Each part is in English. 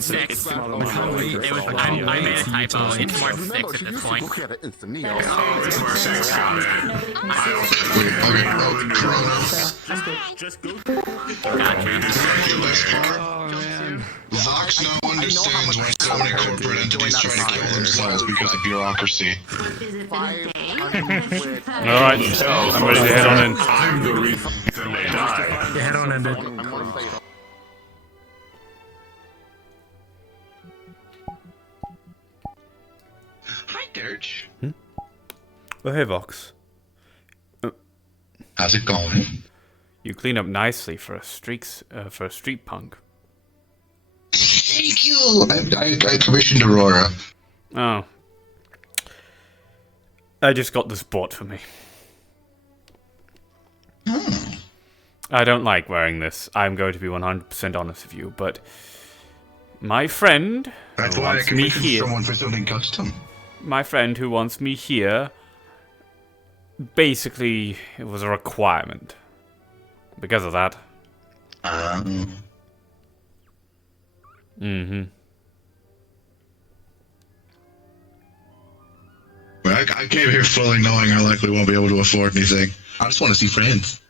6. I made a typo. It's more 6 at this point. Look at it, it's the Neo. Oh, it's more 6. Got it. Just go. Vox now understands why so many corporate entities try to kill themselves because of bureaucracy. Alright, I'm ready to head on in. I'm the reason they die. Head on in, dude. Hi, Dirge. Oh, hey, Vox. How's it going? You clean up nicely for a street punk. Thank you. I commissioned Aurora. Oh. I just got this bought for me. I don't like wearing this. I'm going to be 100% honest with you, but my friend That's who why I wants me commissioned here, someone for something custom. my friend who wants me here, basically it was a requirement. Because of that. Well, I came here fully knowing I likely won't be able to afford anything. I just want to see friends.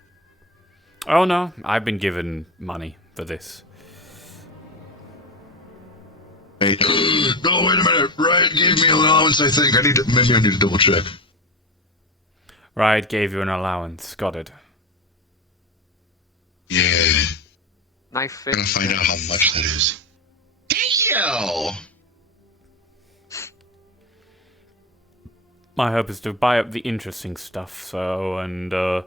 Oh no, I've been given money for this. Wait. No, wait a minute. Riot gave me an allowance, I think. Maybe I need to double check. Riot gave you an allowance, got it. Yeah. Nice I'm gonna find out how much that is. Thank you! My hope is to buy up the interesting stuff, and Oh,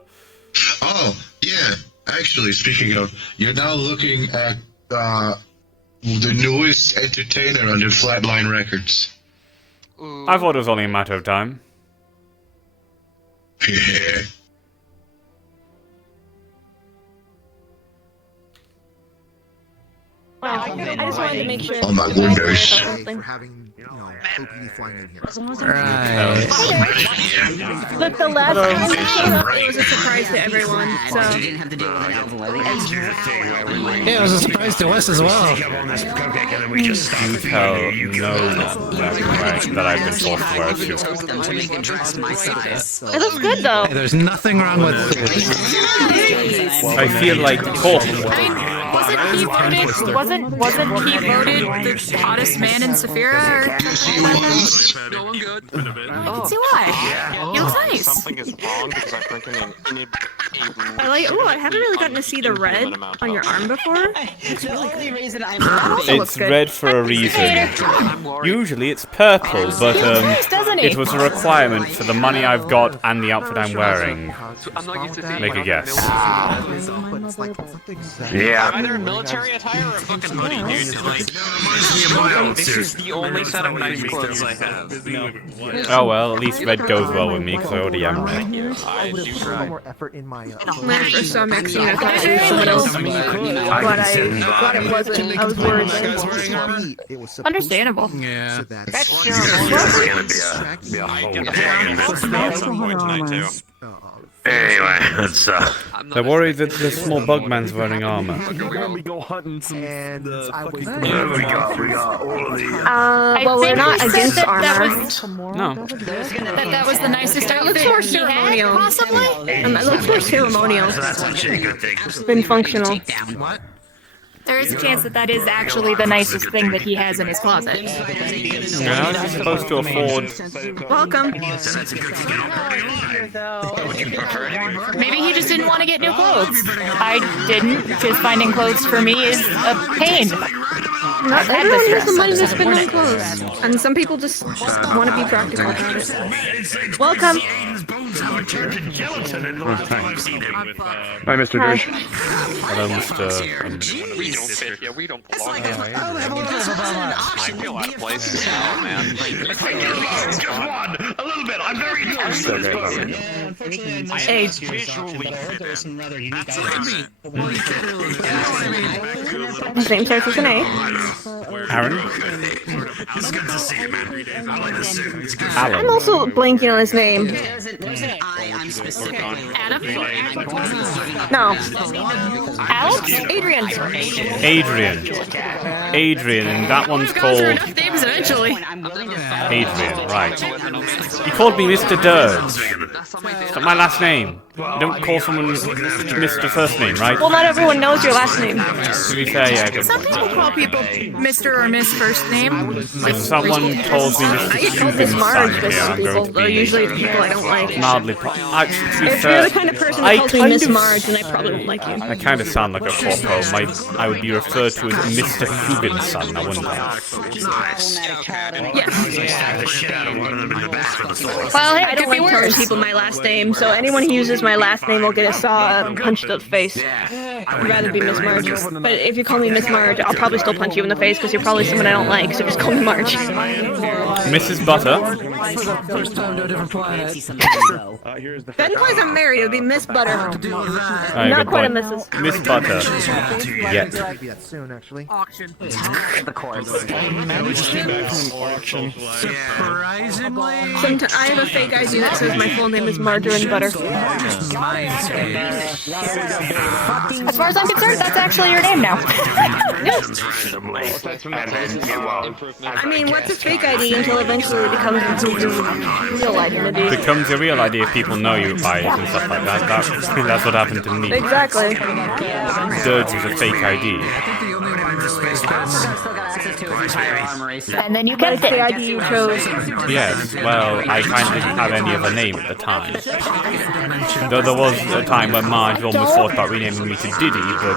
yeah. Actually, speaking of, you're now looking at, the newest entertainer under Flatline Records. I thought it was only a matter of time. Yeah. Wow, I just wanted to make sure. Oh my goodness. For having, OPD flying in here. Right. Look, the last time we came up, it was a surprise to everyone, so. Yeah, it was a surprise to us as well. You tell no one that I've been forced to wear a suit. It looks good, though. Hey, there's nothing wrong with it. I feel like Corfu. Wasn't he voted the hottest man in Saphira? Or No, I'm good. I can see why. He looks nice. Something is wrong because I'm drinking I like. Oh, I haven't really gotten to see the red on your arm before. It's the only reason I'm It's red for a reason. Usually it's purple, but it was a requirement for the money I've got and the outfit I'm wearing. I'm not used to seeing Make a guess. Yeah. Either military attire or a fucking hoodie, dude. This is the only set of nice clothes I have. Oh well, at least red goes well with me because I already am red. I do try. More effort in my. When I first saw Maxine, I thought it was someone else. But I'm glad it wasn't. I was worried. It was Understandable. Yeah. That's Anyway, it's They're worried that the small bug man's wearing armor. we go hunting some. and I was. we got all of the. Well, we're not against armor. No. That was the nicest It looks more outfit he had, ceremonial. possibly? It looks more ceremonial That's actually a good thing. than functional. What? There is a chance that is actually the nicest thing that he has in his closet. How is he supposed to afford? Welcome. Maybe he just didn't want to get new clothes. I didn't, because finding clothes for me is a pain. Not everyone has the money to spend on clothes, and some people just want to be practical about it. Welcome. Hi, Mr. Dirge. uh, Hello, Mr. We don't fit here. We don't belong here. I feel out of place as hell, man. Just one, a little bit. I'm very interested. Hey. Visually His name starts with an A. Aaron? I'm Alan. also blanking on his name. There's an I on specific. Adam? No. Alex? Adrian. Adrian, and that one's We've gone through called enough names eventually. I'm willing to settle. Adrian, right. He called me Mr. Dirge. It's not my last name. You don't call someone Mr. First name, right? Well, not everyone knows your last name. To be fair, yeah, good Some point. people call people Mr. or Miss First name. If someone calls me Mr. I get called Miss Cuban's Marge son by here, some I'm people. going to They're be usually the people I don't like. mildly actually, to be If fair, you're the kind of person I that calls me kind Miss of- Marge, then I probably won't like you. I kind of sound like a corpo. I would be referred to as Mr. Cuban's son, I wouldn't I? Yes. Well, hey, I it don't could be like telling worse. people my last name, so anyone who uses my last name will get a saw punched to the face. I'd rather be Miss Marge. But if you call me Miss Marge, I'll probably still punch you in the face because you're probably someone I don't like, so just call me Marge. Mrs. Butter. First time to a different planet. Then boys I'm married, it'll be Miss Butter. Alright, Not good quite a point. Mrs. Miss Butter. Yet. Be that soon, actually. The course. Surprisingly, I have a fake ID that says my full name is Margarine Butter. As far as I'm concerned, that's actually your name now. I mean, what's a fake ID until eventually it becomes your real identity? Becomes a real idea if people know you by it and stuff like that. That's what happened to me. Exactly. Dirge was a fake ID. And then you But kept it's the it. ID you chose. Yes, well, I kind of didn't have any other name at the time. Though there was a time when Marge almost thought about renaming me to Diddy, but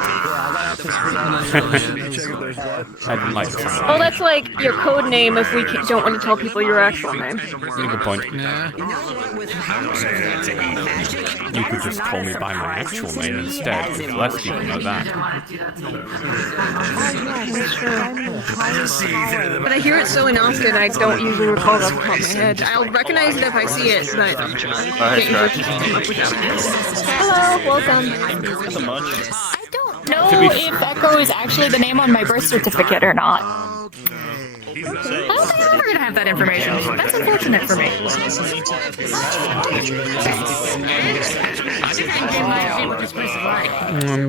I didn't like it. Well, that's like your code name if we don't want to tell people your actual name. Good point. You could just call me by my actual name instead, because less people know that. But I hear it so often, I don't usually recall it off the top of my head. I'll recognize it if I see it, but I can't usually come up with it. Hello, welcome. I don't know if Echo is actually the name on my birth certificate or not. I don't think I'm ever gonna have that information. That's unfortunate for me.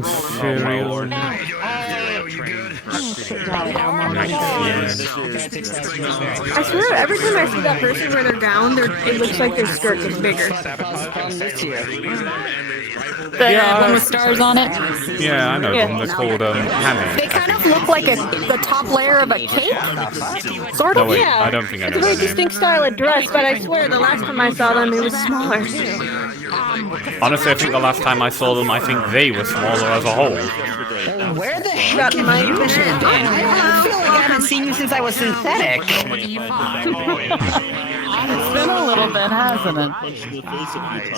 Cereal. I swear, every time I see that person wear their gown, it looks like their skirt gets bigger. The one with stars on it. Yeah, I know them. They're called hammy. They kind of look like the top layer of a cake. Sort No, of. wait, Yeah. I don't think I It's know a very their name. distinct style of dress, but I swear the last time I saw them, it was smaller. Honestly, I think the last time I saw them, I think they were smaller as a whole. Where the heck That's have my you been? opinion. I feel like I haven't seen you since I was synthetic. It's been a little bit, hasn't it?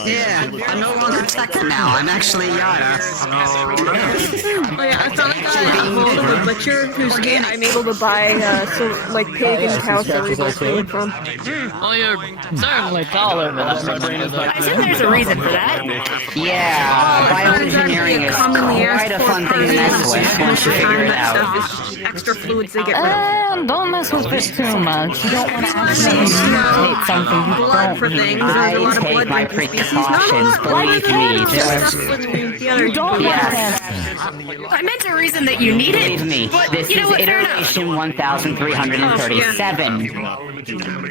Yeah, I'm no longer Tekka now. I'm actually Yara. Oh yeah, I found a guy at hold of a butcher whose I'm able to buy pig and cow cereal food from. Well, you're certainly taller than us. My brain is I assume there's a reason for that. Yeah, bioengineering is quite a fun thing to mess with once you figure it out. Extra foods they get rid of. Don't mess with this too much. You don't want to actually mutate something you Blood don't for things. need. There's a lot of take blood my drinking species. precautions, believe me. I meant to reason that you need it. Believe me, But this you know is what? Fair enough. iteration 1337.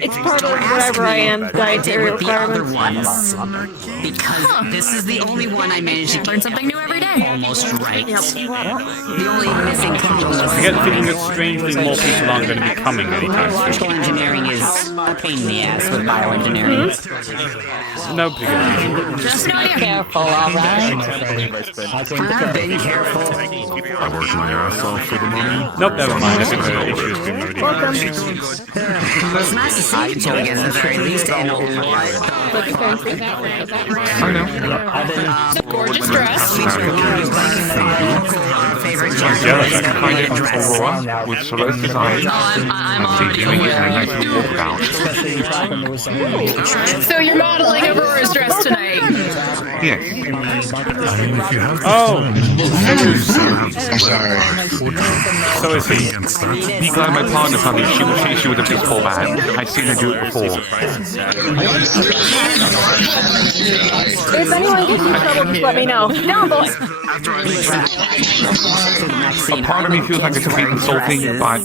It's part of whatever I am dietary requirements. Because this is the only one I managed to Learn something new every day. almost right. The only missing component I get the feeling that strangely more people aren't going to be coming anytime soon. Electrical engineering is a pain in the ass with bioengineering. No particular reason. Just no idea. Careful, alright? I've been careful. I worked my ass off for the money. Nope, never mind. I think the issue's been already. It's nice to see you two again at the very least. And It's a gorgeous dress. favorite Jealous, actually. With Celeste's eyes. I'm already aware. About. So you're modeling Aurora's dress tonight. Yeah. Oh! I'm sorry. So is he. Be glad my partner found me. She would chase you with a baseball bat. I've seen her do it before. If anyone gives you trouble, just let me know. Down, boy! A part of me feels like it's a bit insulting, but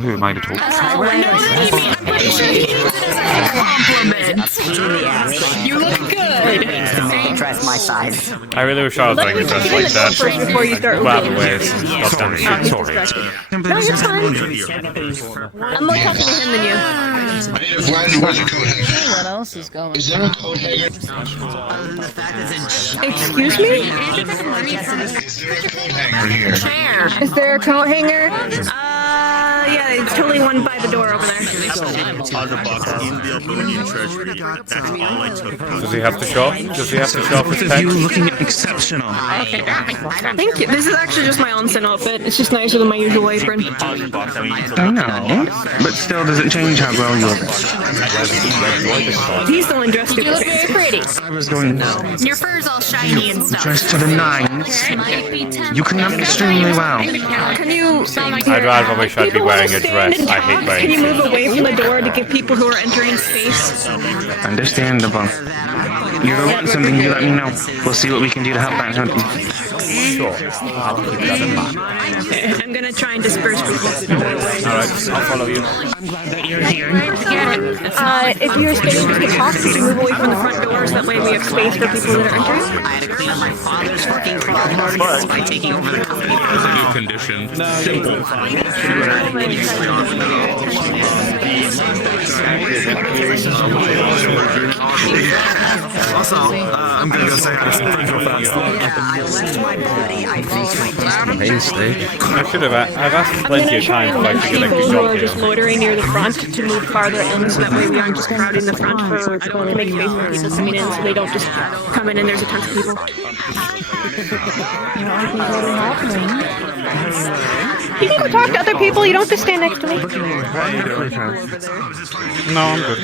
who am I to talk? I'm pretty sure he means it as a compliment. You look good. Trust my side. I really wish I was wearing a dress like that. First before you start Well, the way it's goddamn shit. No, you're fine. I'm more talking to him than you. Where's the coat hanger? What else is going Is there a coat hanger? Excuse me? Is there a coat hanger here? Is there a coat hanger? Yeah, it's totally one by the door over there. Does he have to show? Does he have to show off his You pecs? looking exceptional. Thank you. This is actually just my onsen outfit. It's just nicer than my usual apron. I know, but still doesn't change how well you look. He's the one dressed You look stupid. very pretty. I was going Your fur's all shiny and stuff. dressed to the nines. You clean up extremely well. Can you... I'd rather wish I'd be wearing a dress. I hate wearing Can you move suits. away from the door to give people who are entering space? Understandable. You ever want something, you let me know. We'll see what we can do to help that happen. Sure. I'll keep that in mind. I'm gonna try and disperse people. Alright, I'll follow you. I'm glad that you're here. If you're staying to get off, you can move away from the front doors. That way we have space for people that are entering. I had to clean up my father's fucking priorities by taking over the company. New condition. Also, I'm gonna go say hi to some friends real fast. I left my body. I faced my destiny. I should have. I've asked plenty of times if I could get a People good who job are just here. loitering near the front to move farther in, so that way we aren't just crowding the front to make space for people coming in, so they don't just come in and there's a ton of people. You can go talk to other people. You don't have to stand next to me. No, I'm good.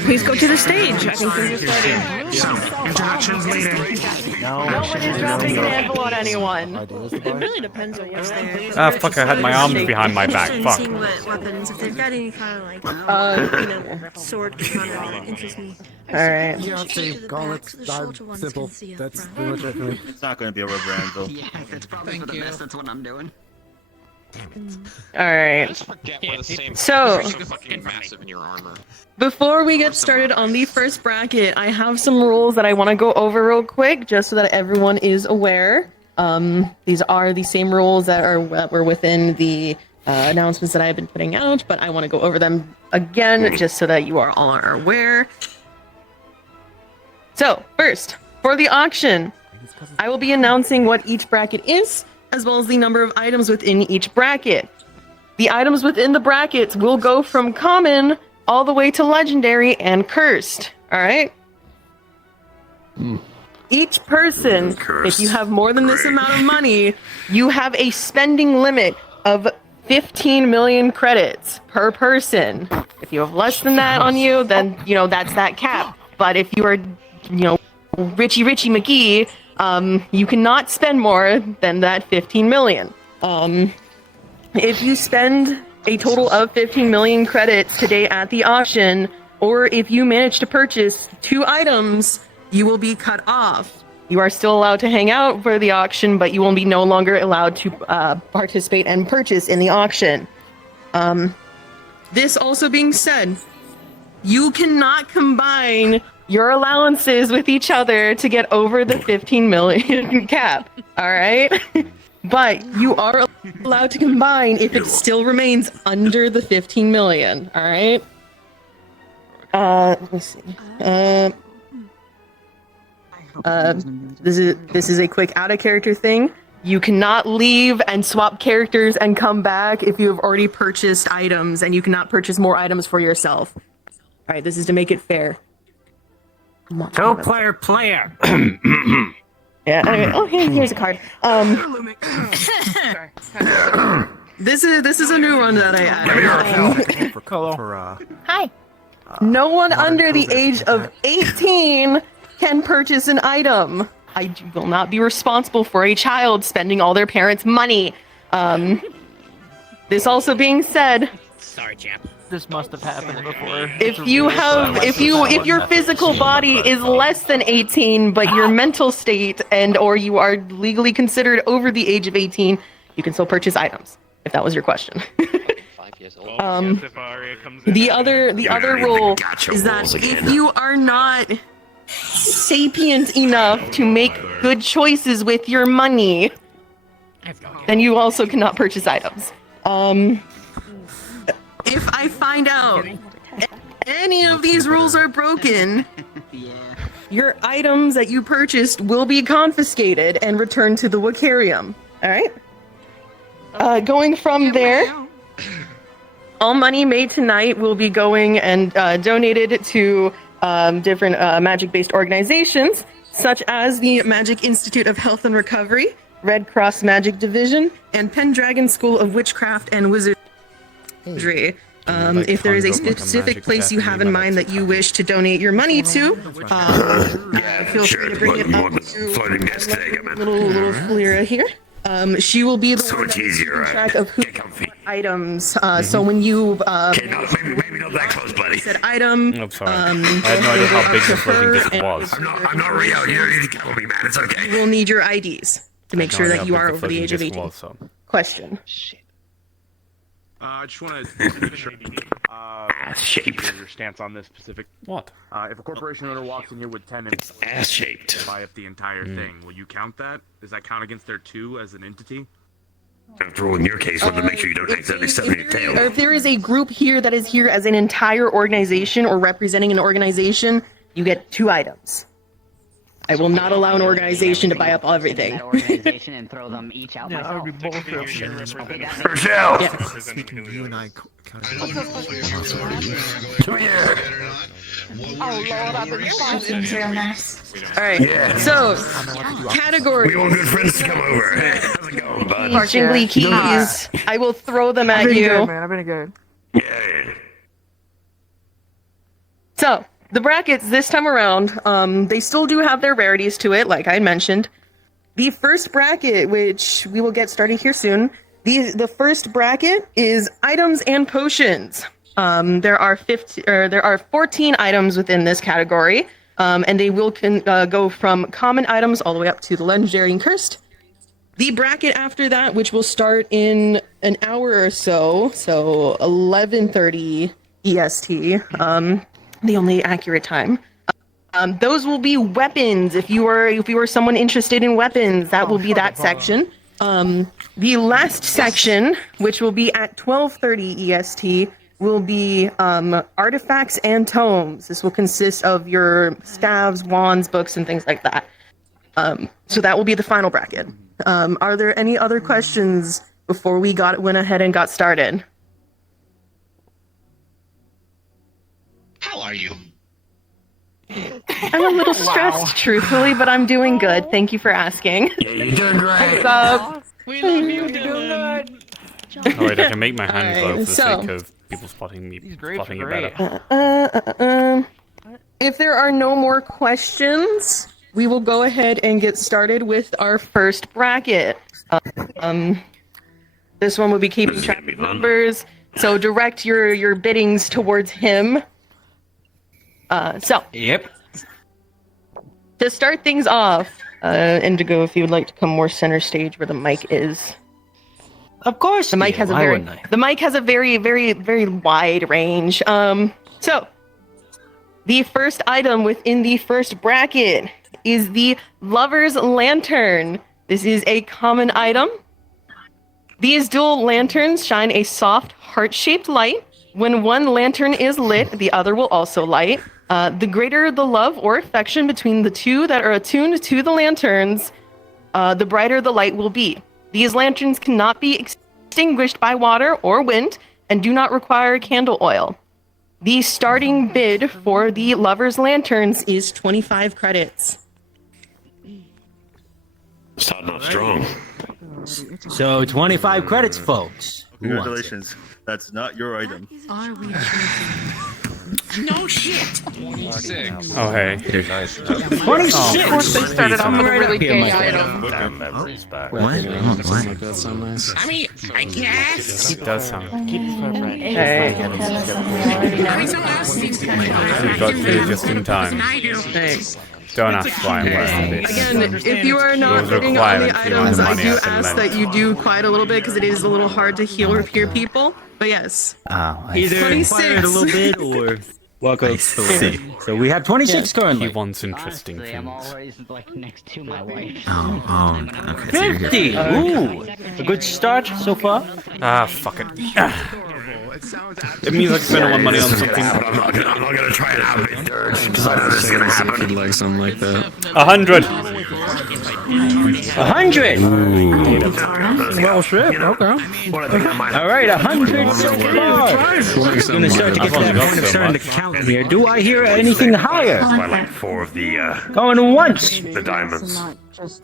Please go to the stage. I think they're just starting. Introductions later. Nobody's dropping an anvil on anyone. It really depends on what's there. Ah, fuck, I had my arms behind my back. Fuck. Seeing what weapons, if they've got any kind of like, sword katana, that interests me. Alright. Yeah, I'd say gauntlets, simple. That's pretty much it for me. It's not gonna be a rubber anvil. Yeah, that's probably for the best. That's what I'm doing. Alright. So, before we get started on the first bracket, I have some rules that I want to go over real quick, just so that everyone is aware. These are the same rules that were within the announcements that I've been putting out, but I want to go over them again, just so that you are all aware. So, first, for the auction, I will be announcing what each bracket is, as well as the number of items within each bracket. The items within the brackets will go from common all the way to legendary and cursed. Alright? Each person, if you have more than this amount of money, you have a spending limit of 15 million credits per person. If you have less than that on you, then, that's that cap. But if you are, Richie McGee, you cannot spend more than that 15 million. If you spend a total of 15 million credits today at the auction, or if you manage to purchase 2 items, you will be cut off. You are still allowed to hang out for the auction, but you will be no longer allowed to participate and purchase in the auction. This also being said, you cannot combine your allowances with each other to get over the 15 million cap, all right? But you are allowed to combine if it still remains under the 15 million, all right? Let me see. This is a quick out of character thing. You cannot leave and swap characters and come back if you have already purchased items, and you cannot purchase more items for yourself. All right, this is to make it fair. Player. Yeah. Anyway, here's a card. this is a new one that I added. Hi. No one under the age of 18 can purchase an item. I will not be responsible for a child spending all their parents' money. This also being said, Sorry, champ. This must have happened before. if your physical body is less than 18, but your mental state or you are legally considered over the age of 18, you can still purchase items. If that was your question. The other rule is that if you are not sapient enough to make good choices with your money, then you also cannot purchase items. If I find out any of these rules are broken, your items that you purchased will be confiscated and returned to the Wakarium. All right? Going from there, all money made tonight will be going and donated to different magic-based organizations, such as the Magic Institute of Health and Recovery, Red Cross Magic Division, and Pendragon School of Witchcraft and Wizardry. If there is a specific place you have in mind that you wish to donate your money to, feel free to bring it up to little Flira here. She will be the one that's keeping track of who items. So when you maybe not that close, buddy. Said item. I'm sorry. I had no idea how big the floating disc was. I'm not Rio. You don't need to cover me, man. It's okay. You will need your IDs to make sure that you are over the age of 18. Question. I just want to ass-shaped. Your stance on this specific. What? If a corporation owner walks in here with 10 it's ass-shaped. Buy up the entire thing, will you count that? Does that count against their 2 as an entity? After all, in your case, want to make sure you don't accidentally step on your tail. If there is a group here that is here as an entire organization or representing an organization, you get 2 items. I will not allow an organization to buy up everything. Organization and throw them each out myself. That would be bullshit. Rochelle! You and I come here. Oh Lord, I've been fighting real nice. Alright, yeah. So, categories. We want good friends to come over. How's it going, bud? Marchingly keys. I will throw them at you. Good, man. I've been good. Yeah. So, the brackets this time around, they still do have their rarities to it, like I mentioned. The first bracket, which we will get started here soon, the first bracket is items and potions. There are 14 items within this category, and they will go from common items all the way up to the legendary and cursed. The bracket after that, which will start in an hour or so 11:30 EST, the only accurate time. Those will be weapons. If you are someone interested in weapons, that will be that section. The last section, which will be at 12:30 EST, will be artifacts and tomes. This will consist of your staves, wands, books, and things like that. So that will be the final bracket. Are there any other questions before we went ahead and got started? How are you? I'm a little stressed, truthfully, but I'm doing good. Thank you for asking. Yeah, you're doing great. What's up? We love you, Dylan. Alright, I can make my hands low for the so- sake of people spotting me, grapes spotting are it great. better. If there are no more questions, we will go ahead and get started with our first bracket. This one will be keeping track of numbers, so direct your biddings towards him. Yep. To start things off, Indigo, if you would like to come more center stage where the mic is. Of course. The mic has a very, very, very wide range. So the first item within the first bracket is the Lover's Lantern. This is a common item. These dual lanterns shine a soft heart-shaped light. When one lantern is lit, the other will also light. The greater the love or affection between the two that are attuned to the lanterns, the brighter the light will be. These lanterns cannot be extinguished by water or wind and do not require candle oil. The starting bid for the Lover's Lanterns is 25 credits. Starting off strong. So 25 credits, folks. Who wants it? Congratulations. That's not your item. Are we No shit. Oh, hey. 26. Of course, they started off with a really gay item. What? I mean, I guess. It does sound. Hey. We got through just in time. Hey. Don't ask why I'm wearing this. Again, if you are not Those bidding on the requirements, you want items, the I money do I can ask lend. that you do quiet a little bit because it is a little hard to heal or hear people. But yes. Either 26. inquired a little bit or walk over. So we have 26 currently. He wants interesting Actually, I'm things. always like next to my wife. Okay. 50. Ooh, a good start so far. Ah, fuck it. It means I can spend all my money on something. I'm not gonna try it out with dirt because I know this is gonna happen. Like something like that. 100. 100. Well, shit. Okay. All right, 100 so far. We're gonna start to get to that point of starting to count here. Do I hear anything higher? I like 4 of the Going once. the diamonds.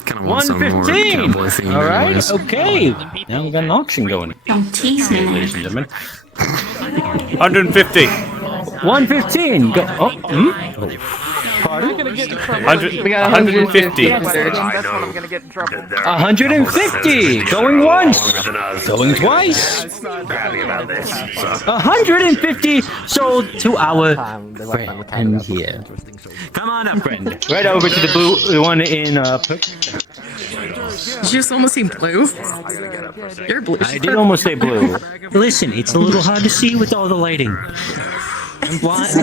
Kind of want some more 115. cowboy theme. All right, anyways. okay. Now we got an auction going. Don't tease me. Ladies and gentlemen. 150. 115. Go. Oh. Pardon? 100, We got 150. That's when I'm gonna get in trouble. 150. Going once. Going twice. 150 sold to our friend here. Come on up, friend. Right over to the blue the one in Did you just almost see blue? You're blue. I did almost say blue. Listen, it's a little hard to see with all the lighting. I'm blind.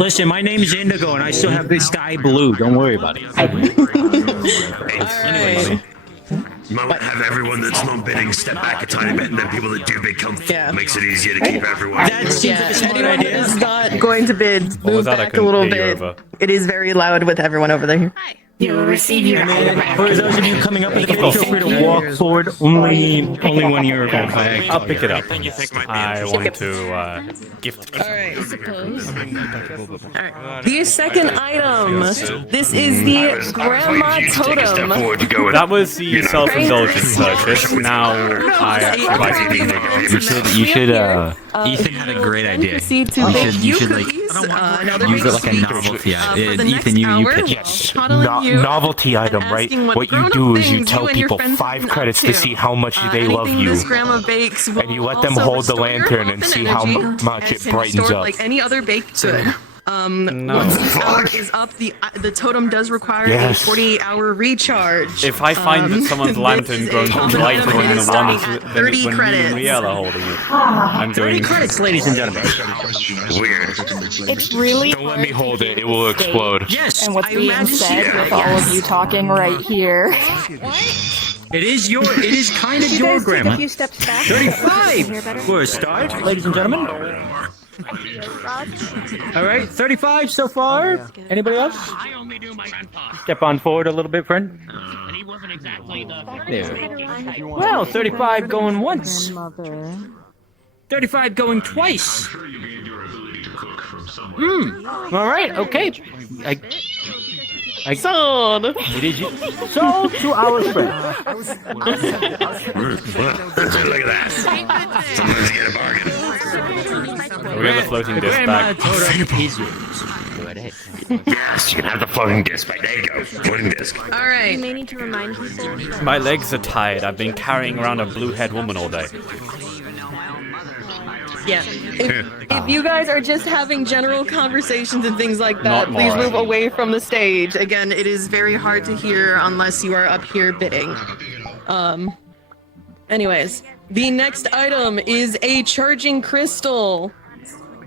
Listen, my name is Indigo, and I still have the sky blue. Don't worry about it. Alright. You might have everyone that's not bidding step back a tiny bit, and then people that do bid come. Yeah. Makes it easier to keep everyone. That seems like a smart Anyone idea. who's not going to bid, was move that? I back a couldn't little hear you bit. over. It is very loud with everyone over there. You will receive your item. For those of you coming up with the feel free to walk forward. Only when you're back. I'll pick it up. I want to gift it. Alright. The second item. This is the Grandma Totem. That was the self-indulgent purchase. Now I actually buy something bigger. You should. Ethan had a great idea. Proceed to bake you cookies. Another Use it bake like a sweet. novelty. For the Ethan, next you hour, pick. coddling you Novelty item, and right? asking What you grown-up do is you things tell and your people friends 5 have been credits up to see how much they love anything you. This grandma bakes will And you let them also hold the restore your lantern health and see how energy much and it can brightens restore up. like any other baked good. No. Once this hour is up, the totem does require Yes. a 48-hour recharge. If I find that someone's lantern grows lighter than the one than 30 when credits. you and Riel are holding it, I'm 30 going. credits, ladies and gentlemen. Weird. It's really Don't let me hold it, it will explode. Yes, And what's being said with all of you talking right here. it is kind of your grandma. A few steps back. 35 for a start, ladies and gentlemen. All right, 35 so far. Anybody else? Step on forward a little bit, friend. There. Well, 35 going once. 35 going twice. All right. Okay. I sold. It is sold to our friend. Look at that. Sometimes you get a bargain. We have the floating disc Grandma back. totem is yours. Yes, you can have the floating disc back. There you go. Floating disc. All right. You may need to remind people. My legs are tired. I've been carrying around a blue-haired woman all day. Yeah. If you guys are just having general conversations and things like that, Not please more. move away from the stage. Again, it is very hard to hear unless you are up here bidding. Anyways, the next item is a charging crystal.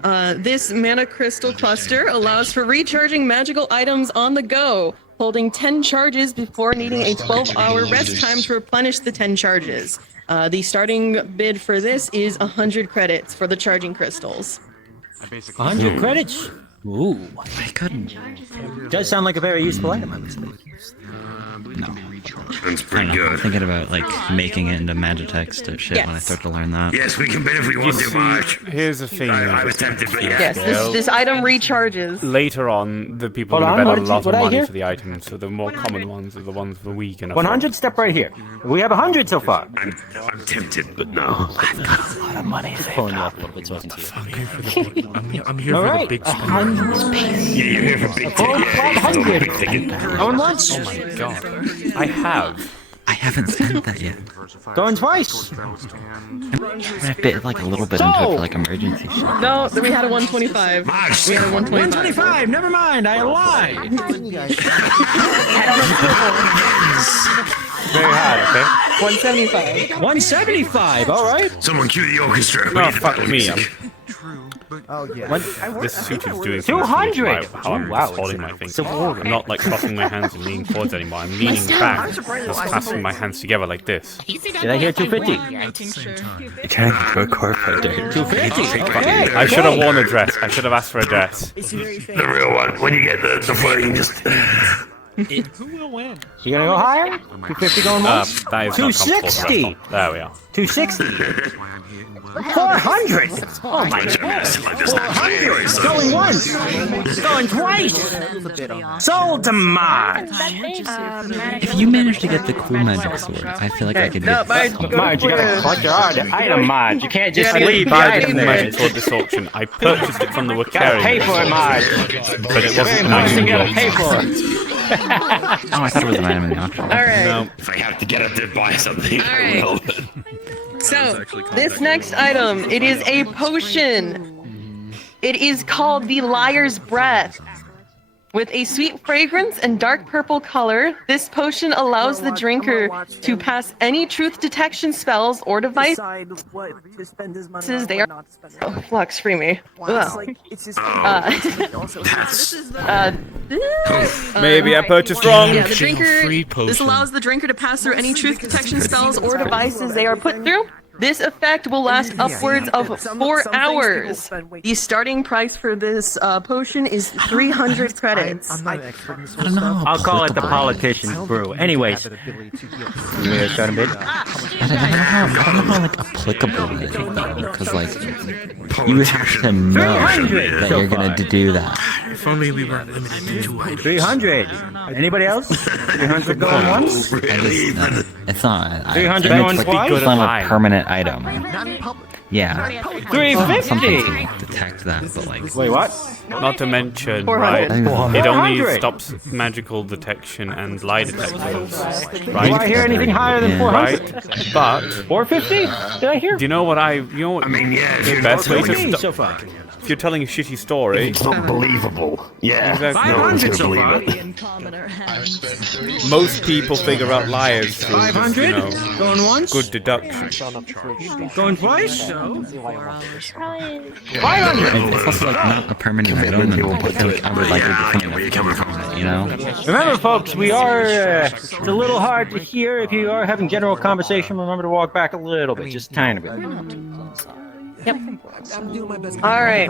This mana crystal cluster allows for recharging magical items on the go, holding 10 charges before needing a 12-hour rest time to replenish the 10 charges. The starting bid for this is 100 credits for the charging crystals. 100 credits. Ooh, my goodness. Does sound like a very useful item, I would say. No. That's pretty I'm good. thinking about like making it into Magitex to shit when I start to learn that. Yes, we can bet if we want to, Marge. Here's the thing. I was tempted, but yeah. Yes, this item recharges. Later on, the people Hold are on, going what to bet did a you- lot what of I money hear? for the items, so the more common ones are the ones that we can afford. 100, step right here. We have 100 so far. I'm tempted, but no. I've got a lot of money saved Pulling you up. up a little bit so I can see it. I'm here All for right, the big 100 space. Yeah, you're here for big ticket. Yeah, 100. Going once. Oh my god. I have. I haven't spent that yet. Going twice. I bit like a little bit into it for like emergency shit. No, we had a 125. Marge, We had a 125. 125. Never mind. I lied. Very hard. Okay. 175. 175. All right. someone cue the orchestra. Oh, fuck me. What? This suit is doing 200. how I'm Wow, holding my thing. so I'm not like crossing my hands and leaning forwards anymore. I'm leaning back, just clasping my hands together like this. Did I hear 250? You're turning into a corporate, dude. 250. Okay. I should have worn a dress. I should have asked for a dress. The real one. When you get the footing, just... Who will win? You gonna go higher? 250 going once? That is not comfortable. 260. There we are. 260. 400. Oh my god. 400. Going once. Going twice. Sold to Marge. If you manage to get the cool magic sword, I feel like I could do No, Marge, Marge, you gotta collect your item, Marge. You can't just leave the I item didn't there. magic sword this auction. I purchased it from the Gotta Wakari. pay for it, Marge. But it Very wasn't an important. item. You gotta pay for it. Oh, I thought it was an item in the auction. Alright. No. If I have to get up to buy something, I will. So, this next item, it is a potion. It is called the Liar's Breath. With a sweet fragrance and dark purple color, this potion allows the drinker to pass any truth detection spells or devices they are. Oh, Flux, free me. Maybe I purchased wrong. Yeah, the drinker. This allows the drinker to pass through any truth detection spells or devices they are put through. This effect will last upwards of 4 hours. The starting price for this potion is 300 credits. I don't know. I'll call it the politician's brew. Anyways. You ready to start a bid? I don't know how like applicable it is though, because like you have to know that you're gonna do that. If only we weren't limited to 200. 300. Anybody else? 300 going once? It's not. 300 and going it's twice? It's not a permanent item. Yeah. 350. Something to like detect that, but like. Wait, what? Not to mention, 400. right? It only 400. stops magical detection and lie detectors, Do right? I hear anything higher than 400? Right, but 450? Did I hear? do you know what I mean, yeah, the best way to Me stop? so far. If you're telling a shitty story, It's not believable. Yeah. Exactly. No one's 500 gonna so believe far. it. most people figure out liars through just, 500? you know, Going once? good deduction. Going twice? 500. It's also like not a permanent item, and I feel like I would like to become a permanent item, you know? Remember, folks, we are. It's a little hard to hear. If you are having general conversation, remember to walk back a little bit, just a tiny bit. Alright.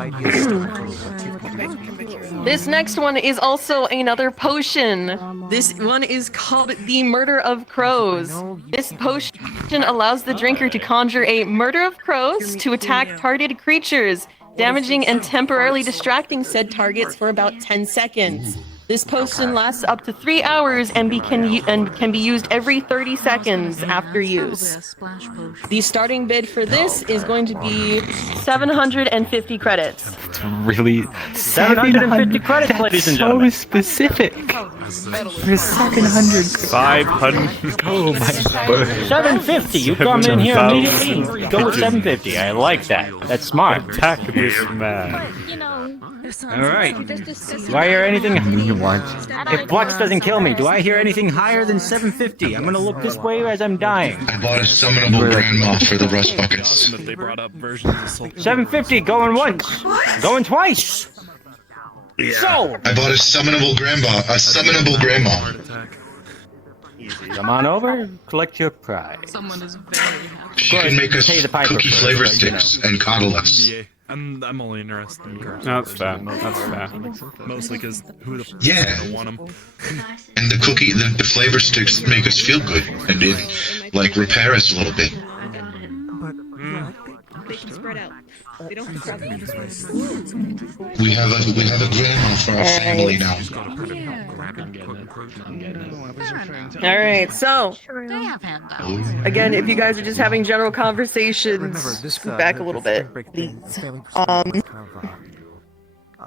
This next one is also another potion. This one is called the Murder of Crows. This potion allows the drinker to conjure a murder of crows to attack targeted creatures, damaging and temporarily distracting said targets for about 10 seconds. This potion lasts up to 3 hours and can be used every 30 seconds after use. The starting bid for this is going to be 750 credits. It's really 750 credits, ladies and gentlemen. specific. For 700. 500. Oh my word. 750. You come in here immediately. Go with 750. I like that. That's smart. Attack this man. All right. Do I hear anything? If Flux doesn't kill me, do I hear anything higher than 750? I'm gonna look this way as I'm dying. I bought a summonable grandma for the rust buckets. 750 going once, going twice. So I bought a summonable grandma. Come on over, collect your prize. Someone is very happy. She can make us Pay the piper cookie first, flavor but, you know. sticks and coddle us. I'm only interested in girls. That's fair. That's fair. Mostly because who the f Yeah. gonna want them? And the cookie, the flavor sticks make us feel good, and it like repair us a little bit. They can spread out. They don't have to crowd. We have a grandma for our family now. All right, so again, if you guys are just having general conversations, scoot back a little bit, please.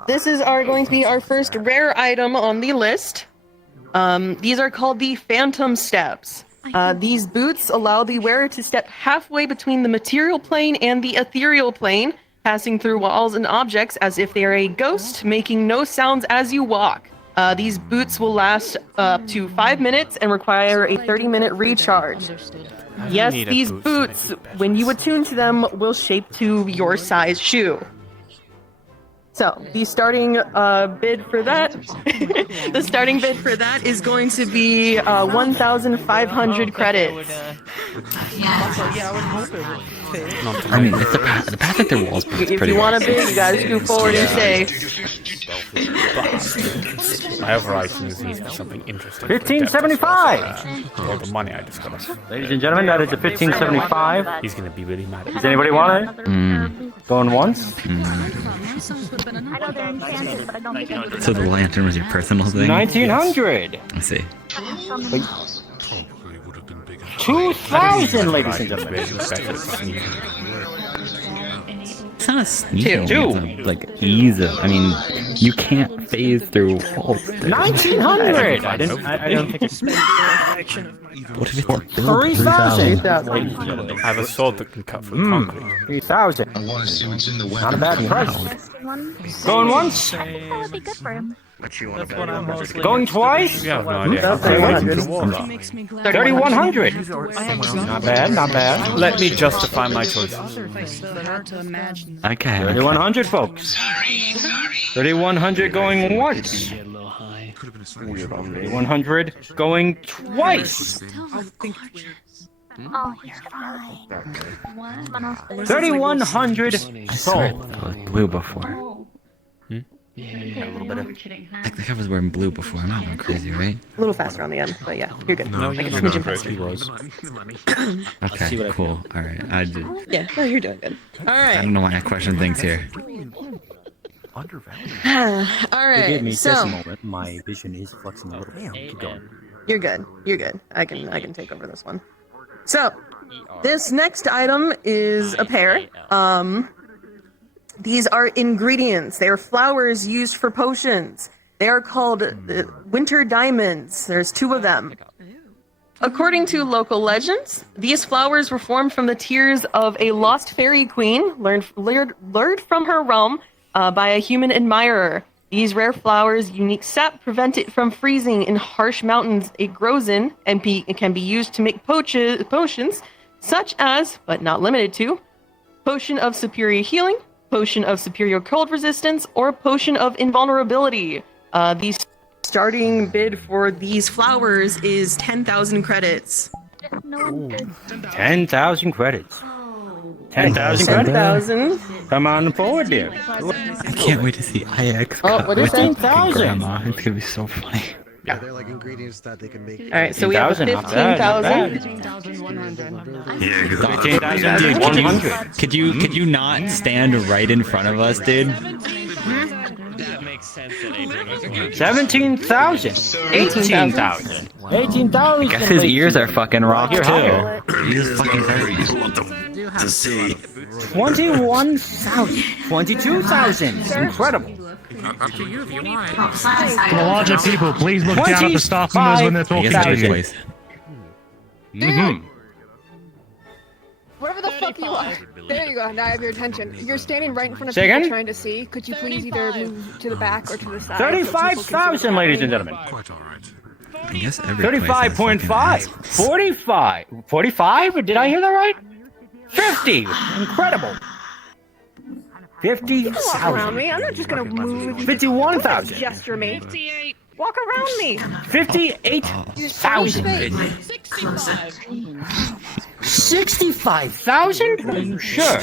This is going to be our first rare item on the list. These are called the Phantom Steps. These boots allow the wearer to step halfway between the material plane and the ethereal plane, passing through walls and objects as if they are a ghost, making no sounds as you walk. These boots will last up to 5 minutes and require a 30-minute recharge. Yes, these boots, when you attune to them, will shape to your size shoe. So, the starting bid for that, is going to be 1,500 credits. I mean, it's the path that their walls is If pretty you want to bid, you gotta scoot forward and say. My other items need something interesting. 1575. All the money I discovered. Ladies and gentlemen, that is a 1575. He's gonna be really mad. Does anybody want it? Going once? So the lantern was your personal thing? 1900. I see. 2,000, ladies and gentlemen. It's not a sneak. Two. Like easy. I mean, you can't phase through walls. 1900. I don't think it's. What if it's 3,000. I have a sword that can cut through concrete. 3,000. I want to see what's in the Not a weapon. bad price. Going once. That would be good for him. Going twice. You have no idea. 3,100. Not bad, not bad. Let me justify my choice. Okay. 3,100, folks. 3,100 going once. 3,100 going twice. Oh, you're fine. 3,100 sold. Blue before. Yeah, a little bit of. Like the cover's wearing blue before. I'm not going crazy, right? A little faster on the end, but yeah, you're good. No, Like a you're smidgen not faster. crazy. Okay, cool. All right. Yeah, no, you're doing good. All I right. don't know why I question things here. All Forgive me right. just a So moment. My vision is flexing a little bit. Keep going. you're good. You're good. I can take over this one. So this next item is a pair. These are ingredients. They are flowers used for potions. They are called winter diamonds. There's 2 of them. According to local legends, these flowers were formed from the tears of a lost fairy queen, lured from her realm by a human admirer. These rare flowers' unique sap prevent it from freezing in harsh mountains it grows in, and it can be used to make potions, such as, but not limited to, potion of superior healing, potion of superior cold resistance, or potion of invulnerability. The starting bid for these flowers is 10,000 credits. 10,000 credits. 10,000 credits. 10,000. Come on forward, dear. I can't wait to see IX. Oh, what is that? 15,000. Grandma. It's gonna be so funny. Yeah, they're like ingredients that they can make. All right, so we have 15,000. 15,000. Yeah, good. 15,100. Could you not stand right in front of us, dude? That makes sense that 17,000. 18,000. 18,000. I guess his ears are fucking rock Here, too. higher. He's fucking hungry. You want them to see. 21,000. 22,000. Incredible. For the larger people, please look down at the staff members when they're talking to you. Mm-hmm. Whatever the fuck you are. There you go, now I have your attention. You're standing right in front of Say people again? trying to see. Could you please either move to the back or to the side? 35,000, ladies and gentlemen. I guess every 35.5. 45. 45? Did I hear that right? 50. Incredible. Walk around 50,000. me. I'm not just gonna move with you. 51,000. Gesture me. 58. Walk around me. 58,000. 65,000? Are you sure?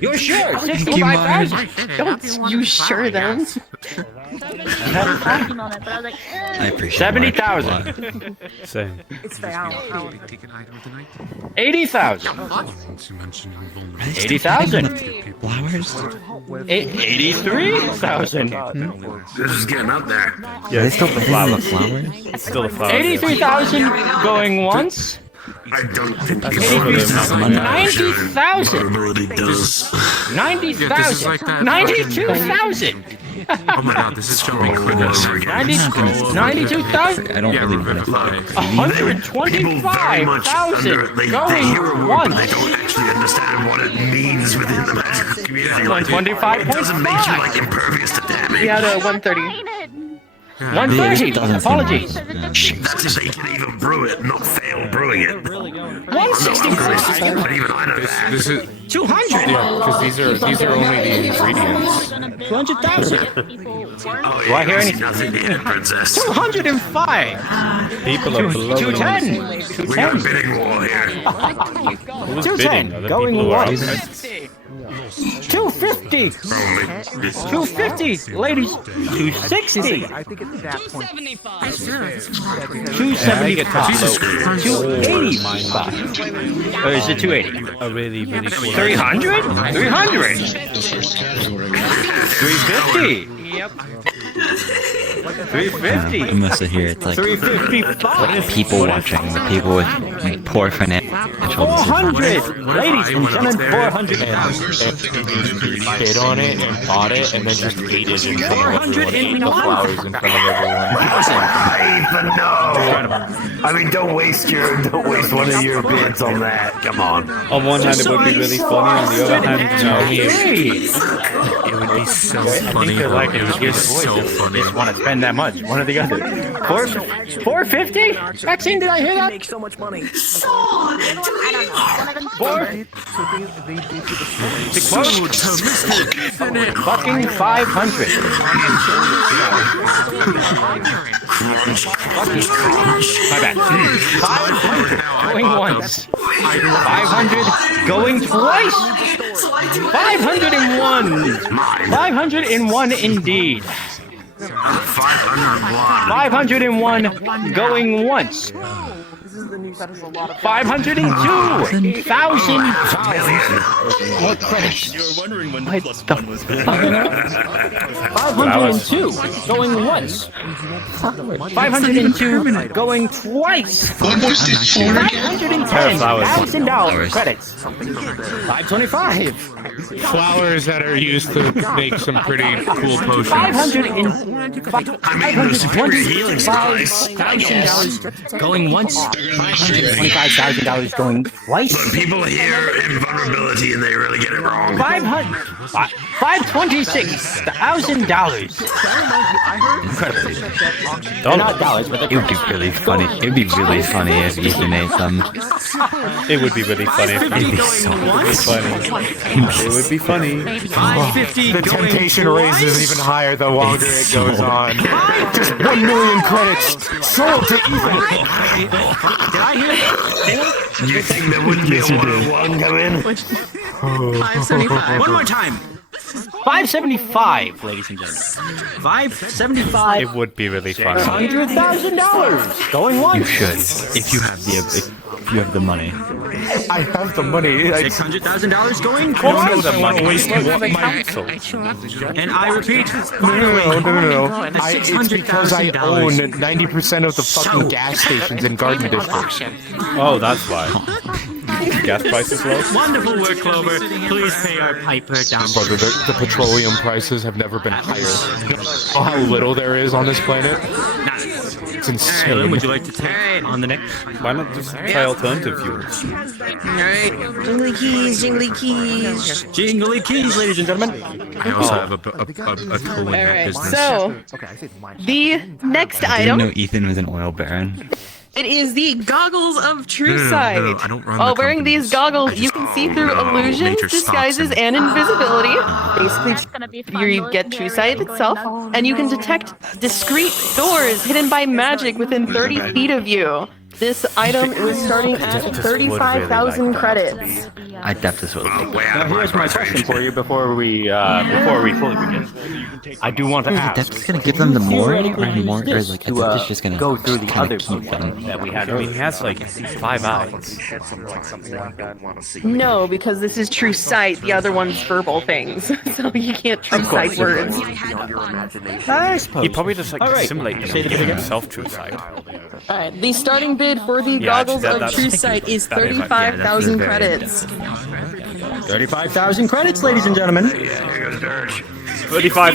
You're sure? 65,000? Don't you sure them? I appreciate 70,000. Same. 80,000. 80,000. Flowers? 83,000. This is getting up there. Yeah, it's still the flowers. Flowers? It's still the flowers. 83,000 going once. I don't think That's this over is the- 90,000. vulnerability does. 90,000. 92,000. Oh my god, this is jumping for this. 92,000. I don't Yeah, really want to. revivify. People very much 125,000 they hear a going word, but they once. don't actually understand what it means within the magic community. Like, it 125.5. doesn't make you like impervious to damage. We had a 130. 130. Apologies. That's if they can even brew it, not fail brewing it. 165. But even I know that. This is 200. yeah, because these are only the ingredients. 200,000. Oh, Do I hear you see anything? nothing in it, princess. 205. People are blowing. 210. We got a bidding war here. Who's 210. bidding? Are the Going people who are once. outside? 250. 250. Ladies. 260. I think it's that point. 275. 285. Or is it 280? A really, really cool. 300? 300. 350. Yep. 350. I must hear it's like 355. people watching, the people with poor financial. 400. Ladies and gentlemen, 400. Bid on it and bought it and then just ate it in front of everyone. Ate the flowers in front of everyone. No. I mean, don't waste one of your bids on that. Come on. On one hand, it would be really funny. On the other hand, no. It would be so funny. I think they're like, It would be so They funny. just want to spend that much. One or the other. 450? Maxine, did I hear that? Make so much money. 4? Fucking 500. My bad. 500 going once. 500 going twice. 501. 501 indeed. 501 going once. 502,000. What credits? You're wondering when What plus the one was 502 going once. 502 going twice. What was this for again? $510,000 credits. 525. Flowers that are used to make some pretty cool potions. $525,000 going once. $525,000 going twice. But people hear invulnerability and they really get it wrong. $526,000. Incredible. Not dollars, but It would be really funny. It would be really funny if Ethan ate some. It would be really funny. It would be so funny. It would be funny. The temptation raises even higher the longer it goes on. Just 1 million credits sold to Ethan. Did I hear that? You think there wouldn't be a 101 come in? 575. One more time. 575, ladies and gentlemen. 575. It would be really funny. $100,000 going once. You should, if you have the money. I have the money. $600,000 going I twice. don't want to waste my And I repeat, No. It's because I own 90% of the fucking gas stations in Garden District. Oh, that's why. Gas prices low? wonderful work, Clover. Please pay our piper down. Brother, the petroleum prices have never been higher. Oh, how little there is on this planet? It's insane. Ellen, would you like to take on the next? Why not just try alternative fuels? Alright. Jingly keys, jingly keys. Jingly keys, ladies and gentlemen. I also have a toe in that Alright, business. so the next I didn't item, know Ethan was an oil baron. it is the goggles of true sight. No, I don't run While the wearing company. these goggles, you can see through illusions, Nature stocks disguises, and invisibility. Basically, you get true sight itself, and you can detect discreet doors hidden by magic within 30 feet of you. This item is starting at 35,000 credits. Adeptus will take that. Now here's my question for you before we fully begin. I do want to ask. Adeptus gonna give them the more or more, or like Adeptus just gonna go through the other keep them? that we had. I mean, he has like 5 eyes. No, because this is true sight. The other one's verbal things, so you can't true sight words. I suppose. He probably just like Alright. simulate Say them, the give bit again. himself true sight. Alright, the starting bid for the Yeah, actually, goggles of that's- true sight is that is like- 35,000 credits. 35,000 credits, ladies and gentlemen. 35.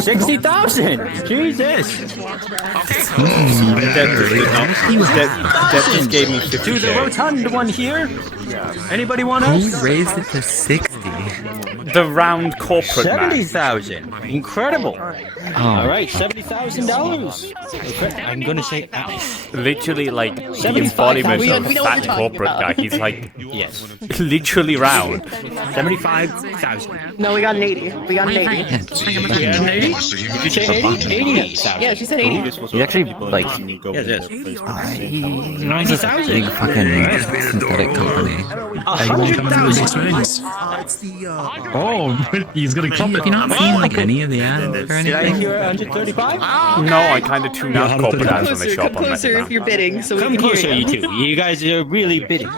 60,000. Jesus. Adeptus gave me To the 50K. rotund one here. Anybody want He us? raised it to 60. The round corporate man. 70,000. Incredible. All right, $70,000. I'm gonna say Literally like the 75,000. embodiment We of know what fat you're talking corporate about. guy. He's like yes, literally round. 75,000. No, we got an 80. We got an 80. Yeah, an 80? Did you say 80? 80,000. Yeah, she said 80. He's actually like Yes, yes. he owns a big fucking synthetic company. 100,000. Oh, he's gonna keep Have you not seen like any of the ads or Did I anything? hear 135? No, I kind of tune out corporate ads when they show Come up on closer if Metaverse. you're bidding, so we Come can hear closer, you you. two. You guys are really bidding.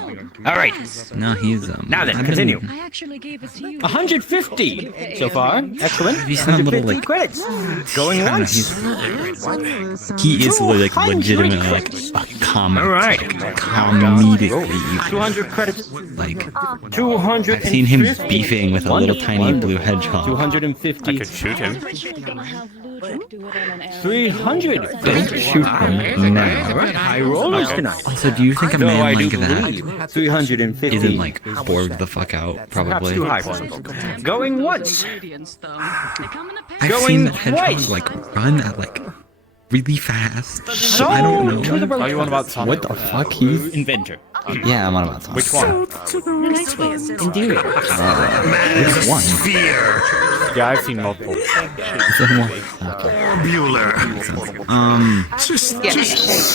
All right. No, he's Now then, I've continue. been- I actually gave it to you. 150 so far. Excellent. Have you seen a little 150 like? credits. Going I don't know, once. he is like legitimately like a comic. All right. Comedically, 200 credits. like 200. I've seen him beefing with a little tiny blue hedgehog. 250. I could shoot him. 300. Don't shoot him now. All right. High rollers tonight. Also, do you think a No, man I do like that believe 350. isn't like bored the fuck out? Perhaps Probably. too high for him. Going once. I've Going seen hedgehogs twice. like run at like really fast. So I don't know. to the Are you on about Sonic? What the fuck? He's inventor. yeah, I'm on about Sonic. Which one? Indeed. Which one? Yeah, I've seen multiple. Is there one? Okay. Just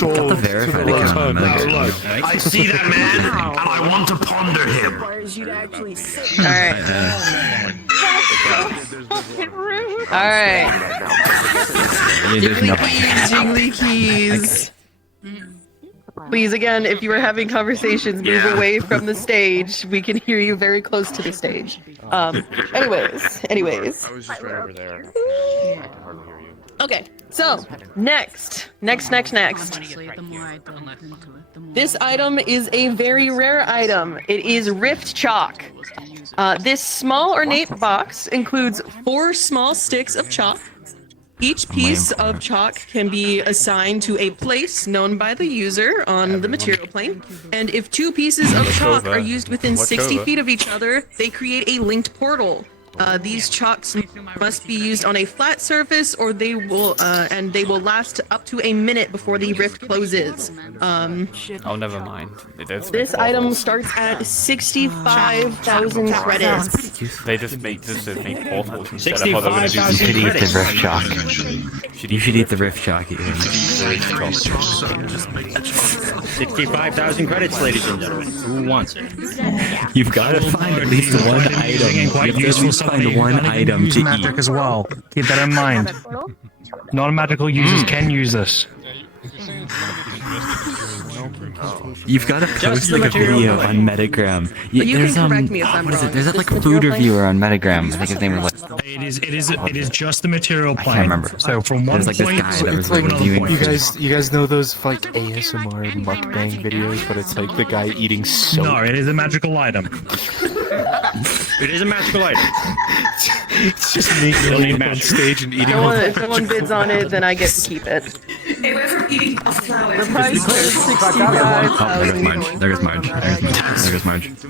got the verified account on Metaverse. I see that man, and I want to ponder him. Alright. There's nothing. Jiggly keys. Please, again, if you are having conversations, move away from the stage. We can hear you very close to the stage. Anyways. I was just right over there. I can hardly hear you. Okay, so, next. This item is a very rare item. It is Rift Chalk. This small ornate box includes 4 small sticks of chalk. Each piece of chalk can be assigned to a place known by the user on the material plane. And if 2 pieces of chalk are used within 60 feet of each other, they create a linked portal. These chalks must be used on a flat surface, or they will last up to a minute before the rift closes. Oh, never mind. This item starts at 65,000 credits. They just make portals instead of how they're gonna do. You should eat the rift chalk. You should eat the rift chalk. 65,000 credits, ladies and gentlemen. Who wants it? You've got to find at least one item. You have to at least find one item to magic eat. as well. Keep that in mind. Non-magical users can use this. You've got to post like a video on Metagram. But you There's can correct me if I'm what is wrong. it? There's that Is like this food material reviewer on Metagram. I think his name was like It is just the material plane. I can't remember. So from one There's like this point guy that to was like another reviewing. point. You guys know those like ASMR mukbang videos, but it's like the guy eating soap. No, it is a magical item. It is a magical item. It's just me going on stage and eating. If someone bids on it, then I get to keep it. The price is 65,000. There goes Marge. There goes Marge. It's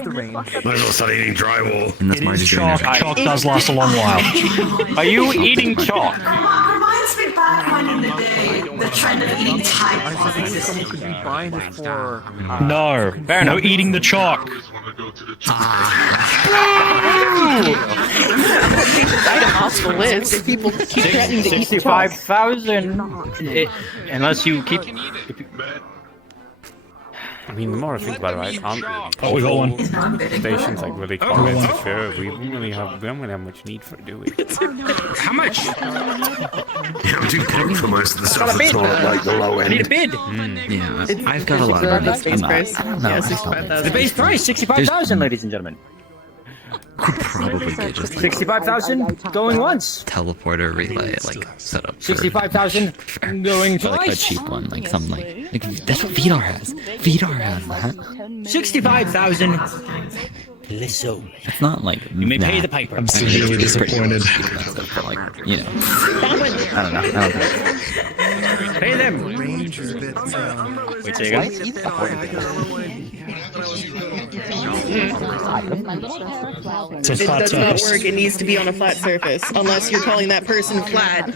the range. Might as well start eating drywall. And that's It Marge is is doing chalk. it. Chalk does last a long while. Are you eating chalk? Reminds me back when in the day, the trend of eating time. No, no eating the chalk. Item off the list. If people keep threatening to eat the trust. 65,000. Unless you keep. I mean, the more I think about it, right? Aren't we got one. stations like really comprehensive here? We don't really have much need for it, do we? How much? Yeah, we do pay for most of the stuff that's not like the low end. I need a bid. Yeah, I've got a lot of money. I'm not. I don't know. Yeah, 65,000. The base price, 65,000, ladies and gentlemen. Could probably get just like 65,000 going once. teleporter relay like set up. 65,000 going For, like a twice. cheap one, like something like that's what VDAR has. VDAR has that. 65,000. Listen. It's not like You may pay the piper. I'm severely disappointed. But like, you know, I don't know. Pay them. Wait, say again. So It flat does not surface. work. It needs to be on a flat surface, unless you're calling that person flat.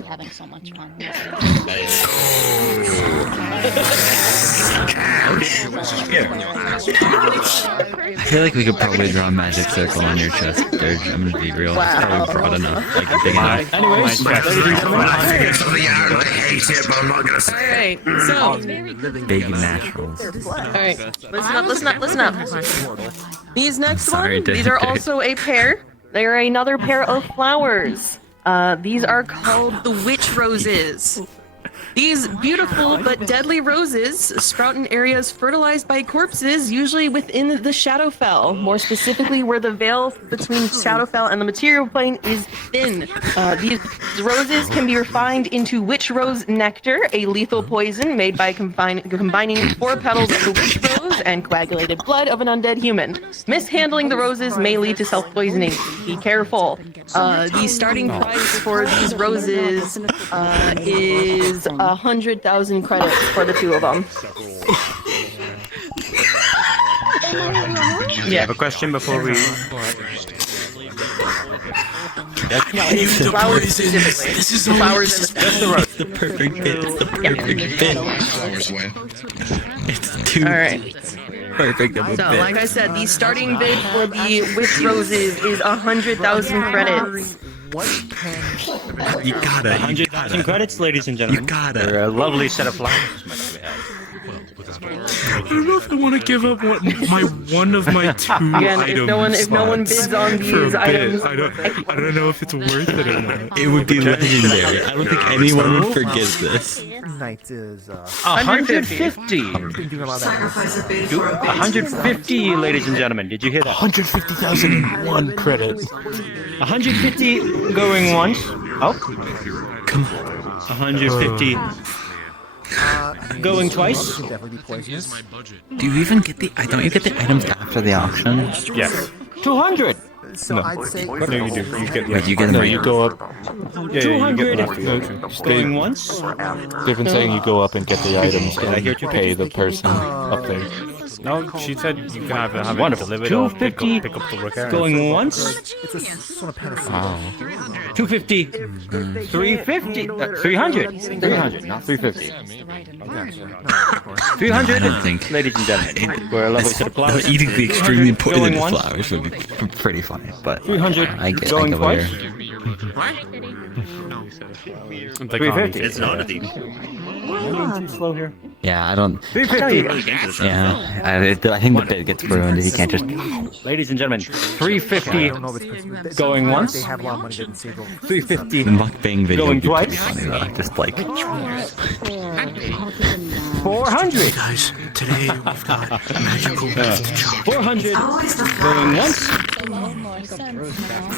I feel like we could probably draw a magic circle on your chest, Dirge. I'm gonna be real. It's probably broad enough, like big enough. Anyways, ladies and gentlemen, I figured something out. I hate it, but I'm not gonna say it. Alright, so, Big naturals. alright, listen up. These next Sorry, these are Dave. also a pair. They are another pair of flowers. These are called the witch roses. These beautiful but deadly roses sprout in areas fertilized by corpses, usually within the Shadowfell, more specifically where the veil between Shadowfell and the material plane is thin. These roses can be refined into witch rose nectar, a lethal poison made by combining 4 petals of the witch rose and coagulated blood of an undead human. Mishandling the roses may lead to self-poisoning. Be careful. The starting price for these roses is 100,000 credits for the 2 of them. I have a question before we. It's flowers specifically. This is Flowers and the perfect bit. It's the perfect bit. It's too Alright. perfect of a So, bit. like I said, the starting bid for the witch roses is 100,000 credits. You gotta. 100,000 credits, ladies and gentlemen. You gotta. They're a lovely set of flowers. I don't know if I want to give up one of my 2 Again, items. if no one bids on for these a bit. items, I don't know if it's worth it or not. It would be legendary. I don't think anyone would forget this. Night is 150. 150, ladies and gentlemen. Did you hear that? 150,001 credits. 150 going once. Oh. Come on. 150 going twice. Do you even get the? Don't you get the items after the auction? Yes. 200. So I'd say No, you do. You get the Wait, you get them No, right. you go up. Yeah, you get them after the 200 auction. going once. They've been saying you go up and get the items and hear two pay the person up there. No, she said you can either have it Wonderful. delivered or pick 250 up the repair. going once. it's a sort of penalty. Wow. 250. 350. 300. 300, not 350. 300. I don't think. Ladies and gentlemen, we're a lovely set of flowers. Eating the extremely Going poisonous once. flowers would be pretty funny, but 300 I get going over twice. here. 350. It's not a thief. Too slow here. Yeah, I don't. 350. Yeah, I think the bid gets ruined if you can't just. Ladies and gentlemen, 350 going once. They have a lot of money they can save. 350 The mukbang video going would be pretty twice. funny though. Just like 400. Guys, today we've got magical best to chop. 400 going once.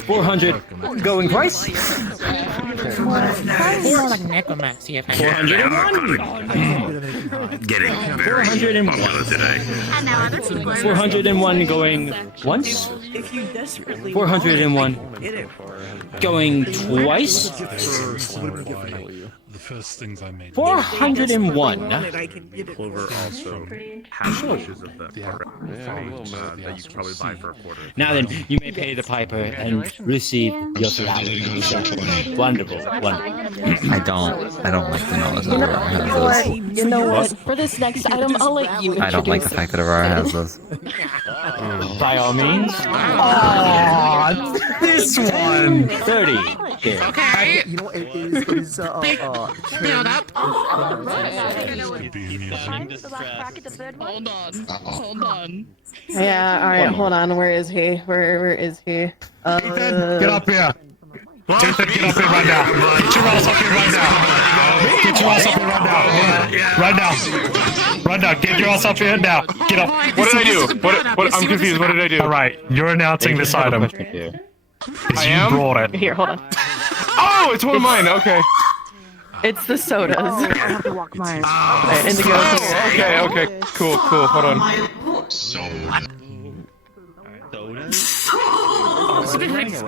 400 going twice. 401. Getting very 401. popular today. 401 going once. 401 going twice. The first things I made. 401. Clover also has pieces of that that you could probably buy for a quarter. Now then, you may pay the piper and receive your salary. Wonderful, wonderful. I don't like the knowledge that Aurora has those. You know what? For this next item, I'll let you introduce I don't like the fact that Aurora has those. By all means. Aww, this one. 30. Okay. You know, it is Build up. Hold on. Yeah, alright, hold on. Where is he? Where is he? Ethan, get up here. Ethan, get up here right now. Get your ass up here right now. Get your ass up here right now. Right now. Right now. Get your ass up here now. Get up. What did I do? What? I'm confused. What did I do? All right, you're announcing this item. I am? Brought it. Here, hold on. Oh, it's one of mine. Okay. It's the sodas. I have to walk mine. Indigo. Oh, okay. Cool. Hold on.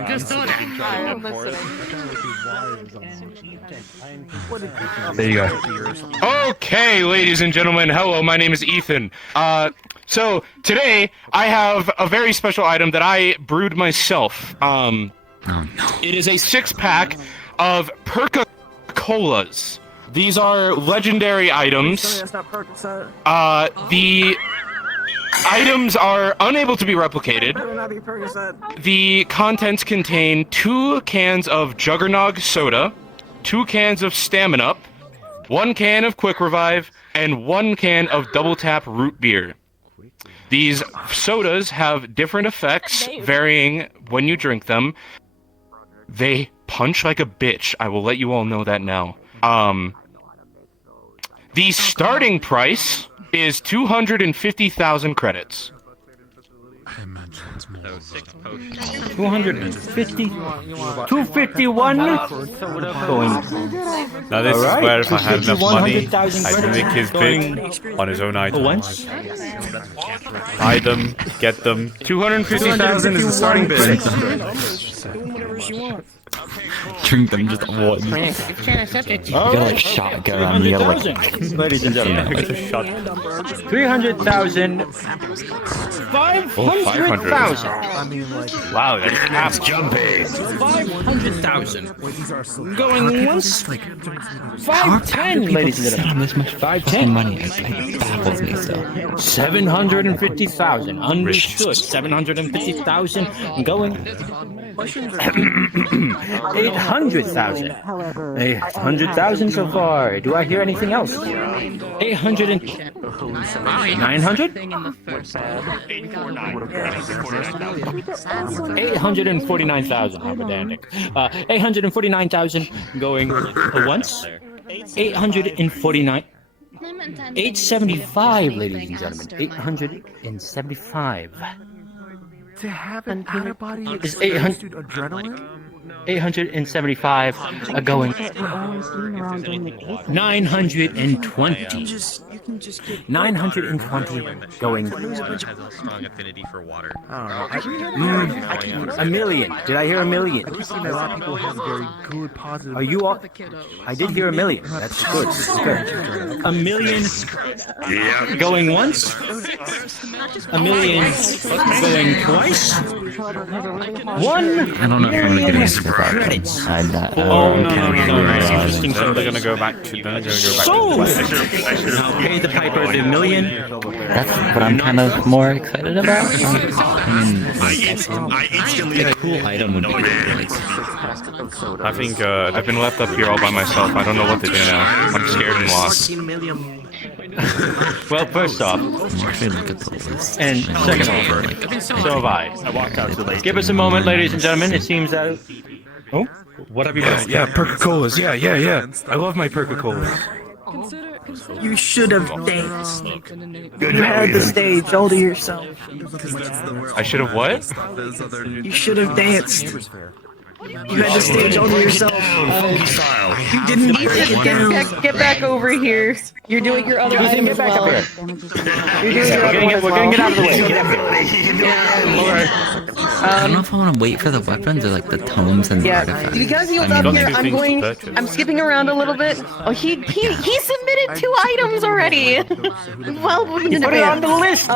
Good soda. There you go. Okay, ladies and gentlemen, hello, my name is Ethan. So today I have a very special item that I brewed myself. It is a 6-pack of Perca-Colas. These are legendary items. The items are unable to be replicated. The contents contain 2 cans of Juggernog soda, 2 cans of Stamina, 1 can of Quick Revive, and 1 can of Double Tap Root Beer. These sodas have different effects, varying when you drink them. They punch like a bitch. I will let you all know that now. The starting price is 250,000 credits. 250. 251. Going. Now this is where if I had enough money, 100,000 I'd make his bid on his own items. Once. Buy them, get them. 250,000 is the starting bid. Drink them just one. You gotta like shotgun. You gotta like. Ladies and gentlemen, 300,000. 500,000. I mean, like, Wow, that's half jumpy. 500,000. Going once. 510, ladies and gentlemen. This much 510 money. It baffles me still. 750,000. Understood. 750,000. Going. 800,000. 800,000 so far. Do I hear anything else? 800 and 900? 849,000. Hypodermic. 849,000 going once. 849. 875, ladies and gentlemen. 875. to have an out-of-body Is experience, dude, adrenaline? 875 going 920 920 going affinity for water. a million. Did I hear a million? I've seen a lot of people have very good positive. Are you all? I did hear a million. That's good. Good. A million going once. A million going twice. One. I don't know if I'm gonna get into that. Oh no! Interesting. So they're gonna go back to. Sold. Now pay the piper the million. That's what I'm kind of more excited about. I mean, A cool item would be good. I think I've been left up here all by myself. I don't know what to do now. I'm scared and lost. Well, first off, and second off, so have I. I walked out too late. Give us a moment, ladies and gentlemen. It seems that. Oh, what have you done? Yeah, Perca-Colas. Yeah. I love my Perca-Colas. You should have danced. Good You had the stage all to yourself. I should have what? You should have danced. You had the stage all to yourself. You didn't need to get back over here. You're doing your other item as well. You're doing your other one as well. We're gonna get out of the way. I don't know if I want to wait for the weapons or like the tomes and the artifacts. Because he was up here, I'm skipping around a little bit. Oh, he submitted 2 items already. Well, we can put it on the list,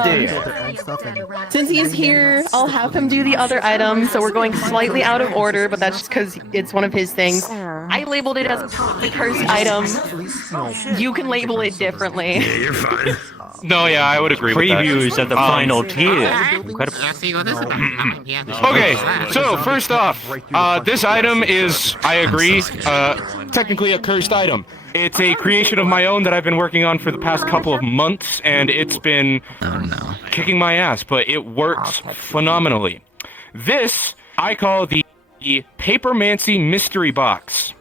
Since he's here, I'll have him do the other items. So we're going slightly out of order, but that's just because it's one of his things. I labeled it as the cursed item. You can label it differently. Yeah, you're fine. No, yeah, I would agree with that. Previews at the final tier. Incredible. Okay, so first off, this item is, I agree, technically a cursed item. It's a creation of my own that I've been working on for the past couple of months, and it's been kicking my ass, but it works phenomenally. This, I call the Papermancy Mystery Box.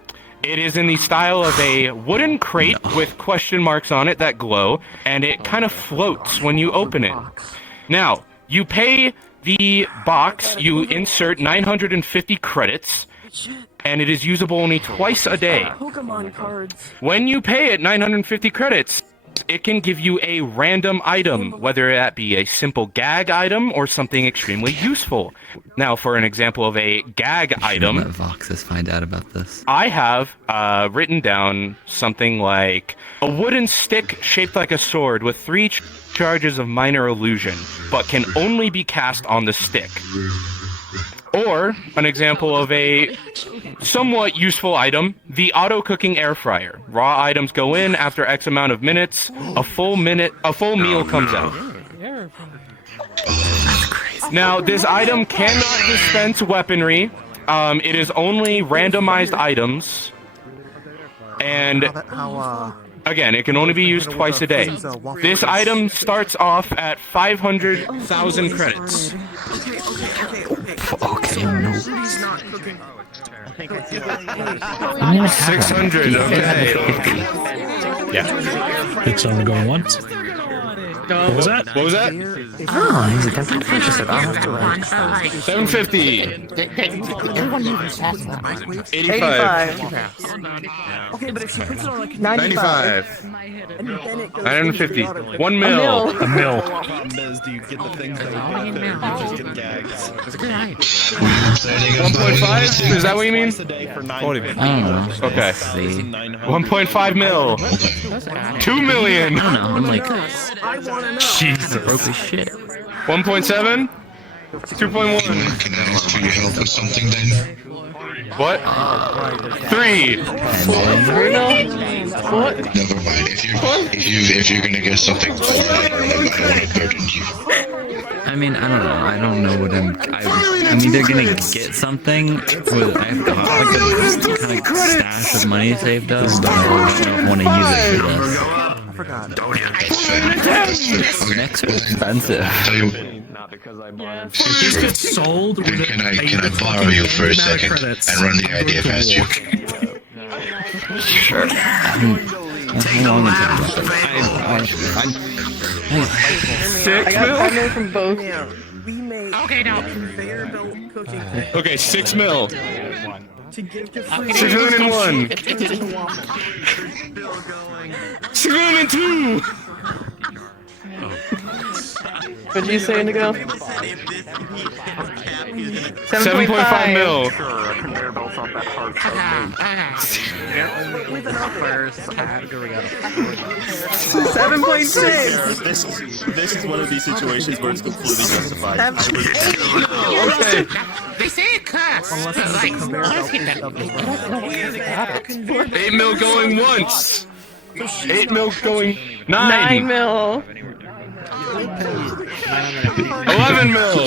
It is in the style of a wooden crate with question marks on it that glow, and it kind of floats when you open it. Now, you pay the box, you insert 950 credits, and it is usable only twice a day. When you pay it 950 credits, it can give you a random item, whether that be a simple gag item or something extremely useful. Now, for an example of a gag item, let Voxes find out about this. I have written down something like a wooden stick shaped like a sword with 3 charges of minor illusion, but can only be cast on the stick. Or, an example of a somewhat useful item, the auto-cooking air fryer. Raw items go in, after X amount of minutes, a full meal comes out. Now, this item cannot dispense weaponry. It is only randomized items. And again, it can only be used twice a day. This item starts off at 500,000 credits. Okay, no. 600, okay. Yeah. It's only going once. What was that? What was that? Oh, he's attempting to purchase it. I'll have to 750. 85. Okay, but if she puts it on like 95. 950. 1 mil. A mil. Do you get the things that you just get gags? 1.5? Is that what you mean? What do you mean? I don't know. Okay. 1.5 mil. 2 million. I don't know. I'm like, Jesus. broke as shit. 1.7? 2.1. Can I ask for your help with something then? What? 3. What? Never mind. If you're gonna get something, I don't want to burden you. I mean, I don't know. I don't know what I'm either gonna get something, or I have to have like a kind of stash of money saved up, but I don't want to use it for this. Next expensive. If this gets sold, Then can I borrow you for a second and run the idea past you? Sure. How long until I know from both. Okay, now. Okay, 6 mil. 601. 602. What did you say, Indigo? 7.5 mil. 7.6. This is one of these situations where it's completely justified. Okay. They say it costs. 8 mil going once. 8 mil going 9. 9 mil. 11 mil.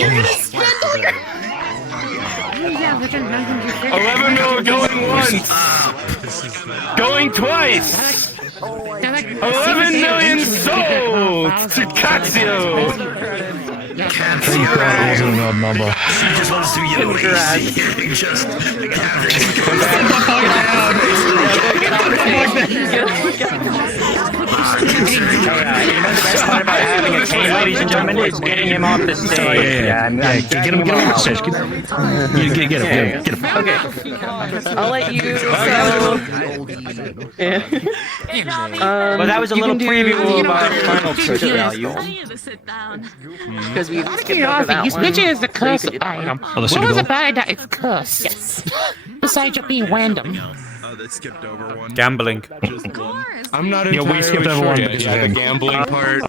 11 mil going once. Going twice. 11 million sold to Katsio. Thank God it wasn't an odd number. She just wants to get lazy. Just have it. The best part about having a chain ladies and gentlemen, it's getting him off the stage. Get him off the stage. Get him. Okay. I'll let you. Well, that was a little preview of our final picture value. Because we skipped over that This one. picture is the So you curse could do that. item. Oh, What was about that? It's cursed. Yes. Besides it being random. Oh, they skipped over one. Gambling. I'm not Yeah, we entirely skipped over sure one yet. because Yeah, of the him. gambling part.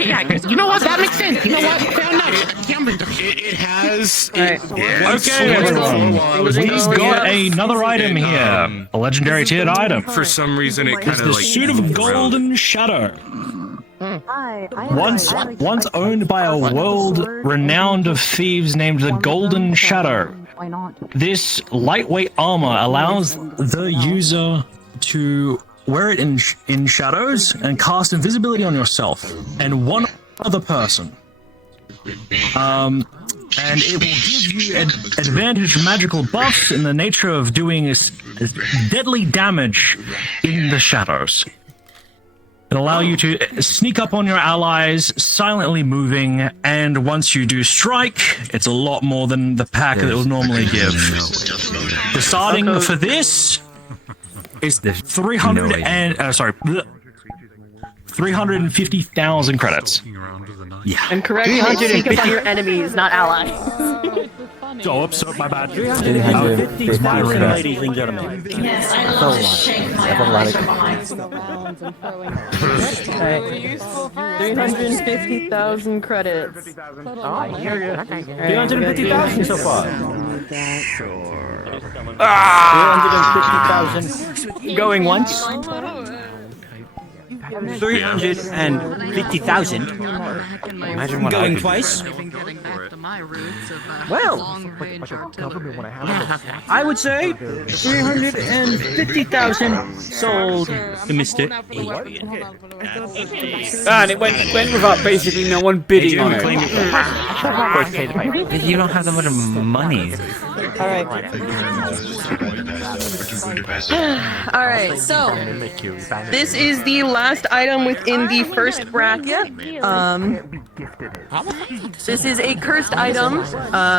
Yeah, you know what? That makes sense. You know what? Fair enough. Gambling. It has. Okay, everyone. We've got another item here. A legendary tiered item. For some reason, it It's kind the of like suit of Golden Shadow. Once owned by a world renowned of thieves named the Golden Shadow. Why not? This lightweight armor allows the user to wear it in shadows and cast invisibility on yourself and one other person. And it will give you advantage magical buffs in the nature of doing deadly damage in the shadows. It'll allow you to sneak up on your allies, silently moving, and once you do strike, it's a lot more than the pack that it will normally give. The starting for this is 350,000 credits. Yeah. And correctly, sneak up on your enemies, not allies. Oh, oops, my bad. 350,000, ladies and gentlemen. Yes, I love to shake my arms for mine. 350,000 credits. Oh, you're good. 350,000 so far. Sure. 350,000 going once. 350,000 Imagine what going I twice. Well, I would say 350,000 sold to Mr. Adrian. And it went without basically no one bidding on it. You don't have that much money. Alright. Alright, so this is the last item within the first bracket. This is a cursed item.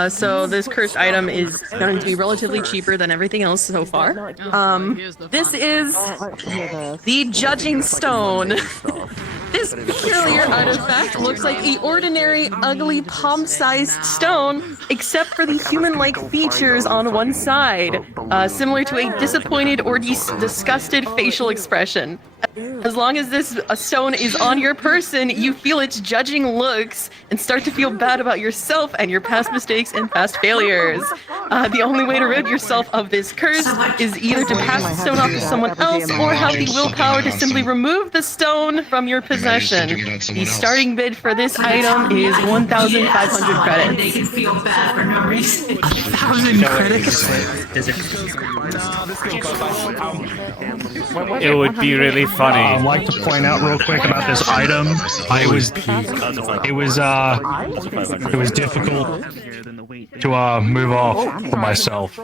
So this cursed item is going to be relatively cheaper than everything else so far. This is the judging stone. This peculiar artifact looks like an ordinary, ugly, palm-sized stone, except for the human-like features on one side, similar to a disappointed or disgusted facial expression. As long as this stone is on your person, you feel its judging looks and start to feel bad about yourself and your past mistakes and past failures. The only way to rid yourself of this curse is either to pass the stone off to someone else or have the willpower to simply remove the stone from your possession. The starting bid for this item is 1,500 credits. They can feel bad for no reason. 1,000 credits? It would be really funny. I'd like to point out real quick about this item. It was difficult to move off for myself.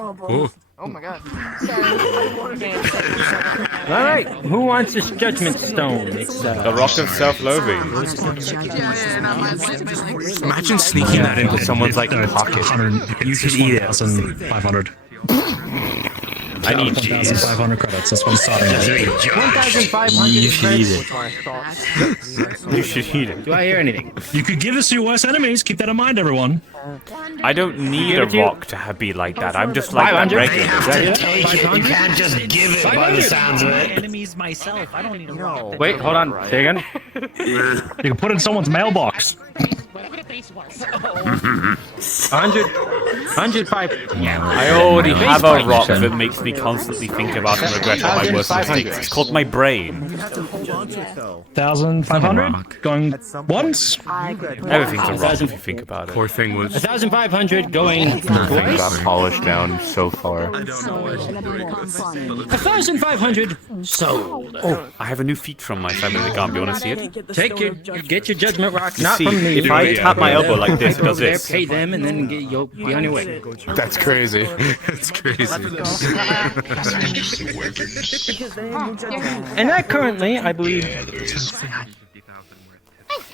Oh my god. All right, who wants this judgment stone? It's The rock of self-loathing. Imagine sneaking that into someone's like pocket. You should eat it. 1,500. I need 1,500 credits. That's what I'm starting at. 1,500 You should eat it. You should eat it. Do I hear anything? You could give this to your worst enemies. Keep that in mind, everyone. I don't need a rock to be like that. I'm just like that regular. You can't just give it by the sounds of it. Enemies myself. I don't need a rock. Wait, hold on. Say again. You can put it in someone's mailbox. 105. I already have a rock that makes me constantly think about and regret all my worst mistakes. It's called my brain. 1,500 going once. Everything's a rock if you think about it. Poor thing was 1,500 going nothing twice. got polished down so far. 1,500 sold. Oh, I have a new feat from my family gun. Do you want to see it? Get your judgment rock, not See, from me. if I tap my elbow like this, it does There, this. pay them, and then you'll be on your way. That's crazy. That's crazy. And that currently, I believe.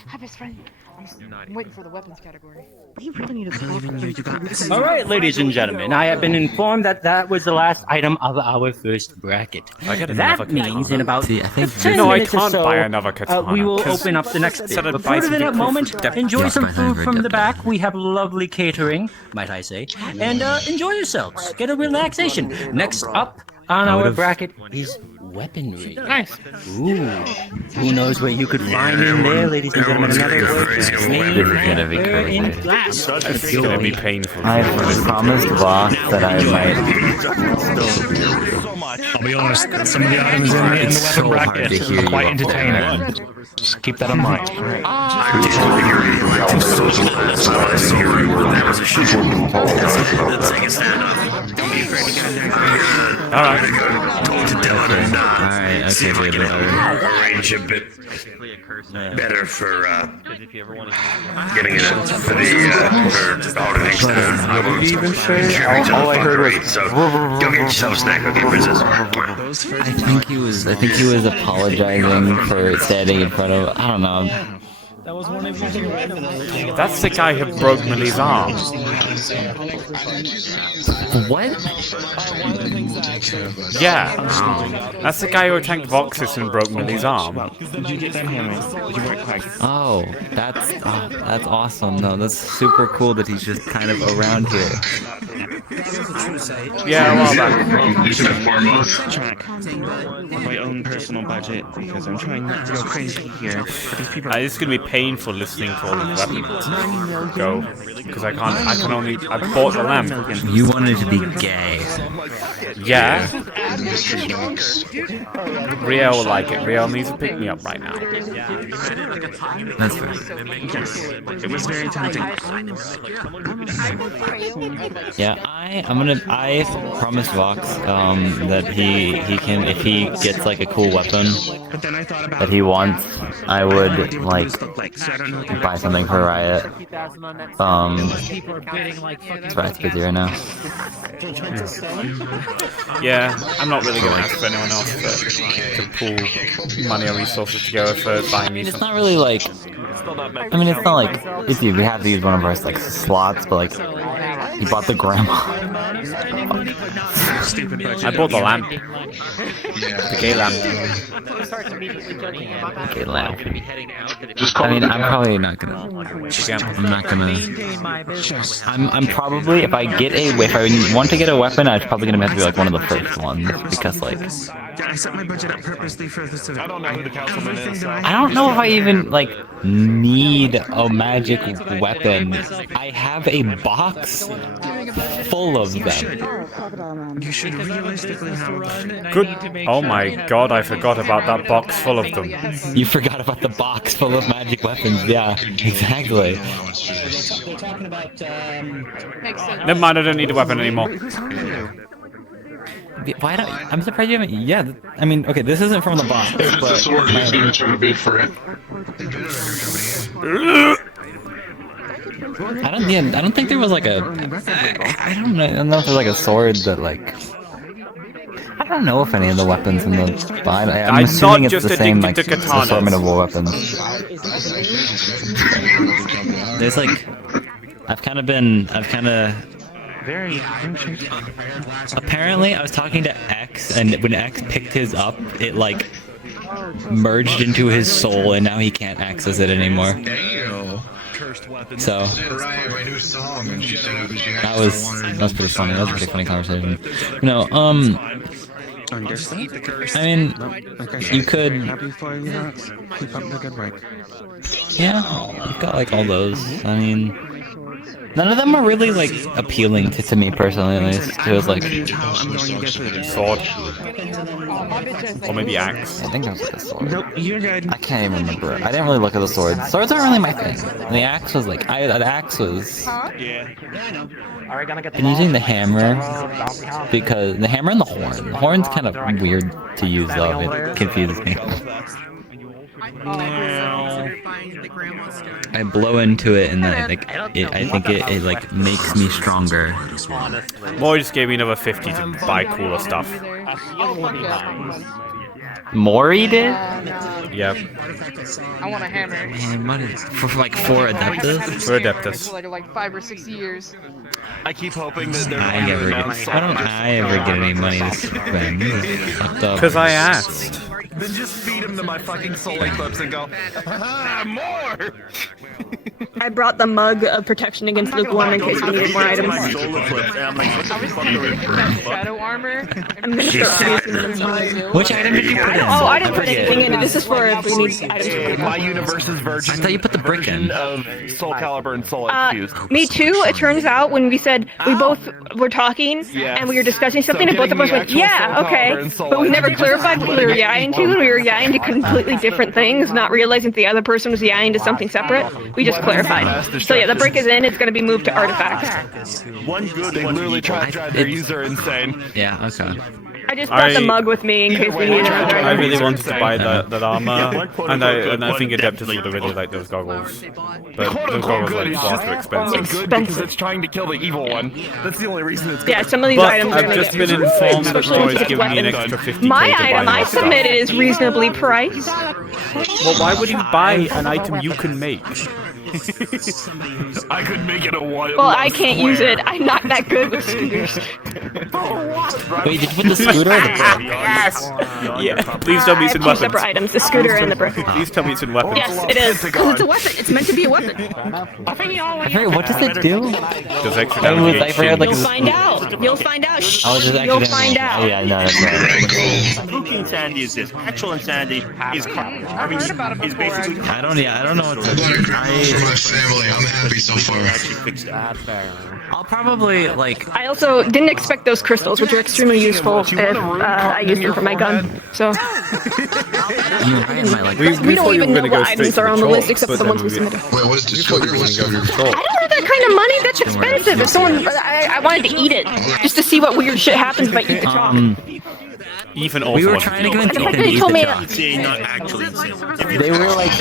Hi, best friend. I'm waiting for the weapons category. We really need to All right, ladies and gentlemen, I have been informed that that was the last item of our first bracket. I get another That means in about See, I think 10 No, I minutes or can't so, buy another katana, we will 'cause open up the next bit. instead of But buy further than that something moment, for enjoy Yeah, some buy something food for from the depth. back. We have lovely catering, might I say, and enjoy yourselves. Get a relaxation. Next up on our bracket is weaponry. Nice. Ooh, who knows what you could find in there, ladies and gentlemen? Another word This is gonna be crazy. in glass. It's gonna be painful. I promised Vox that I might. I'll be honest, some of the items in the weapon so hard bracket to hear are quite you. entertaining. Just keep that in mind. Alright. Alright, okay, wait, Arrange a bit better for getting it up for the auditing What did he even say? all I heard was so go get yourself a snack, okay, princess. I think he was apologizing for standing in front of. I don't know. That's the guy who broke Millie's arm. What? Yeah. That's the guy who attacked Voxus and broke Millie's arm. Oh, that's awesome. No, that's super cool that he's just kind of around here. Yeah, well, that. You should inform us. My own personal budget because I'm trying not to go crazy here. But these people. It's gonna be painful listening to all these weapons go because I bought the lamp. You wanted to be gay. Yeah. Rio will like it. Rio needs to pick me up right now. That's fair. It was very tempting. Yeah, I promised Vox that he can, if he gets like a cool weapon that he wants, I would like buy something for Riot. Riot's busy right now. Yeah, I'm not really gonna ask for anyone else to pull money or resources together for buying me It's something. not really like. I mean, it's not like it's we have to use one of our like slots, but like he bought the grandma. I bought the lamp. The gay lamp. Okay, lamp. I mean, I'm probably not gonna. I'm not gonna. I'm probably if I want to get a weapon, I'm probably gonna have to be like one of the first ones because like. I set my budget up purposely for this event. I don't know who the councilman is. I don't know if I even like need a magic weapon. I have a box full of them. You should realistically have. Good. Oh my god, I forgot about that box full of them. You forgot about the box full of magic weapons. Yeah, exactly. Never mind, I don't need a weapon anymore. Why don't I'm surprised you haven't? Yeah, I mean, okay, this isn't from the box, If but the sword is gonna try to bid for it. I don't think there was like a. I don't know if there's like a sword that like. I don't know if any of the weapons in the. I'm assuming not it's just the same like addicted to katanas. assortment of weapons. There's like, I've kind of. Very. Apparently, I was talking to X, and when X picked his up, it like merged into his soul, and now he can't access it anymore. So that was pretty funny. That was a pretty funny conversation. No, I mean, you could. Keep up the good work. Yeah, you've got like all those. I mean. None of them are really like appealing to me personally. At least it was like sword, or maybe axe. I think it was like a sword. Nope, you're good. I can't even remember. I didn't really look at the swords. Swords aren't really my thing. And the axe was like the axe was. Yeah. I'm using the hammer because the hammer and the horn. The horn's kind of weird to use though. It confuses me. I blow into it and then I think it like makes me stronger. Moy just gave me another 50 to buy cooler stuff. Maury did? Yep. I want a hammer. Man, money for like 4 Adeptus? For Adeptus. For like 5 or 6 years. I keep hoping that they're Why don't I ever get any money to spend? Because I asked. Then just feed him to my fucking soul eclipse and go, more! I brought the mug of protection against lukewarm in case we needed more items. Shadow armor. I'm gonna start using them. Which item did you put in? Oh, I didn't put anything in. This is for if we need items. My universe's version. I thought you put the brick in. Of Soul Calibur and Soul Infused. Me too. It turns out when we said we both were talking and we were discussing something, and both of us went, "Yeah, okay," but we never clarified what we were yapping to. We were yapping to completely different things, not realizing that the other person was yapping to something separate. We just clarified. So yeah, the brick is in. It's going to be moved to artifacts. One good. They literally try to drive their user insane. Yeah. Okay. I just brought the mug with me in case we needed it. I really wanted to buy that armor, and I think Adeptus would have really liked those goggles. But those goggles are far too expensive. Good because it's trying to kill the evil one. That's the only reason it's good. Yeah, some of these items are I've just been informed that Roy's given me an extra 50k to My buy item I more stuff. submitted is reasonably priced. Well, why would you buy an item you can make? I could make it a one. Well, I can't use it. I'm not that good with scooters. Wait, did you put the scooter or the brick? Yes! Yeah, please tell me it's in Two weapons. separate items, the scooter and the brick. Please tell me it's in weapons. Yes, it is. Because it's a weapon. It's meant to be a weapon. What does it do? Does extra damage. You'll find out. You'll find out. You'll find out. Yeah, no, that's right. Spooky insanity is this. Actual insanity is is basically. I don't know what to For my family, I'm happy so far. I'll probably like. I also didn't expect those crystals, which are extremely useful if I used them for my gun. So we don't even know what items are on the list except for the ones we submitted. Wait, what's the scooter? I don't have that kind of money. That's expensive. If someone, I wanted to eat it just to see what weird shit happens if I eat the chalk. Ethan also we were wanted trying to to convince Ethan to eat the chalk. They were like,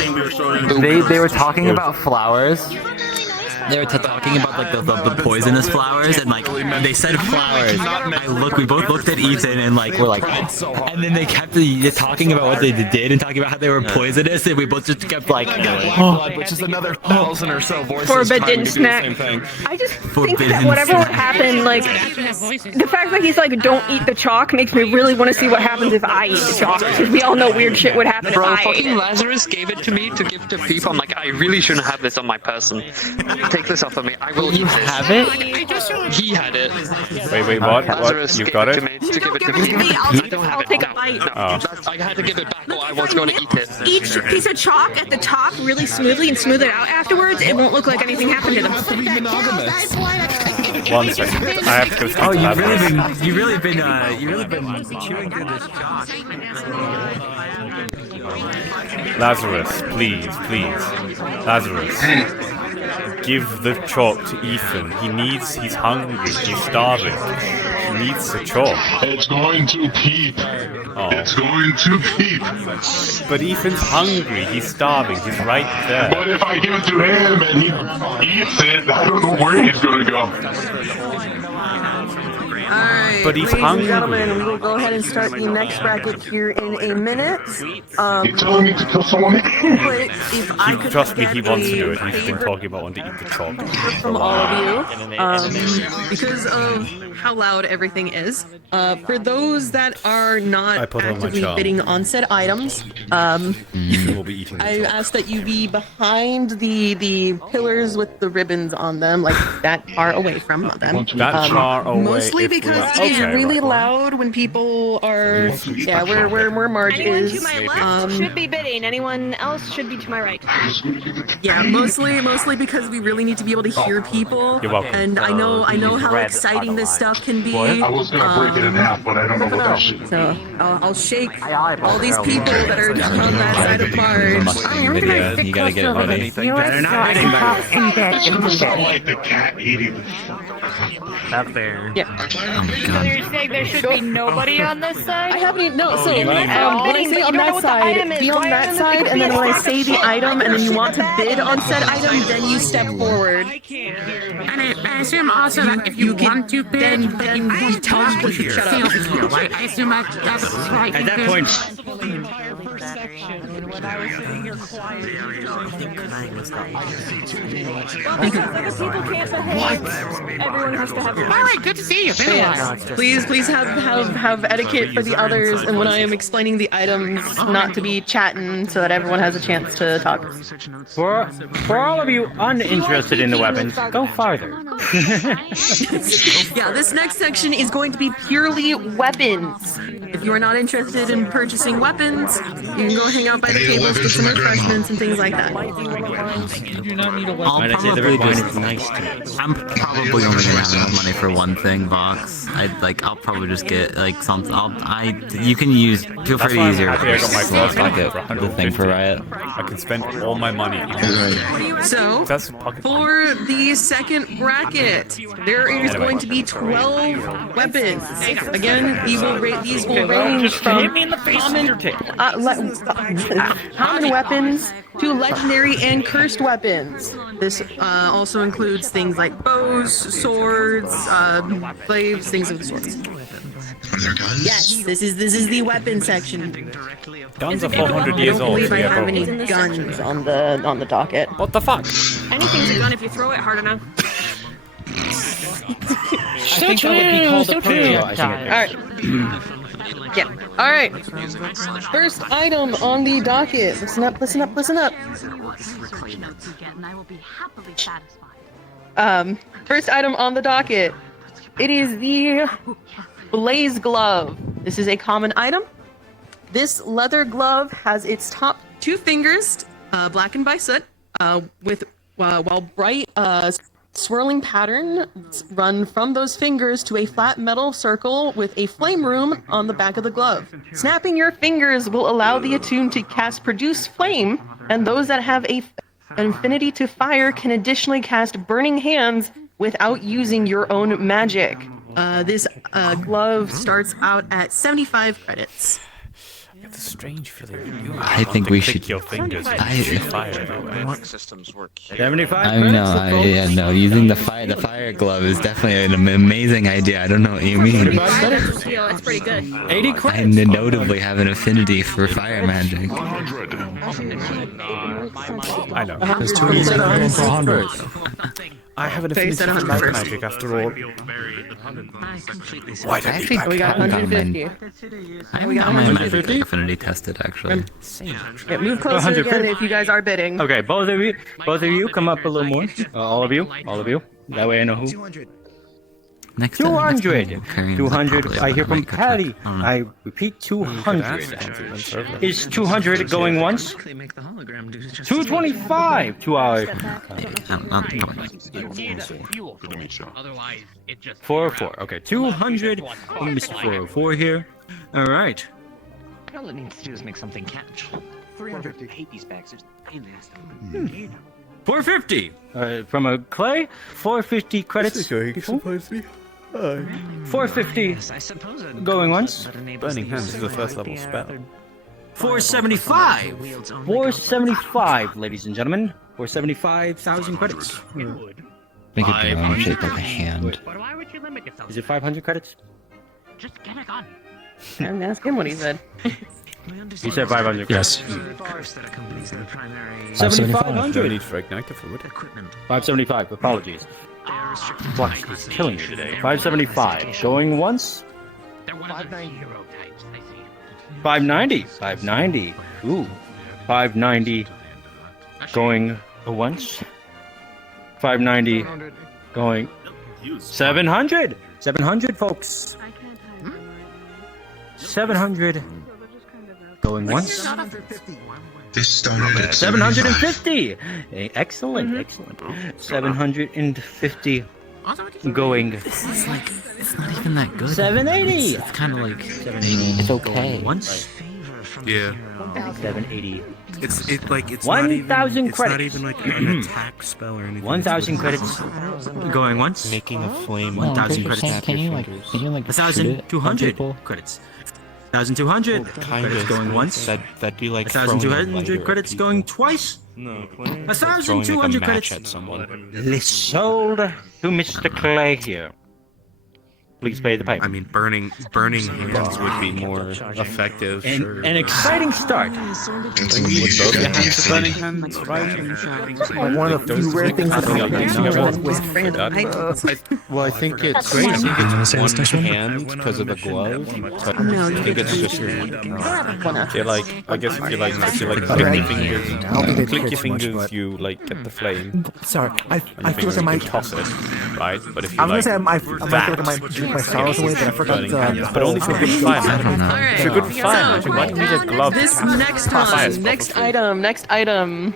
they were talking about flowers. They were talking about like the poisonous flowers, and like they said flowers. We both looked at Ethan and like we're like, and then they kept talking about what they did and talking about how they were poisonous, and we both just kept like, which is another 1,000 or so voices Forbidden snack. I just think that whatever would happen, like the fact that he's like, don't eat the chalk makes me really want to see what happens if I eat the chalk, because we all know weird shit would happen Bro, if I ate fucking it. Lazarus gave it to me to give to people. I'm like, I really shouldn't have this on my person. Take this off of me. I will eat this. Have it? He had it. Wait, what? Lazarus You got it? to give it to me. I don't have it. Take a bite. I had to give it back or I was going to eat it. Each piece of chalk at the top really smoothly and smooth it out afterwards. It won't look like anything happened to them. 1 second. I have to go straight to Lazarus. you've really been chewing through this chalk. Lazarus, please. Lazarus. Give the chalk to Ethan. He's hungry, he's starving. He needs the chalk. It's going to peep. Oh. It's going to peep. But Ethan's hungry, he's starving, he's right there. But if I give it to him and he eats it, I don't know where he's going to go. Alright, But he's ladies hungry. and gentlemen, we will go ahead and start the next bracket here in a minute. You're telling me to kill someone? Trust me, he wants to do it. He's been talking about wanting to eat the chalk. From all of you, because of how loud everything is. For those that are not I put on my actively charm. bidding on said items, Ethan will be eating the I chalk. ask that you be behind the pillars with the ribbons on them, like that far away from them. That far away. Mostly because it's really loud when people are. Yeah, where Marge Anyone is. to my left should be bidding. Anyone else should be to my right. Yeah, mostly because we really need to be able to hear people. You're welcome. And I know how exciting this stuff can be. I was going to break it in half, but I don't know what else. So I'll shake all these people that are on that side of Marge. You gotta get it ready. They're not hitting back. It's not like the cat eating. Not fair. Yeah. Oh my god. You're saying there should be nobody on this side? I haven't even, no, so you when mean I say on that side, be on that side, and then when I say the item, and then you want to bid on said item, then you step forward. And I assume also that if you want to bid, then you tell people to shut up. I assume that's right. At that point, next section when I was sitting here quiet. People can't behave. Everyone has to have. All right, good to see you. Been a while. Please have etiquette for the others, and when I am explaining the items, not to be chatting, so that everyone has a chance to talk. For all of you uninterested in the weapons, go farther. Yeah, this next section is going to be purely weapons. If you are not interested in purchasing weapons, you can go hang out by the tables, get some refreshments and things like that. I'm probably only gonna have enough money for one thing, Vox. I'll probably just get like something. You can use. Feel free to use your. The thing for Riot. I can spend all my money. So, for the second bracket, there is going to be 12 weapons. Again, these will range from common weapons to legendary and cursed weapons. This also includes things like bows, swords, glaives, things of the sort. Yes, this is the weapon section. Guns are 400 years old. I don't believe I have any guns on the docket. What the fuck? Anything's a gun if you throw it hard enough. I think that would be called a projectile. Alright. Yeah. Alright. First item on the docket. Listen up. First item on the docket. It is the Blaze Glove. This is a common item. This leather glove has its top two fingers blackened by soot, while bright swirling patterns run from those fingers to a flat metal circle with a flame rune on the back of the glove. Snapping your fingers will allow the attuned to cast Produce Flame, and those that have an affinity to fire can additionally cast Burning Hands without using your own magic. This glove starts out at 75 credits. It's a strange feeling. I think we should. Your fingers. Systems work. 75. I know. Using the fire glove is definitely an amazing idea. I don't know what you mean. It's pretty good. 80 credits. I notably have an affinity for fire magic. I know. There's two easy going for 100. I have an affinity for light magic after all. Why did Actually, we got 150. I haven't got my magic affinity tested actually. Yeah, move closer again if you guys are bidding. Okay, both of you, come up a little more. All of you. That way I know who. Next 200. 200. I hear from Patty. I repeat, 200. Is 200 going once? 225. 2 hours. 404. Okay, 200. Mr. 404 here. All right. All it needs to do is make something catch. 350. I hate these bags. There's pain in the ass. 450. From a clay. 450 credits. This is going supposedly. 450. Going once. Burning Hands is the first level spell. 475. 475, ladies and gentlemen. 475,000 credits. Make it their own shape like a hand. Is it 500 credits? Just get a gun. I'm asking what he said. He said 500 credits. Yes. 7,500. Need for igniter fluid. 575. Apologies. Flux is killing you today. 575. Going once. 590. 590. Ooh. 590. Going once. 590. Going 700. 700, folks. 700. Going once. This started at 750. Excellent. 750. Going. This is like, it's not even that good. 780. It's kind of like 780. It's okay. Once. Yeah. 780. It's 1,000 credits. Not even like an attack spell or anything. 1,000 credits. Going once. Making a flame. 1,000 credits. Can you 1,200 credits. 1,200 credits going once. That'd be like 1,200 credits going twice. No. 1,200 credits. At someone. Sold to Mr. Clay here. Please pay the piper. I mean, burning hands would be more effective. An exciting start. Would both your hands are burning hands, right? One of the few rare things that Well, I think it's one hand because of the glove. But I think it's just I guess if you click your fingers, you like get the flame. Sorry, I feel like I might toss it, right? But if you I was gonna say I feel like I might drink my sorrows away, but I forgot but only for good fire. If you're good fire, So, you might need a glove. This next one, next item.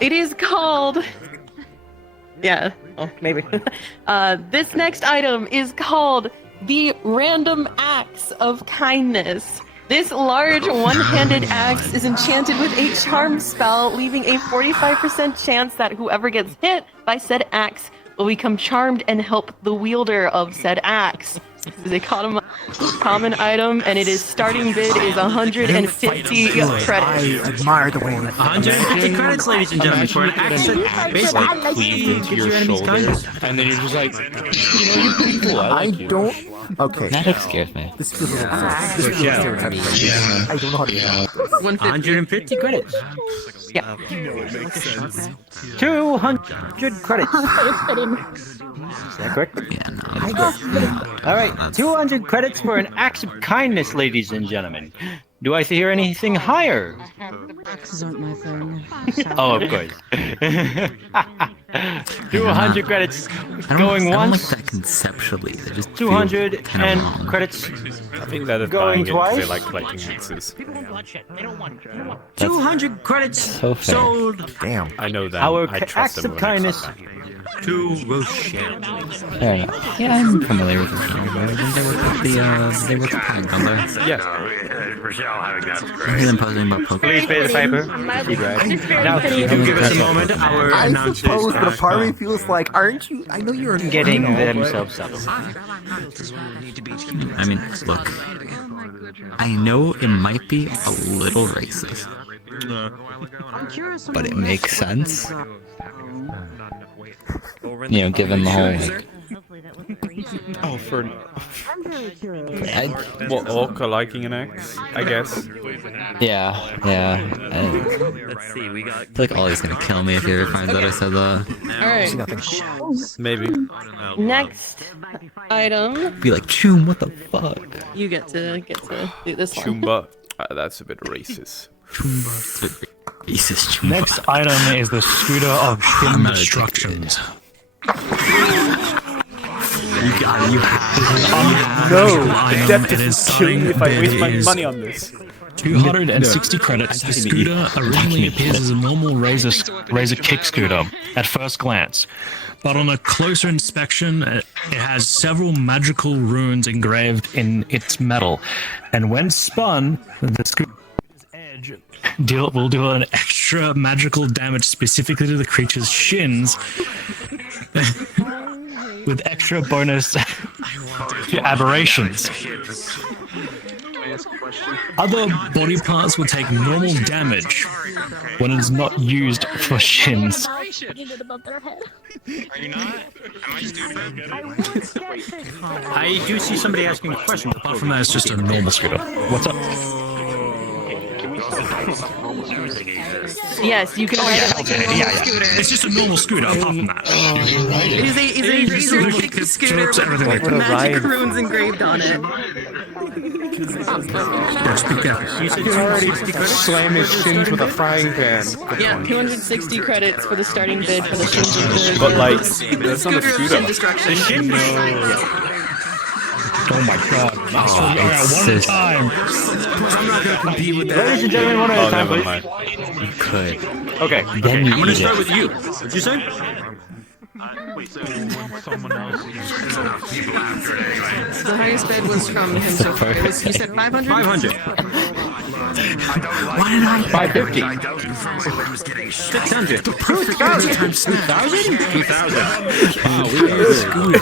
It is called. Yeah. Oh, maybe. This next item is called the Random Axe of Kindness. This large one-handed axe is enchanted with a charm spell, leaving a 45% chance that whoever gets hit by said axe will become charmed and help the wielder of said axe. This is a common item, and its starting bid is 150 credits. I admire the way 150 credits, ladies and gentlemen, for an axe that basically cleaved into your shoulders, and then you're just like, you're pretty cool. I don't. Okay. That scares me. This feels a little this feels stereotypical. I don't know how to do that. 150 credits. Yeah. 200 credits. Is that correct? Yeah, no. All right, 200 credits for an act of kindness, ladies and gentlemen. Do I hear anything higher? Axes aren't my thing. Oh, of course. 200 credits going I don't once. like that conceptually. They just 200 feel kinda and wrong. credits. I think that is Going buying it because they twice? like collecting axes. 200 credits so fair. sold. Damn. I know that. Our I trust acts them of with an kindness axe. to Rochelle. Fair enough. Yeah, I'm familiar with this game. They work with the pine, don't they? Yeah. Rochelle having that's I hear great. them posting about Pokemon. Please pay the piper. Now, if you give us a moment, our I announcers suppose, but a are part of me feels like, aren't you? I know you're getting themselves up. I mean, look. I know it might be a little racist, but it makes sense. You know, given the whole like, Oh, for I, what orca liking an axe? I guess. yeah. Let's see, we got. I feel like Ollie's gonna kill me if he ever finds out I said that. Alright. Maybe. Next item. Be like, Choom, what the fuck? You get to do this one. Chumba. That's a bit racist. Jesus, Next item is the Scooter of Shim Destructions. You got it, you have No! Item. Adeptus It is is killing me if I waste my is money on this. 260 credits. The scooter originally appears as a normal razor kick scooter at first glance, but on a closer inspection, it has several magical runes engraved in its metal, and when spun, the scooter's edge will deal an extra magical damage specifically to the creature's shins, with extra bonus to aberrations. Other body parts will take normal damage when it is not used for shins. Are you not? Am I stupid? I do see somebody asking a question. Apart from that, it's just a normal scooter. What's up? Yes, you can ride it like a normal scooter. It's just a normal scooter. Apart from that, It is a razor kick scooter with magic runes engraved on it. Speak careful. He's already slam his shins with a frying pan. Yeah, 260 credits for the starting bid for the shins of the But like, that's not a scooter. destruction. Oh my god. Alright, one at a time. I'm not gonna compete with that. Ladies and gentlemen, one at a time, never please. mind. You could. Okay, Then you I'm gonna eat start it. with you. What'd you say? The highest bid was from him so far. You said 500? 500. Why did I? 550. 600. 2,000. 2,000? 2,000. Wow, we are scooter.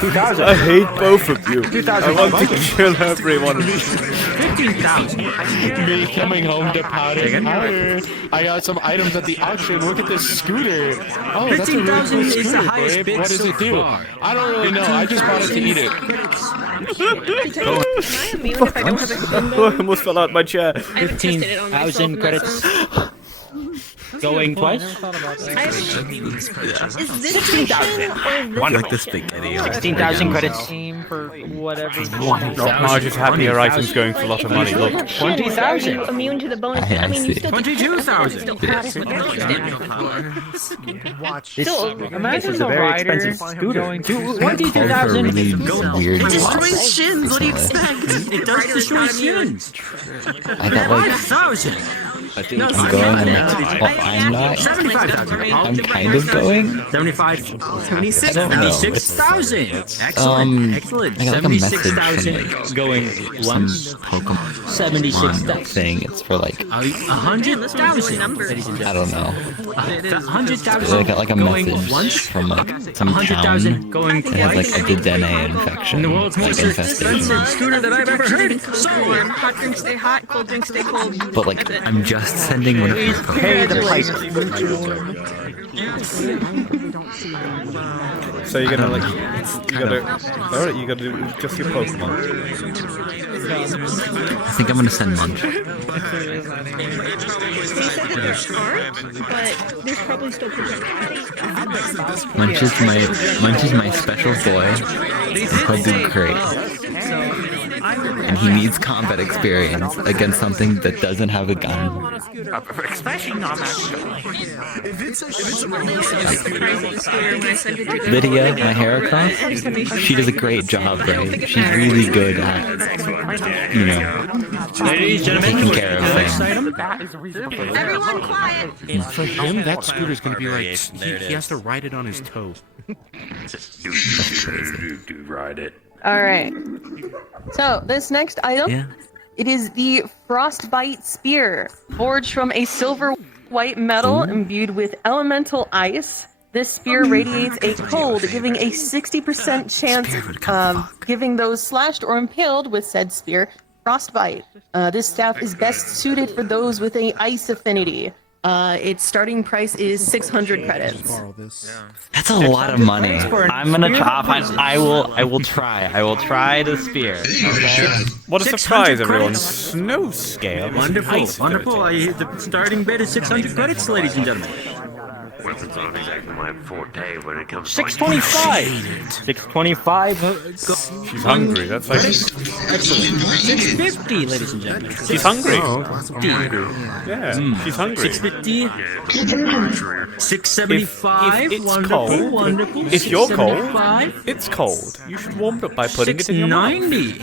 2,000. I hate both of you. 2,000. I want to kill everyone. 15,000. Me coming home to powder. I got some items at the auction. Look at this scooter. Oh, that's a really cool 15,000 is the scooter, highest babe. bid What does so it do? far. I don't really know. I just bought it to eat it. I almost fell out my chair. 15,000 credits. Going twice? Is this 16,000? Like the spaghetti. 16,000 credits. For whatever. Marge is happy her item's going for a lot of money. Look. 20,000. Are you immune to the bonus? I mean, you still 22,000. Imagine a very expensive scooter. 22,000. Weird. It destroys shins. What do you expect? It does destroy shins. I got like 5,000. I'm going on next. Well, I'm not. 75,000. I'm kind of going. 75. 76,000. Excellent. Excellent. I got like a message 76,000 going some once. Pokemon 76,000 thing. It's for like 100,000. I don't know. 100,000. I got like a going message once. from like some 100,000 town going that has like twice. a DNA infection. The world's like most infestation. expensive scooter that I've ever heard. So, hot drinks stay hot, cold drinks stay cold. But like, I'm just sending one of these Pay the price. So you're gonna like, alright, you gotta do just your Pokemon. I think I'm gonna send Munch. They said that there's art, but there's probably still projections. Munch is my special boy. And he'll do great. And he needs combat experience against something that doesn't have a gun. Especially not Lydia, my hair across, she does a great job, right? She's really good at, you know, taking care of things. Everyone quiet. For him, that scooter's gonna be like, he has to ride it on his toe. Ride it. All right. So this next item, it is the Frostbite Spear, forged from a silver white metal imbued with elemental ice. This spear radiates a cold, giving a 60% chance of giving those slashed or impaled with said spear frostbite. This staff is best suited for those with an ice affinity. Its starting price is 600 credits. That's a lot of money. I'm gonna try. I will try. I will try the spear. Okay. What a surprise, everyone! Snow scale. Wonderful, wonderful. The starting bid is 600 credits, ladies and gentlemen. Weapons aren't exactly my forte when it comes to 625. 625. She's hungry. That's like Excellent. 650, ladies and gentlemen. she's hungry. Yeah, she's hungry. 650. 675. If it's wonderful, cold, wonderful. if you're cold, 675. it's cold. You should warm it up by putting it in your mouth. 690.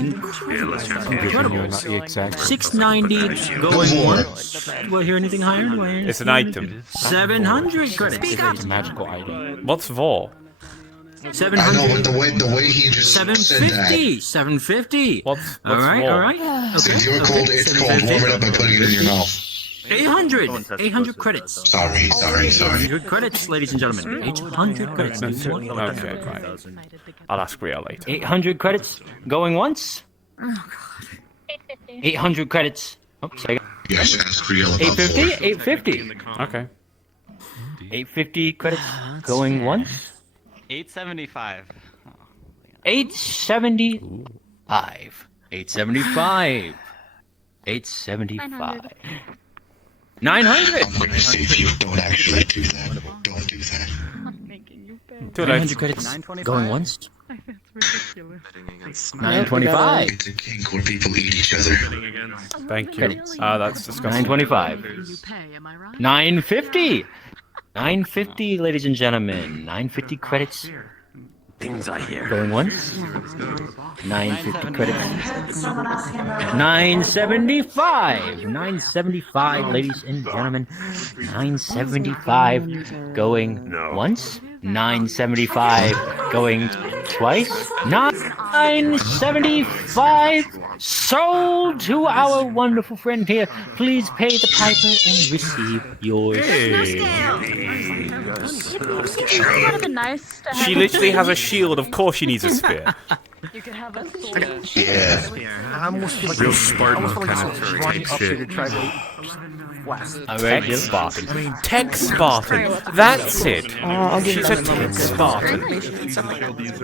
Incredible. 690 going once. Do I hear anything higher? Do I hear It's an anything? item. 700 credits. It's a magical item. What's Vor? 700. I know, but the way he just said that. 750. 750. What's all right, Vor? all right. So if you're cold, it's cold. Warm it up by putting it in your mouth. 800. 800 credits. Sorry. 800 credits, ladies and gentlemen. 800 credits. Okay, right. I'll ask Ria later. 800 credits. Going once. 800 credits. Oops, I got Yes, ask Ria about 850. 850. Okay. 850 credits. Going once. 875. 875. 875. 875. 900. I'm going to see if you don't actually do that. Don't do that. 900 credits. Going once. 925. It's a kink when people eat each other. Thank you. That's disgusting. 925. 950. 950, ladies and gentlemen. 950 credits. things I hear. Going once. 950 credits. 975. 975, ladies and gentlemen. 975 going once. 975 going twice. 975 sold to our wonderful friend here. Please pay the piper and receive yours. She literally has a shield. Of course she needs a spear. You could have a Yeah. Real Spartan kind of type shit. Tech Spartan. Tech Spartan. That's it. She's a Tech Spartan.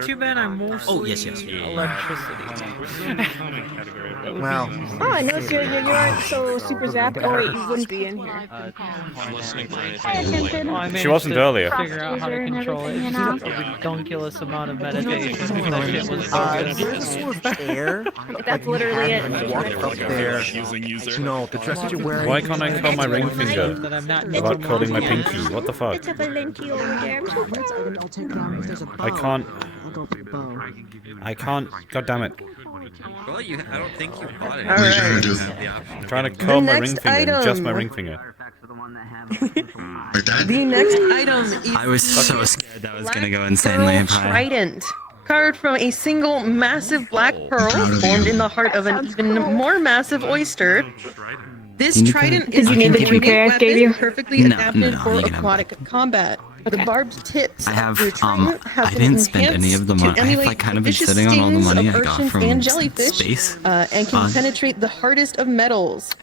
Too bad I'm more. Oh, yes. Wow. Oh, I noticed you aren't so super zapped. Oh wait, you wouldn't be in here. She wasn't earlier. Figure out how to control it. It's a ridiculous amount of meditation. That shit was That's literally it. Up there. No, the dress that you're wearing. Why can't I curl my ring finger without curling my pinky? What the fuck? I can't. God damn it. Well, I don't think you bought it. I'm trying to curl my ring finger, just my ring finger. The next item is I was so scared that was gonna go insanely high. Trident. Carved from a single massive black pearl formed in the heart of an even more massive oyster. This trident is you need the a 2K I weapon gave you? perfectly adapted for aquatic combat. The barbed tips I have, of your trident have I been didn't spend any of the enhanced money. to I've emulate like kind of been vicious sitting on all the stings money of I got urchins from and jellyfish, space. and can penetrate the hardest of metals.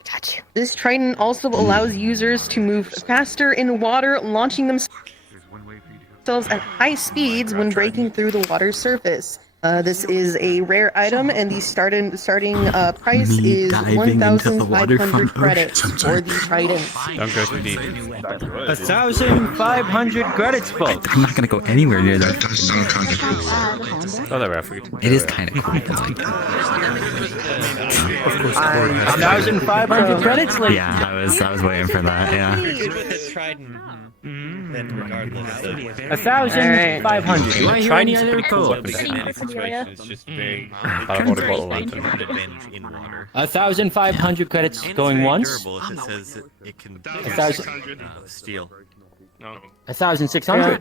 This trident also allows users to move faster in water, launching themselves at high speeds when breaking through the water's surface. This is a rare item, and the starting price is 1,500 credits for the trident. Don't go too deep. 1,500 credits, folks. I'm not gonna go anywhere near that. Oh, they're African. It is kind of cool. It's like, 1,500 credits, ladies. yeah, I was waiting for that. Yeah. 1,500. Do I hear any other codes? It's just very. Water bottle lantern. 1,500 credits going once. 1,000. Steel. 1,600.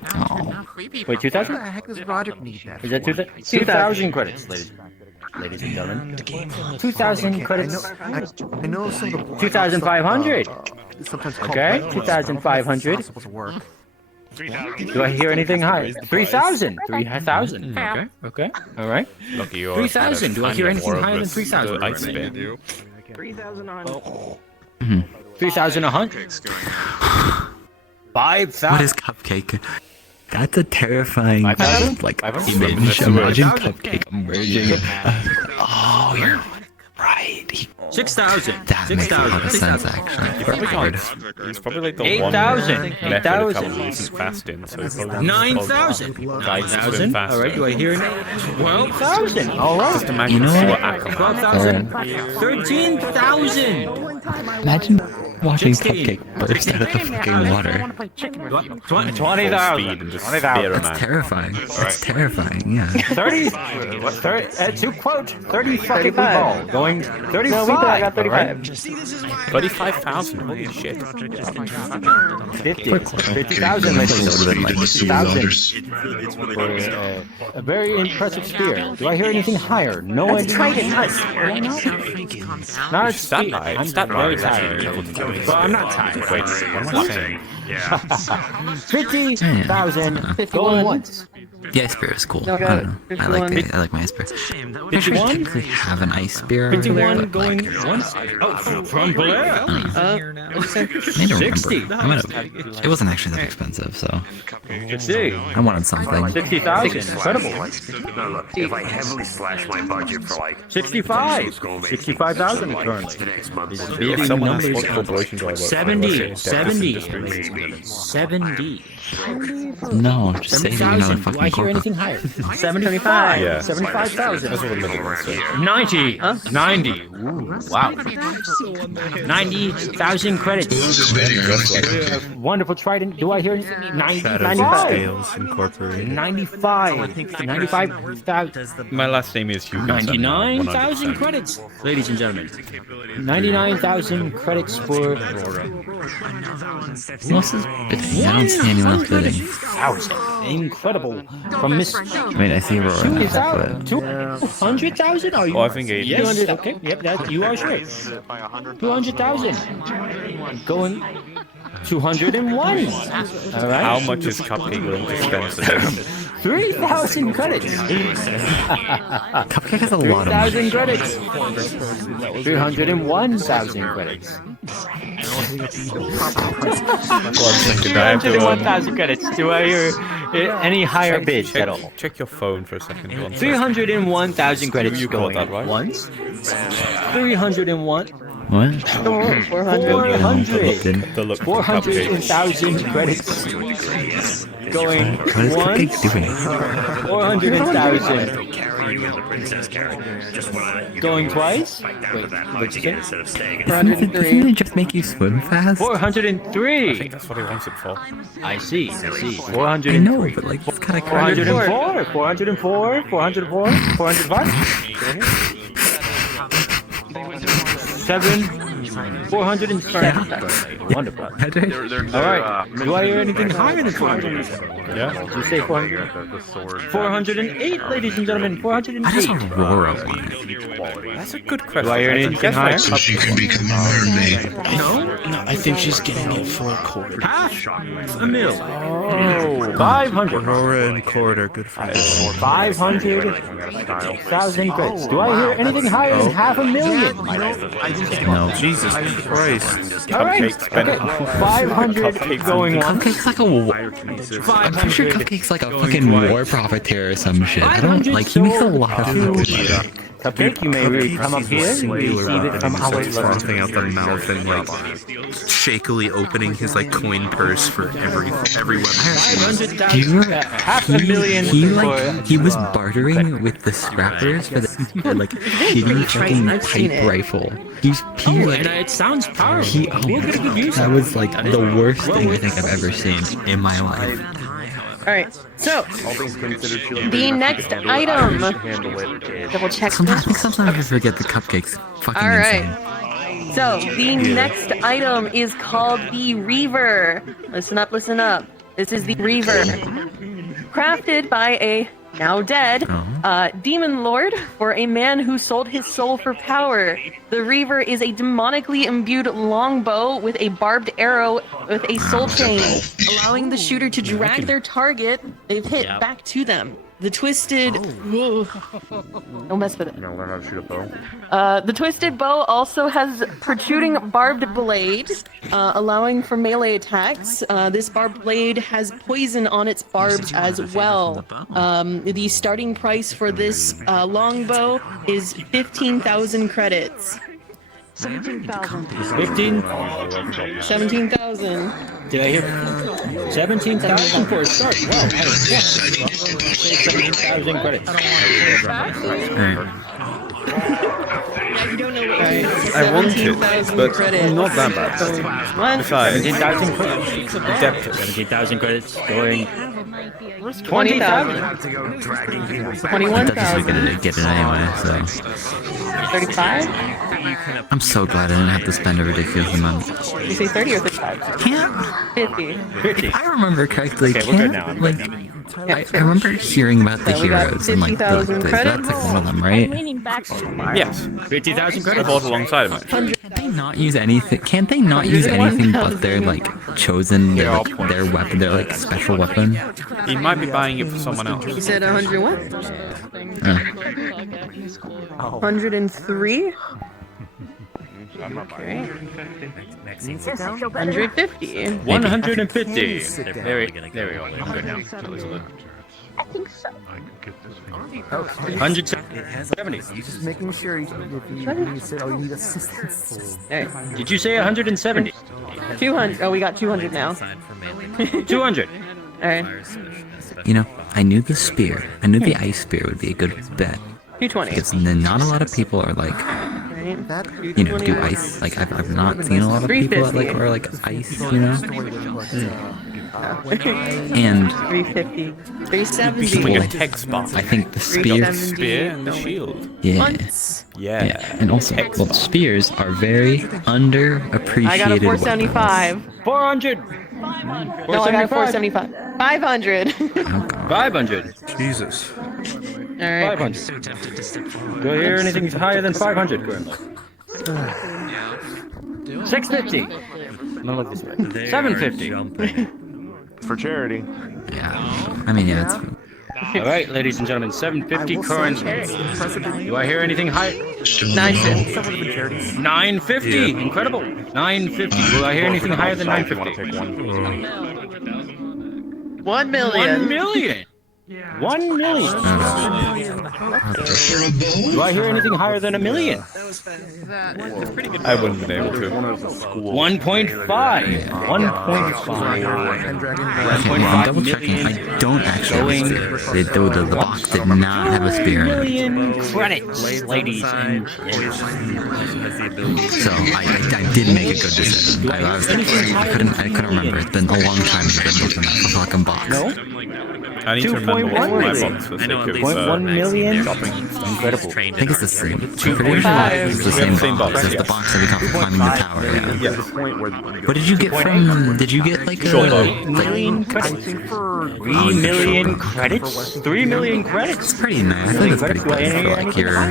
Wait, 2,000? What the heck does Roger need that? Is that 2,000? 2,000 credits, ladies and gentlemen. 2,000 credits. I know some of the 2,500. sometimes called Okay, black 2,500. It's supposed to work. Do I hear anything higher? 3,000. 3,000. Okay. All right. Lucky you. 3,000. Do I hear anything higher than 3,000? I spin. 3,000 on. 3,100. 5,000. What is Cupcake? That's a terrifying like 5,000? image. Imagine Cupcake emerging. Oh, you're right. 6,000. That makes a lot of sense, actually. He's probably like the 8,000. one method of recent fasting. So 9,000. 9,000. All right. Do I hear it? 12,000. All right. Just imagine what Akam. 12,000. 13,000. Imagine watching Cupcake burst out of the fucking water. 20,000. That's terrifying. That's terrifying, yeah. 30. To quote, 30 fucking people. Going 35. No, we got 35. 35,000. Holy shit. 50,000. A very impressive spear. Do I hear anything higher? No idea. Not a spear. I'm very tired. But I'm not tired. Wait, what am I saying? 50,000 going once. The ice spear is cool. No, I don't know. I like my ice spear. 51. Technically have an ice spear. 51 going once. Oh, from Blair. I don't remember. It wasn't actually that expensive, so I wanted something. 60,000. Incredible. No, look, if I heavily slash my budget for like 65. 65,000 currently. If someone has multiple abortion drive 70. 70. 70. No, just say that you're not a Do I fucking hear corpo. anything higher? 75. Yeah. 75,000. That's what the middle one said. 90. 90. Ooh, wow. 90,000 credits. Wonderful trident. Do I hear anything? 90, 95. Incorporated. 95. 95,000. My last name is Hugh. 99,000 credits. Ladies and gentlemen. 99,000 credits for Who else is bidding? I don't see anyone else bidding. 200,000. Incredible. From Miss. I mean, I see Aurora, but 200,000? Are you? Oh, I think it Yes. is. Okay. Yep. That you are straight. 200,000. Going 201. All right. How much is Cupcake willing to spend for this? 3,000 credits. Cupcake has a lot of money. 3,000 credits. 301,000 credits. 301,000 credits. Do I hear any higher bids at all? Check your phone for a second. 301,000 credits You going got that right? once. 301. What? 400,000 credits going What is once. Cupcake doing? 400,000 going twice. Wait, what'd you say? Doesn't it just make you swim fast? 403. I think that's what he wants it for. I see. 403. I know, but like, it's kind of crazy. 404. 404. 404. 405. 7. 407. Wonderful. All right. Do I hear anything higher than 400? Yeah. Did you say 400? 408, ladies and gentlemen. 408. I just Aurora one. That's a good question. Do I hear anything higher? So she can become a mermaid. No, I think she's getting it for a quarter. half a mil. Oh, 500. Aurora and Cord are good for 500,000 credits. Do I hear anything higher than 500,000? No. Jesus Christ. All right. Okay. 500 going on. Cupcake's like a I'm pretty sure Cupcake's like a fucking war profiteer or some shit. I don't like. He makes a lot of money. Cupcake, you may really come up here and receive it from our frothing out the mouth and like shakily opening his like coin purse for every weapon. Do you remember? He was for bartering with the scrappers for the like shitty fucking pipe rifle. He like, it sounds powerful. That was like the worst thing I think I've ever seen in my life. Alright, so the next item. Double check. I think sometimes I forget the Cupcake's fucking Alright. insane. So the next item is called the Reaver. Listen up, listen up. This is the Reaver. Crafted by a now dead demon lord for a man who sold his soul for power. The Reaver is a demonically imbued longbow with a barbed arrow with a soul chain, allowing the shooter to drag their target they've hit back to them. The twisted... Don't mess with it. You know, learn how to shoot a bow. The twisted bow also has protruding barbed blade, allowing for melee attacks. This barbed blade has poison on its barbs as well. The starting price for this longbow is 15,000 credits. 17,000. 17,000. Did I hear 17,000 for a start? Wow. 17,000 credits. I want it, but not that bad. Besides, 17,000 credits. Adeptus. 17,000 credits going 20,000. 21,000. Gonna get it anyway, so 35? I'm so glad I didn't have to spend a ridiculous amount. Did you say 30 or 35? Can't 50. If I remember correctly, Okay, we're good now. I remember hearing about the So we got heroes and like 50,000 that's like one of them, right? Yes. 50,000 I credits. bought alongside of it. Can't they not use anything? Can't they not use anything but their like chosen their weapon, their like special weapon? He might be buying it for someone else. You said 100 what? 103? Okay. 150. 150. There we go. I'm good now. I think so. 170. Just making sure you said, oh, you need assistance. Hey, did you say 170? 200. Oh, we got 200 now. 200. Alright. You know, I knew the spear. I knew the ice spear would be a good bet 220. because then not a lot of people are like, you know, do ice. Like I've not seen a lot of people that like are like ice. You know. And 350. 370. Becoming a text box. I think the spears. Spear and the shield. Yeah. Months. Yeah. And also, well, spears are very underappreciated. I got a 475. 400. No, I got a 475. 500. 500. Jesus. Alright. 500. Do I hear anything higher than 500 currently? 650. No, look this way. 750. For charity. Yeah. I mean, yeah, it's... All right, ladies and gentlemen, 750 currently. Do I hear anything high? 950. 950. Incredible. 950. Will I hear anything higher than 950? 1 million. 1 million. 1 million. Do I hear anything higher than 1 million? I wouldn't have been able to. 1.5. 1.5. Okay, well, I'm double checking. I don't actually have a spear. The box did not have a spear in it. 1 million credits, ladies and gentlemen. So I did make a good decision. I couldn't remember. It's been a long time since I've been looking at the fucking box. No? I need to remember what my box for the sake of 2.1 million? Incredible. I think it's the same. I'm pretty sure it's the same box. It's the box that we got for climbing the tower. Yeah. What did you get from? Did you get like a? 3 million credits. 3 million credits. 3 million credits. It's pretty nice. I think it's pretty good for like your.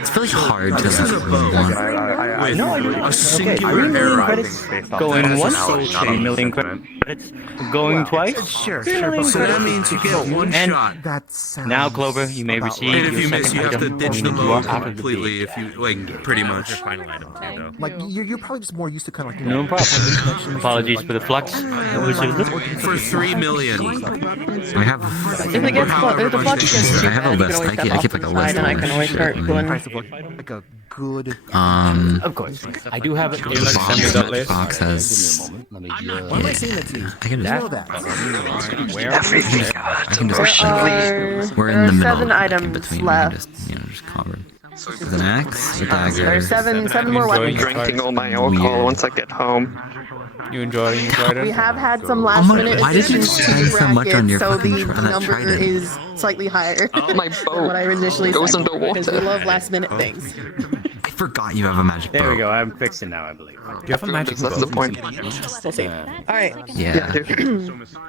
It's really hard to like one. A singular error. Credits going once. 3 million credits going twice. Sure. So that means you get one shot. Now, Clover, you may receive. And if you miss, you have to ditch the mode out of the completely. If you like, pretty much. Like you're probably just more used to kind of like. No problem. Apologies for the flux. For 3 million. I have. If it gets if the flux gets too I have a bad, you list. can always I keep like a list. and I can always start doing. Like a good. Of course. I do have it. The box has. Why am I saying that to you? I can just. Know that. Where? I can just. We're in the middle. 7 items between. left. Just cover. With an axe, a dagger. There's seven more weapons. Drinking all my alcohol once I get home. You enjoying your trident? We have had some last minute why did you additions to spend the so much on bracket, your so fucking the number trident? is slightly higher My than boat what I initially goes said. underwater. Because we love last minute things. I forgot you have a magic bow. There we go. I'm fixing now, I believe. Do you have a magic bow? That's the point. We'll see. Alright. Yeah.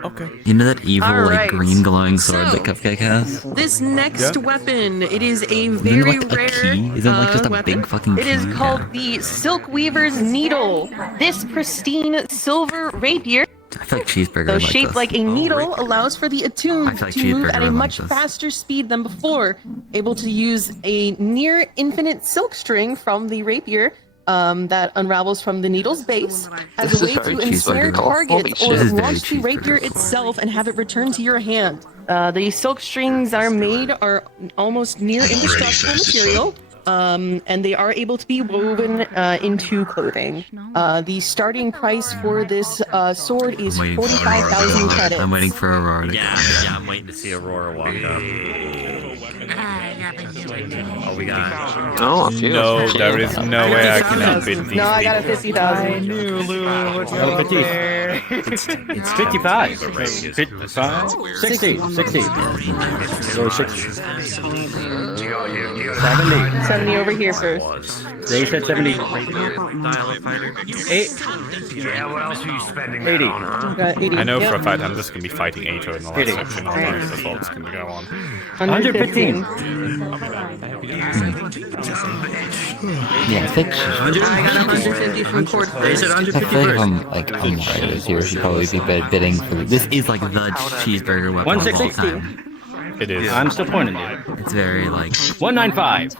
Okay. You know that evil, All like, right. green glowing sword So, that Cupcake has? This next weapon, it is a Isn't it very like a rare key? Isn't it like just a weapon. big fucking key? It is called Yeah. the Silk Weaver's Needle. This pristine silver rapier, I feel like Cheeseburger though would like shaped this. like a needle, allows for the attuned I feel like to move Cheeseburger at a would much like this. faster speed than before, able to use a near infinite silk string from the rapier that unravels from the needle's base as This a is way very to ensnare cheeseburger. Holy targets shit. or This is very launch the rapier cheeseburger. itself and have it return to your hand. The silk strings that are made are almost near indestructible material. And they are able to be woven into clothing. The starting price for this sword is I'm waiting for 45,000 Aurora. credits. I'm waiting for Aurora to Yeah, come. I'm waiting to see Aurora walk up. Oh, we got. Oh, a few. No, there is no way I can outbid these. No, I got a 50,000. It's 55. 55. 60. 60. Go 60. 70. 70 over here first. They said 70. 8. Yeah, what else are you spending 80. Got 80. I know for a Yep. fact I'm just gonna be fighting Ato in the last 80. section. That's all that's gonna go on. 115. Yeah, I think. I got 150 from Cord They said first. 150 I feel like first. I'm right here. Should probably be bidding for this. Is like the cheeseburger weapon of all 160. time. It is. I'm still pointing to you. It's very like 195. It's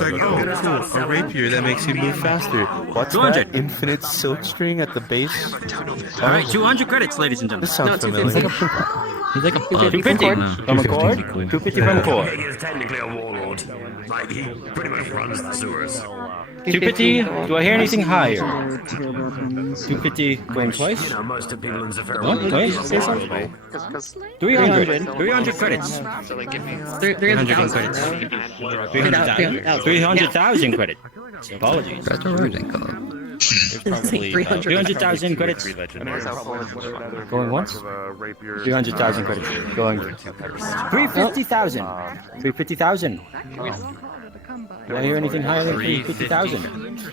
like, oh, cool, a rapier that makes you move faster. What's 200. that? Infinite silk string at the base? All right, 200 credits, ladies and gentlemen. This sounds familiar. he's like a bug. 250 from a cord. 250 from a cord. He is technically a warlord. Like, he pretty much runs the sewers. 250. Do I hear anything higher? 250 going twice. You know, most of people in Zephyr. What? Wait, say something. 300. 300 credits. 300 credits. 300,000 credits. Apologies. That's a word, 300,000 credits. Going once. 300,000 credits. Going 350,000. 350,000. Do I hear anything higher than 350,000?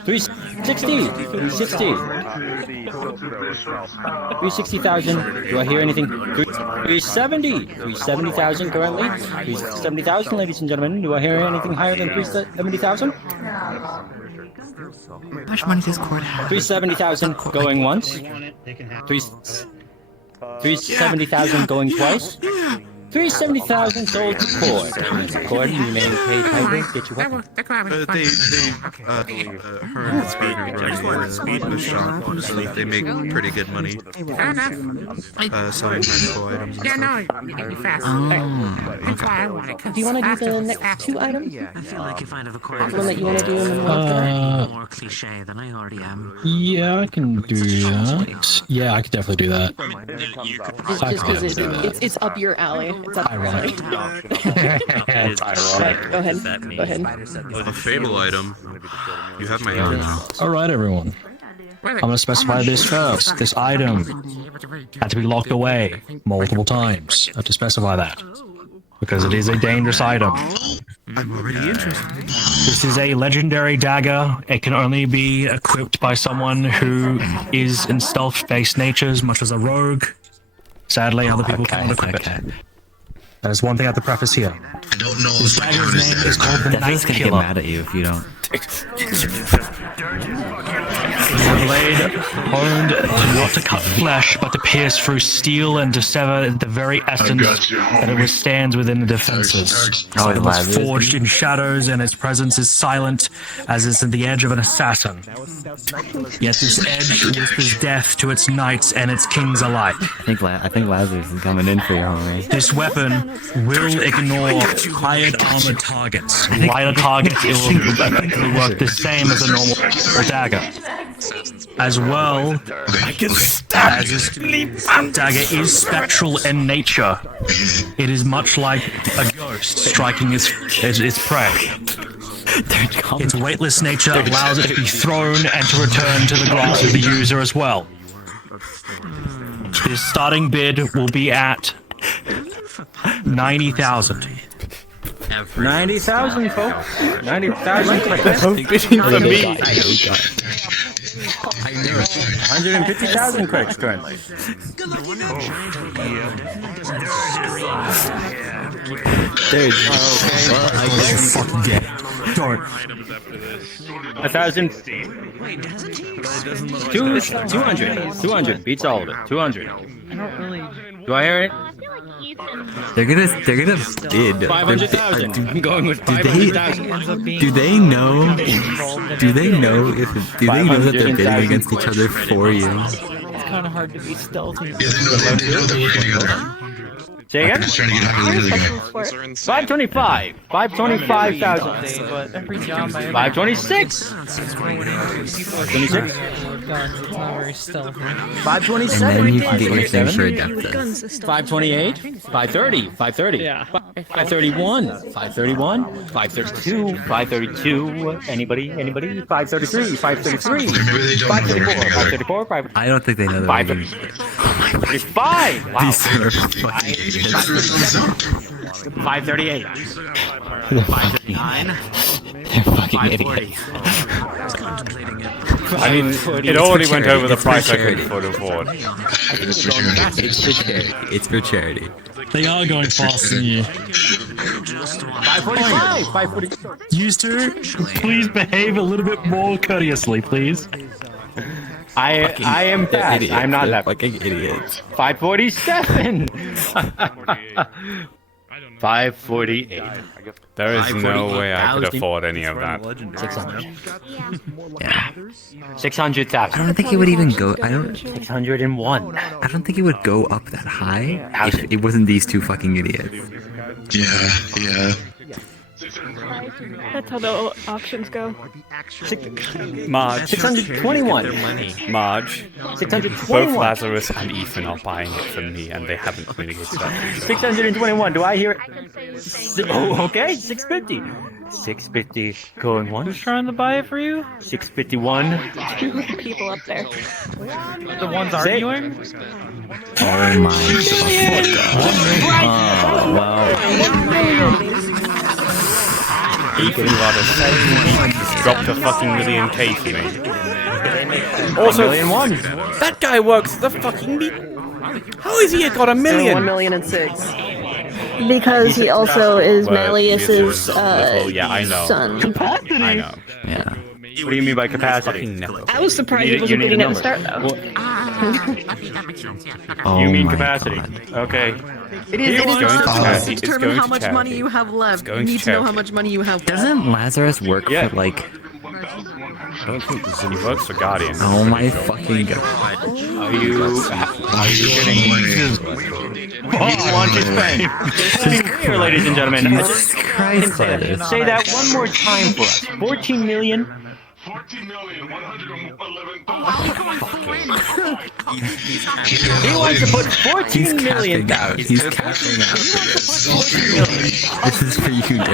360. 360. 360,000. Do I hear anything? 370. 370,000 currently. 370,000, ladies and gentlemen. Do I hear anything higher than 370,000? How much money does Cord have? 370,000 going once. 370,000 going twice. 370,000 sold to Cord. Cord, you remain paid tightly. Get you up. Her and Speed run the shop, so they make pretty good money. Selling medical items. Yeah, no, you fast. That's why I want it. Do you want to do the next two items? I feel like if I'd have acquired The one that you want to do in the more cliche than I already am. Yeah, I can do that. Yeah, I could definitely do that. It's just because it's up your alley. It's up your alley. It's ironic. Go ahead. Go ahead. A fable item. You have my number now. Alright, everyone. I'm going to specify this first. This item had to be locked away multiple times. I have to specify that. Because it is a dangerous item. I'm already interested. This is a legendary dagger. It can only be equipped by someone who is in stealth-based natures, much as a rogue. Sadly, other people can't equip it. That is one thing I have to preface here. I don't know This dagger's name is called the Night Gonna get Killer. mad at you if you don't. The blade honed not to cut flesh, but to pierce through steel and to sever the very essence that it withstands within the defenses. It was forged in shadows, and its presence is silent, as is the edge of an assassin. Yet this edge whispers death to its knights and its kings alike. I think Lazarus is coming in for your homie. This weapon will ignore hired armored targets. Lighter targets, it will effectively work the same as a normal dagger. As well, as this dagger is spectral in nature, it is much like a ghost striking its prey. Its weightless nature allows it to be thrown and to return to the grasp of the user as well. This starting bid will be at 90,000. 90,000, folks. 90,000. Bidding for me. I knew it. 150,000 credits currently. Dude. Well, I guess fucking get it. Sorry. 1,000. 200. Beats all of it. 200. Do I hear it? They're gonna bid. 500,000. I'm going with 500,000. Do they know that they're bidding against each other for you? It's kind of hard to be stealthy. Yeah, they know they're working together. Say again? I'm just trying to get out of the game. 525. 525,000. But every job I 526. 526. Guns, it's not very stealthy. 527. And then you can get your thing for Adeptus. 528. 530. 530. Yeah. 531. 531. 532. 532. Anybody? 533. 533. 534. 534. I don't think they know that. 535. Wow. These are fucking idiots. 538. 539. They're fucking idiots. I mean, it already went over the price I could afford. It's for charity. They are going faster than you. 545. 540. Used to please behave a little bit more courteously, please. I am fast. Idiot. I'm not that fucking idiots. 547. 548. There is no way I could afford any of that. 600. Yeah. 600,000. I don't think it would even go. 601. I don't think it would go up that high if it wasn't these two fucking idiots. Yeah. That's how the auctions go. Marge. 621. Marge. 621. Both Lazarus and Ethan are buying it from me, and they haven't communicated that. 621. Do I hear it? Oh, okay. 650. 650 going once. Who's trying to buy it for you? 651. People up there. The ones arguing? Oh my god. Ethan got a dropped a fucking million K for me. Also, that guy works the fucking How is he got a million? 1,000,006. Because he also is Well, Malleus's yeah, I know. son. I know. Yeah. What do you mean by capacity? I was surprised he wasn't getting at the start, though. You mean capacity? Okay. It is It's going to charity. It's determine going how to much charity. money you have left. going You to need to know how charity. much money you have left. Doesn't Lazarus work for like? I don't think he works for Guardian. Oh my fucking god. Are you getting Launch his pen. Here, ladies and gentlemen. Jesus Christ, Gladys. Say that one more time for us. 14 million. He wants to put 14 million down. He's cashing out. This is ridiculous.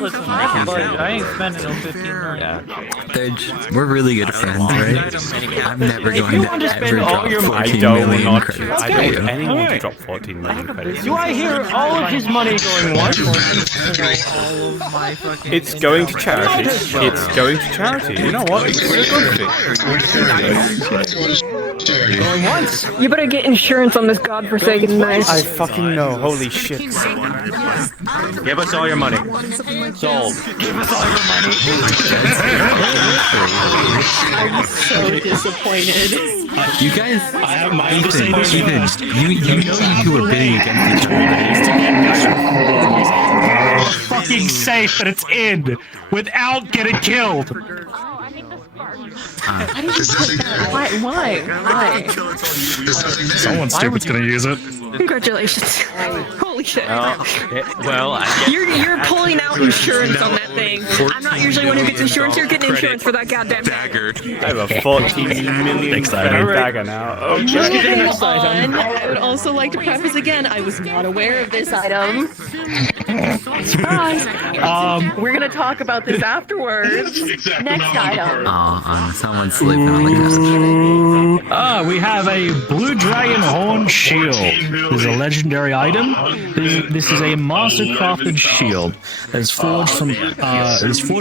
Listen, I ain't spending no 15 million. We're really good friends, right? I'm never going to ever drop 14 million credits. I don't want anyone to drop 14 million credits. Do I hear all of his money going once? It's going to charity. It's going to charity. You know what? It's a good thing. Going once. You better get insurance on this godforsaken knife. I fucking know. Holy shit. Give us all your money. Sold. Give us all your money. I'm so disappointed. You guys, I have mine to say this. You know you two are bidding against each other. Fucking safe that it's in without getting killed. Why did you put that? Why? Someone stupid's gonna use it. Congratulations. Holy shit. Well, You're pulling out insurance on that thing. I'm not usually one who gets insurance. You're getting insurance for that goddamn dagger. I have a 14 million dagger now. Oh, Just moving on, I would also like to preface again, I was not aware of this item. Surprise! We're gonna talk about this afterwards. Next item. Someone's sleeping on the ground. We have a Blue Dragon Horn Shield. This is a legendary item. This is a master-crafted shield. It's forged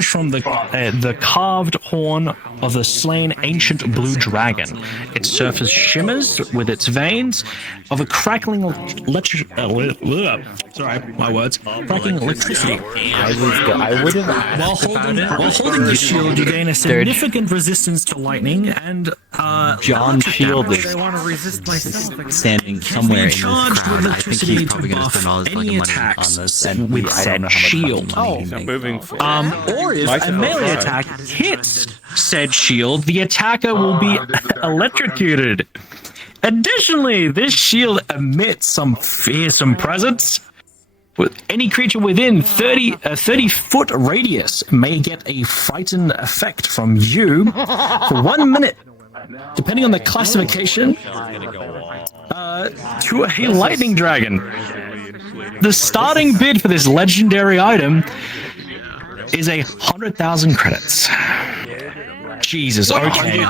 from the carved horn of the slain ancient blue dragon. Its surface shimmers with its veins of a crackling electricity. While holding the shield, you gain a significant resistance to lightning and John Shield is I want to resist myself. standing somewhere in this charged crowd. with I think he's electricity to probably going to spend all his buff fucking any money on attacks this. with said shield. moving forward. Or if a melee attack hits said shield, the attacker will be electrocuted. Additionally, this shield emits some fearsome presence. With any creature within a 30-foot radius may get a frightened effect from you for 1 minute, depending on the classification, to a lightning dragon. The starting bid for this legendary item is 100,000 credits. Jesus, okay.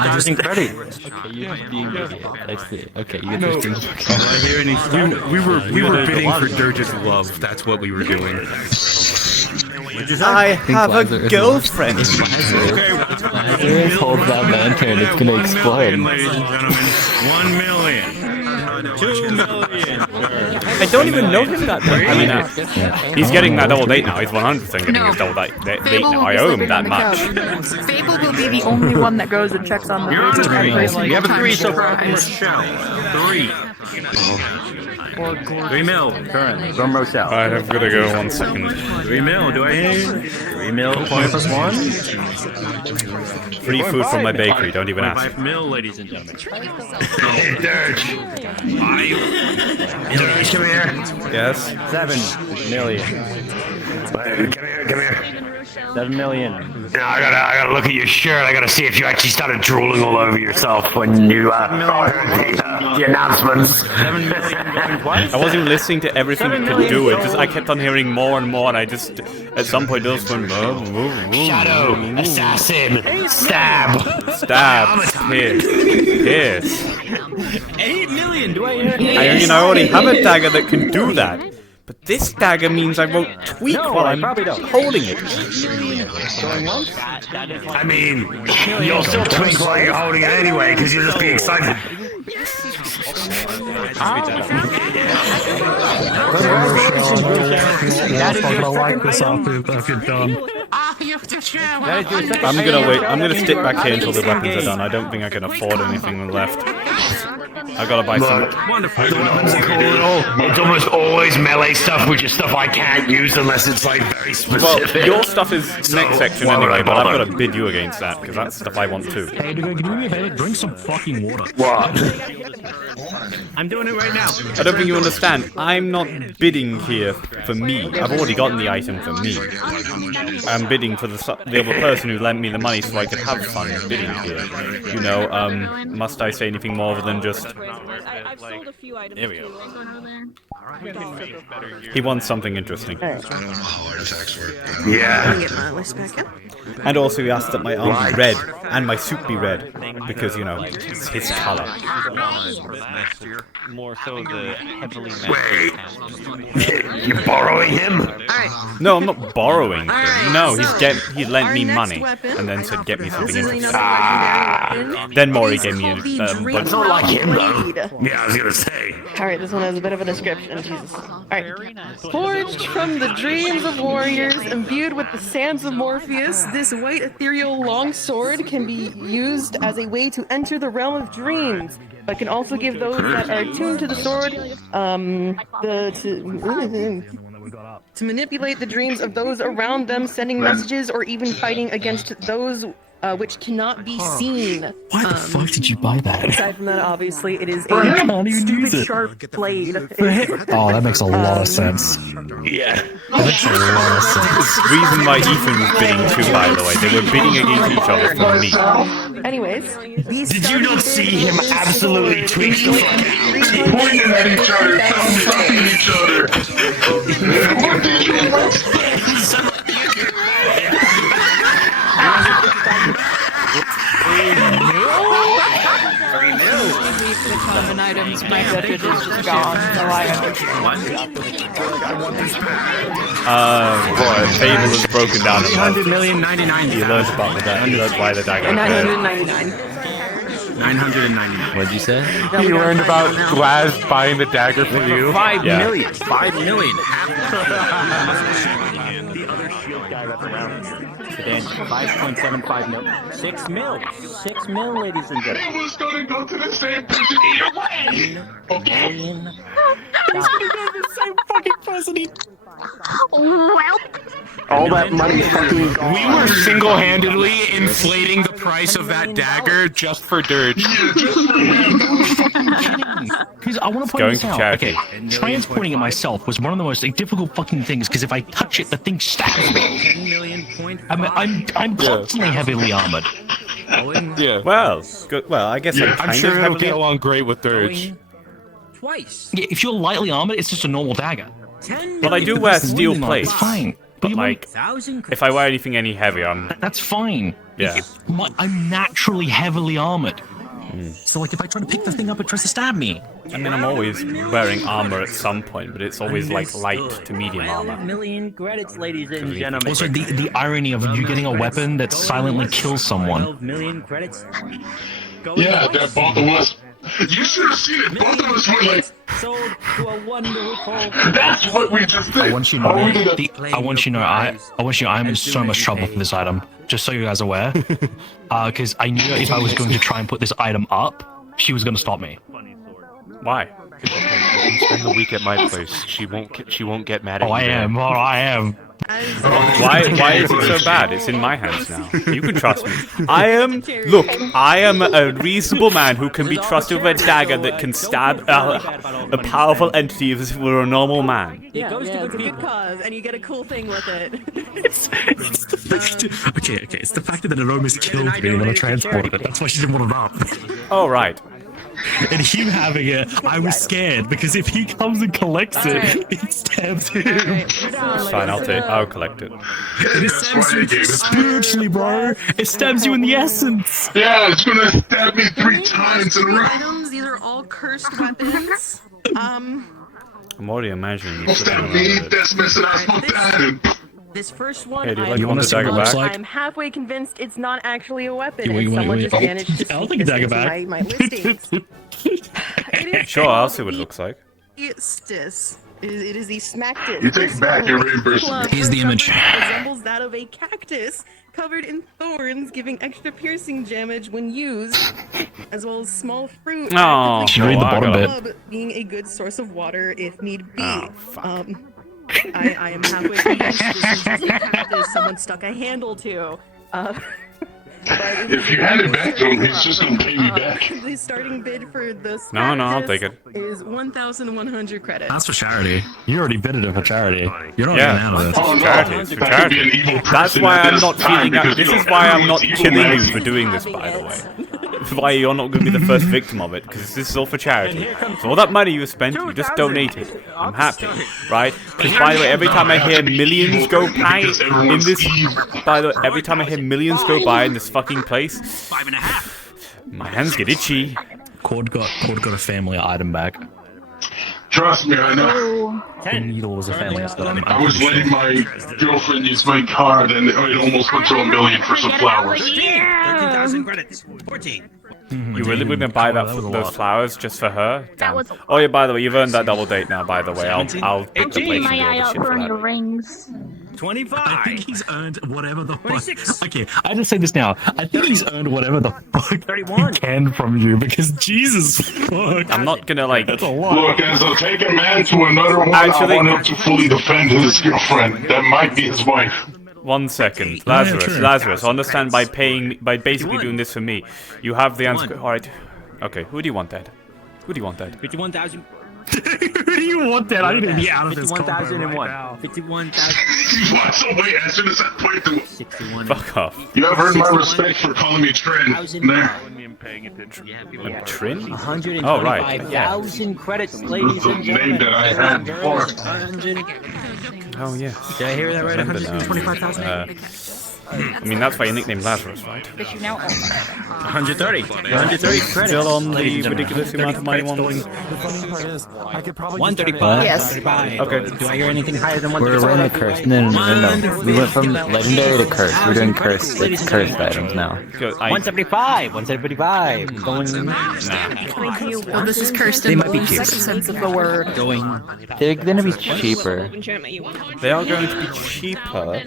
Okay, you get this. We were bidding for Dirge's love. That's what we were doing. I have a girlfriend. Lazarus holds that lantern, it's gonna explode. Ladies and gentlemen, 1 million. 2 million. I don't even know him that much. I mean, he's getting that double date now. He's 100% getting his double date now. I owe him that much. Fable will be the only one that goes and checks on the We have a 3 so far. 3. 3 mil currently. From Rochelle. I've got to go 1 second. 3 mil. Do I hear? 3 mil. Point plus 1. Free food from my bakery. Don't even ask. 5 mil, ladies and gentlemen. Hey, Dirge. Dirge, come here. Yes. 7 million. Come here. 7 million. Now I gotta look at your shirt. I gotta see if you actually started drooling all over yourself when you heard the announcements. 7 million going twice. I wasn't even listening to everything it could do. It just I kept on hearing more and more, and I just at some point it just went. Shadow, assassin, stab, pierce. 8 million. Do I hear? I already have a dagger that can do that. But this dagger means I won't tweak while I'm holding it. I mean, you'll still tweak while you're holding it anyway, because you'll just be excited. I'm gonna wipe this off if you're done. I'm gonna wait. I'm gonna stick back here until the weapons are done. I don't think I can afford anything left. I gotta buy some. Wonderful. It's almost always melee stuff, which is stuff I can't use unless it's like very specific. Well, your stuff is next section anyway, but I've got to bid you against that because that's stuff I want too. Hey, can you do me a favor? Drink some fucking water. What? I'm doing it right now. I don't think you understand. I'm not bidding here for me. I've already gotten the item for me. I'm bidding for the other person who lent me the money so I could have fun bidding here. You know, must I say anything more than just... There we go. He wants something interesting. Yeah. And also he asked that my arm be red and my suit be red because, you know, it's his color. More so the heavily Wait, you're borrowing him? No, I'm not borrowing him. No, he lent me money and then said get me something interesting. Then Maury gave me a bunch. It's not like him though. Yeah, I was gonna say. Alright, this one has a bit of a description. Jesus. Alright. Forged from the dreams of warriors, imbued with the sands of Morpheus, this white ethereal long sword can be used as a way to enter the realm of dreams, but can also give those that are attuned to the sword to manipulate the dreams of those around them, sending messages or even fighting against those which cannot be seen. Why the fuck did you buy that? Aside from that, obviously, it is I a can't even use stupid it. sharp blade. Oh, that makes a lot of sense. Yeah. That makes a lot of sense. The reason why Ethan was bidding too, by the way, they were bidding against each other for me. Anyways, these did you not see him absolutely tweak the fuck out? Pointing at each other, stopping each other. What did you The common items, my budget is just gone, so I Boy, Fable is broken down. 100 million, 99. You learned about the dagger. You learned why the dagger. 999. 999. What'd you say? You learned about Glaz buying the dagger for you. 5 Yeah. million. 5 million. Then 5.75 mil. 6 mil. 6 mil, ladies and gentlemen. It was gonna go to the same person either way! Okay. He's gonna go to the same fucking person. All that money fucking We were single-handedly inflating the price of that dagger just for Dirge. Because I want to point this out. Okay, transporting it myself was one of the most difficult fucking things. Because if I touch it, the thing stabs me. I'm constantly heavily armored. Yeah. Well, good. Well, I guess I'm sure it'll get along great with Dirge. Twice. Yeah, if you're lightly armored, it's just a normal dagger. But I do wear steel plates. It's fine. But like, if I wear anything any heavier, that's fine. Yeah. I'm naturally heavily armored. So like, if I try to pick the thing up, it tries to stab me. I mean, I'm always wearing armor at some point, but it's always like light to medium armor. 12 million credits, ladies and gentlemen. Also, the irony of you getting a weapon that silently kills someone. 12 million credits. Yeah, that both of us. You should have seen it. Both of us were like, sold to a wonderful. that's what we just did. I want you to know, I want you to know I'm in so much trouble for this item. Just so you guys are aware, because I knew if I was going to try and put this item up, she was going to stop me. Why? Spend the week at my place. She won't get mad at you. I am. Why is it so bad? It's in my hands now. You can trust me. I am a reasonable man who can be trusted with a dagger that can stab a powerful entity as if it were a normal man. Yeah, it's a good cause, and you get a cool thing with it. Okay, it's the fact that it almost killed me when I transported it. That's why she didn't want it up. Oh, right. And him having it, I was scared because if he comes and collects it, it stabs him. It's fine, I'll collect it. It stabs you spiritually, bro. It stabs you in the essence. Yeah, it's gonna stab me 3 times in a row. Items, these are all cursed weapons. I'm already imagining you What's flipping that around mean? with it. That's messing us with that. This first one, Hey, do you want the dagger back? I'm halfway convinced it's not actually a weapon, Wait, and someone wait. just managed to I'll sneak take a this dagger into back. my listings. Sure, I'll see what it looks like. Stis. It is the Smacktis. You take back your reimbursement. Here's the image. Resembles that of a cactus covered in thorns, giving extra piercing damage when used, as well as small fruit. Oh, Should read the bottom bit. Being a good source of water if need be. Oh, fuck. I am halfway convinced this is just a cactus someone stuck a handle to. If you hand it back to him, he's just gonna pay me back. The starting bid for this No, I'll take it. is 1,100 credits. That's for charity. You already bid it for charity. You're not Yeah. getting out of this. Oh, no. Charity, it's for That could be charity. an evil That's person why at I'm this not time cheating out. because This you is don't why have I'm not evil killing you magazine. for doing this, by the way. This is why you're not going to be the first victim of it, because this is all for charity. So all that money you spent, you just donated. I'm happy, right? Because by the way, every time I hear millions go by in this, every time I hear millions go by in this fucking place, 5.5. my hands get itchy. Cord got a family item back. Trust me, I know. Needle was a family item. I was letting my girlfriend use my card, and it almost went to $1 million for some flowers. 13,000 credits. 14. You really wouldn't buy those flowers just for her? Damn. Oh yeah, by the way, you've earned that double date now. By the way, I'll pick the place and do all the shit for that. rings. 25. I think he's earned whatever the fuck. 26. Okay, I just say this now. I think he's earned whatever the fuck 31. he can from you because Jesus fuck. I'm not gonna like. That's a lot. Look, as I take a man to another one, Actually- I want him to fully defend his girlfriend. That might be his wife. 1 second, Yeah, Lazarus. true. Lazarus, understand by basically doing this for me, you have the answer. All right. Okay, who do you want, Dad? Who do you want, Dad? 51,000. Who do you want that? I need to be out of this combo 51,001. right now. 51,000. What? So wait, as soon as that point to 61. Fuck off. you have earned my respect for calling me Trin. There. I'm Trin? 125,000 Oh, right, yeah. credits, This ladies is the and name gentlemen. that I had before. 100. Oh, yes. Did I hear that right? Remember now. 125,000. I mean, that's why you nicknamed Lazarus, right? 130. 130 credits. Still on the ladies and gentlemen. ridiculous amount of money ones. 135. Yes. 135. Okay. Do I hear anything higher than We're 135? running curse. No. We went from legendary to curse. We're doing curse. It's cursed items now. 175. 175. Going. Oh, this is cursed They in might be the cheaper. sense of the word. Going. They're gonna be cheaper. They are going to be cheaper.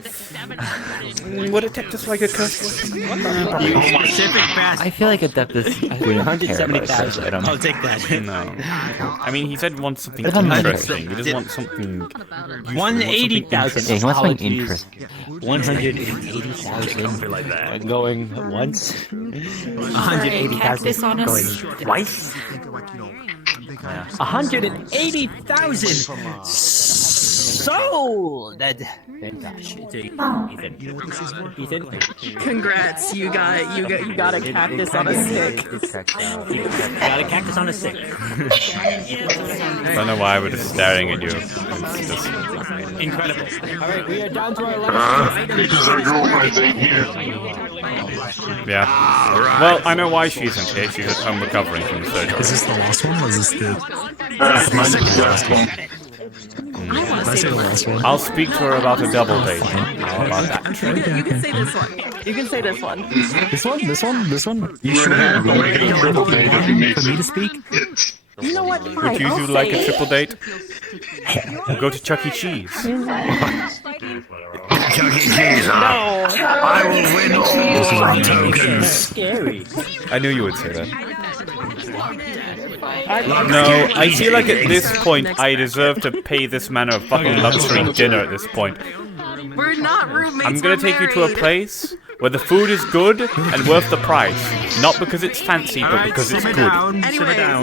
Would Adeptus like a curse weapon? I feel like Adeptus wouldn't care about a curse item. I'll take that. No. I mean, he said he wants something That's not interesting. He doesn't want something. 180,000. Yeah, he wants something interesting. 180,000. Going once. 180,000. Going twice. 180,000 sold. Ethan. Congrats, you got a cactus on a stick. Got a cactus on a stick. I don't know why we're just staring at you. It's just... Incredible. All right, we are down to our last. Because our girlfriends ain't here. Yeah. Well, I know why she isn't here. She's at home recovering from the surgery. Is this the last one or is this the Mine's the last one. That's the last one? I'll speak to her about a double date. How about that? You can say this one. You can say this one. This one? You should have to make it a triple date if he makes For me to it. speak? You know what? Would Fine, you I'll do like say a it. triple date? We'll go to Chuck E. Cheese. Chuck E. Cheese, huh? I will win all tokens. Scary. I knew you would say that. No, I feel like at this point I deserve to pay this man a fucking luxury dinner at this point. We're not roommates. I'm gonna take you to a place where the food is good and worth the price. Not because it's fancy, but because it's good.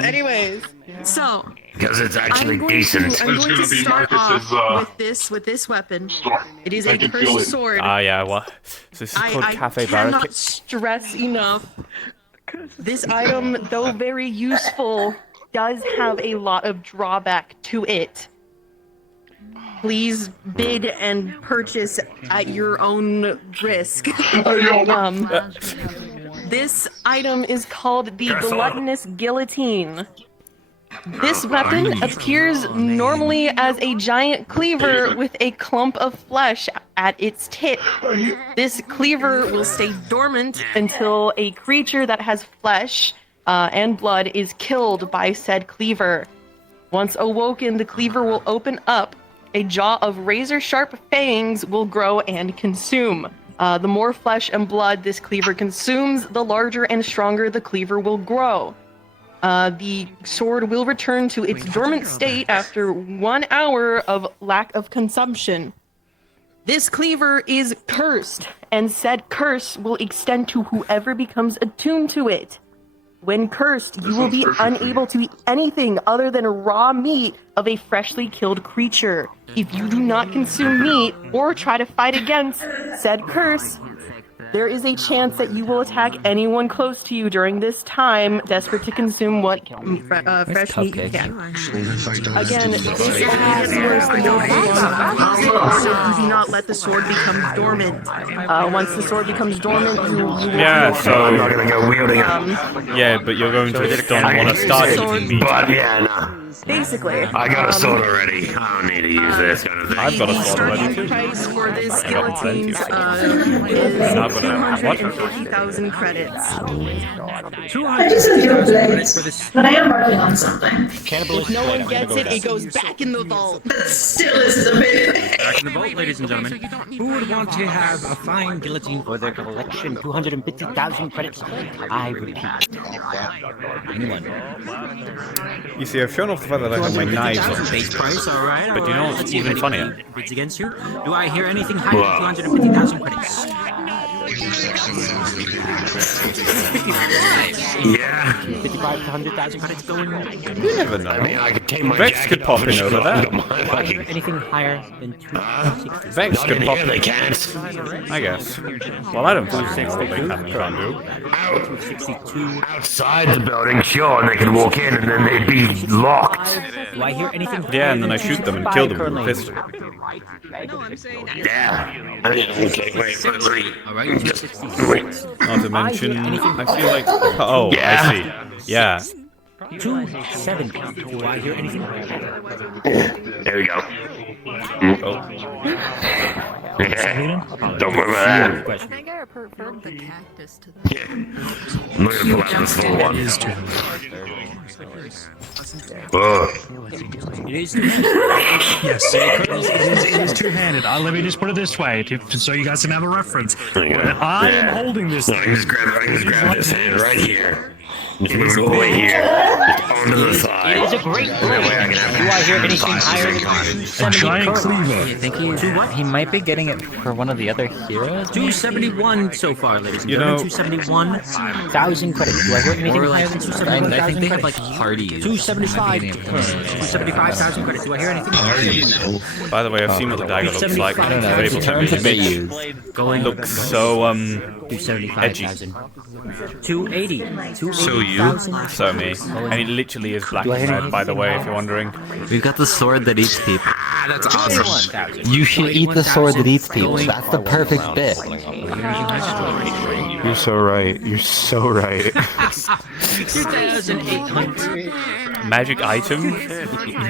Anyways. So. Because it's actually decent. I'm going to start off with this weapon. It is a cursed sword. Ah, yeah, what? So this is called Cafe I cannot Barricade. stress enough. This item, though very useful, does have a lot of drawback to it. Please bid and purchase at your own risk. This item is called the Gluttonous Guillotine. This weapon appears normally as a giant cleaver with a clump of flesh at its tip. This cleaver will stay dormant until a creature that has flesh and blood is killed by said cleaver. Once awoken, the cleaver will open up. A jaw of razor-sharp fangs will grow and consume. The more flesh and blood this cleaver consumes, the larger and stronger the cleaver will grow. The sword will return to its dormant state after 1 hour of lack of consumption. This cleaver is cursed, and said curse will extend to whoever becomes attuned to it. When cursed, you will be unable to eat anything other than raw meat of a freshly killed creature. If you do not consume meat or try to fight against said curse, there is a chance that you will attack anyone close to you during this time, desperate to consume what fresh meat you can. Again, this is worse than the you do not let the sword become dormant. Once the sword becomes dormant, you will so I'm not gonna go wielding it. Yeah, but you're going to don't want to start eating meat. But yeah, no. Basically. I got a sword already. I don't need to use this kind of thing. I've got a sword already too. The price for this guillotine is 250,000 credits. I just said you're credits, but I am working on something. If no one gets it, it goes back in the vault. That still is the big Back in the vault, ladies and gentlemen. Who would want to have a fine guillotine for their collection? 250,000 credits. I repeat. Anyone? You see, I've shown off the fact that I have my knives on. Base price, all right. But you know what's even funnier? Bids against you. Do I hear anything higher than 250,000 credits? Yeah. 55 to 100,000 credits going. You never know. I mean, I could take my Vex could pop in over there. Anything higher than 260? Vex could pop in. They can't. I guess. Well, I don't think so. They can do. Outside the building, sure, and they can walk in and then they'd be locked. Do I hear anything? Yeah, and then I shoot them and kill them with a pistol. Yeah. Okay, wait. All right. Not to mention, I feel like. Oh, yeah. I see. Yeah. 270. Do I hear anything? There we go. Oh. Yeah. Don't worry about that. I think I preferred the cactus to the... Yeah. I'm not gonna pull out this full one. Yes, it is two-handed. Let me just put it this way, so you guys can have a reference. When I am holding this, I can just grab this hand right here. Just move it away here. Just onto the side. It is a great That way I can have Do I hear anything higher than a giant cleaver. You think he might be getting it for one of the other heroes? 271 so far, ladies and You gentlemen. know- 271,000 credits. Do I hear anything higher than 271,000 I think they have like credits? parties. 275,000 credits. Do I hear anything? By the way, I've seen what the dagger looks like. I don't know. It's It turns a bit used. Going looks so edgy. 275,000. 280. So you? So me. And it literally is black and red, by the way, if you're wondering. We've got the sword that eats people. That's awesome. You should eat the sword that eats people. That's the perfect bit. You're so right. You're so right. 2,800. Magic item?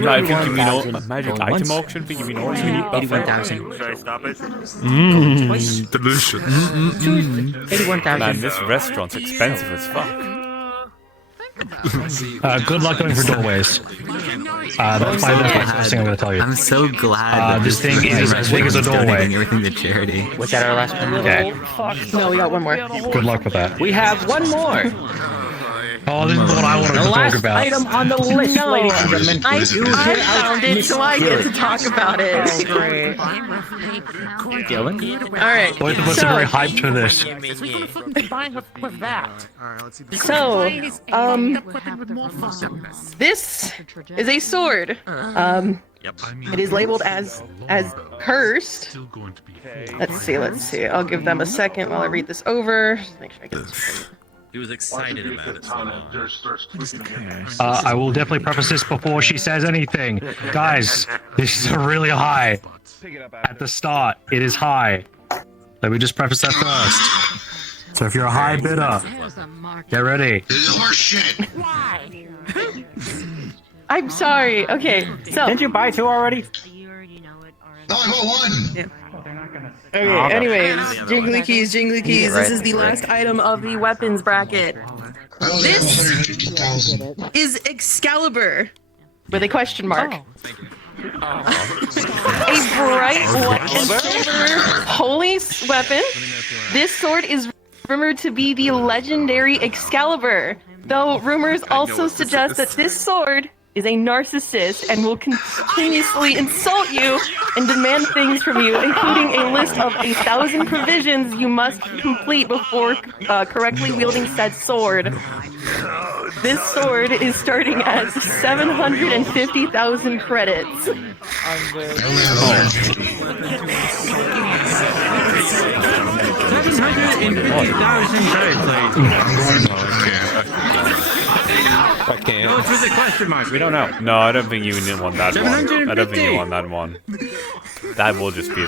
No, I think you mean a magic item auction for you mean all you need buffet. 81,000. Should I stop it? Delicious. 81,000. Man, this restaurant's expensive as fuck. Good luck going for doorways. That's my first thing I'm going to tell you. I'm so glad that this thing is as big as a doorway. donating everything to charity. Was that our last one? Okay. No, we got one more. Good luck with that. We have one more. Oh, this is what I wanted The to talk last about. item on the list, No, ladies and gentlemen. I is found it, so I get to talk about it. Oh, great. Dylan? Alright, Both of us are very hyped for this. This is a sword. It is labeled as cursed. Let's see. I'll give them a second while I read this over. Just make sure I get this right. He was excited about it. I will definitely preface this before she says anything. Guys, this is really high. At the start, it is high. Let me just preface that first. So if you're a high bidder, get ready. This is horseshit. I'm sorry. Okay, so. Didn't you buy 2 already? No, I bought 1. Okay, anyways, jingly keys. This is the last item of the weapons bracket. This is Excalibur with a question mark. A bright white and silver holy weapon. This sword is rumored to be the legendary Excalibur, though rumors also suggest that this sword is a narcissist and will continuously insult you and demand things from you, including a list of 1,000 provisions you must complete before correctly wielding said sword. This sword is starting at 750,000 credits. 750,000 credits, I can't. Go through the question mark. We don't know. No, I don't think you didn't want that one. I don't think you want that one. That will just be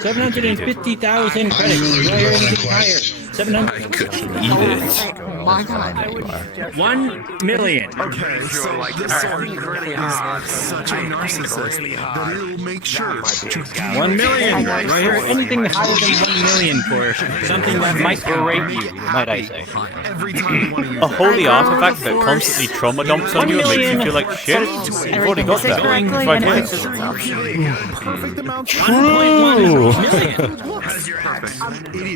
750,000 credits. Do I hear anything higher? 700. I couldn't eat it. 1 million. Okay, so like this sword is such a narcissist that he'll make sure. 1 million. Do I hear anything higher than 1 million for something that might berate you, might I say? a holy artifact that constantly trauma dumps on you and makes you feel like shit. You've already got that. It's right here. Perfect amount. True.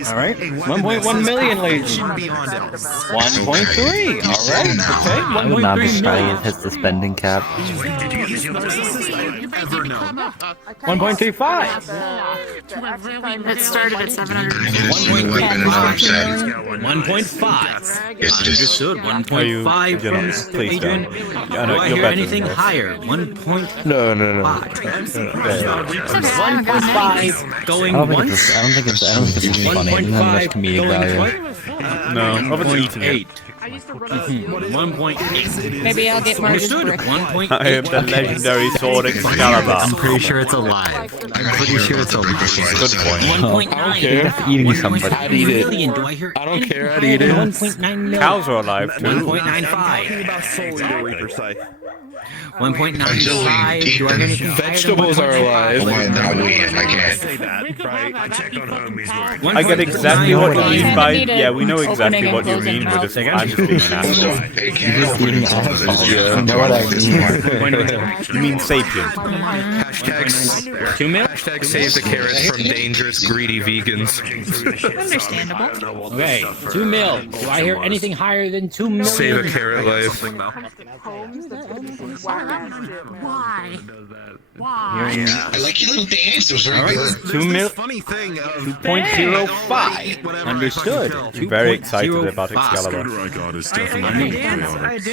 All right, 1.1 million, ladies. 1.3. All right. Okay. I would not be 1.3 surprised million. if it hits the spending cap. 1.35. It started at 700. 1.5. Yes, it is. Understood. 1.5 from Please Adrian. don't. Do Yeah, no, I you're hear better anything than this. higher? 1.5. No. 1.5 going I don't think once. it's even funny. I don't know how much 1.5 comedic going value. twice. No, other than eating it. 1.8. Maybe I'll get Marcus Understood. brick. 1.8. I am the legendary sword Excalibur. I'm pretty sure it's alive. I'm pretty sure it's alive. Good point. 1.9. Eating somebody. I'd eat it. Million. Do I hear I don't care, I'd anything eat higher it. than 1.9 million? Cows are alive too. 1.95. 1.95. Until we Do I hear eat anything them. higher than Vegetables are alive. Oh, no, I can't. I get exactly what you mean by. Need a Yeah, we know exactly opening what you and mean. closing We're just, mouth. I'm just being an asshole. Eating assholes. You know what I mean? You mean sapient? Hashtags. 2 mil? Hashtag save the carrots from dangerous, greedy vegans. Understandable. Okay, 2 mil. Do I hear anything higher than 2 million? Save a carrot life. I like your little dance. It was very good. 2 mil. Funny thing. 2.05. Understood. I'm very excited about Excalibur.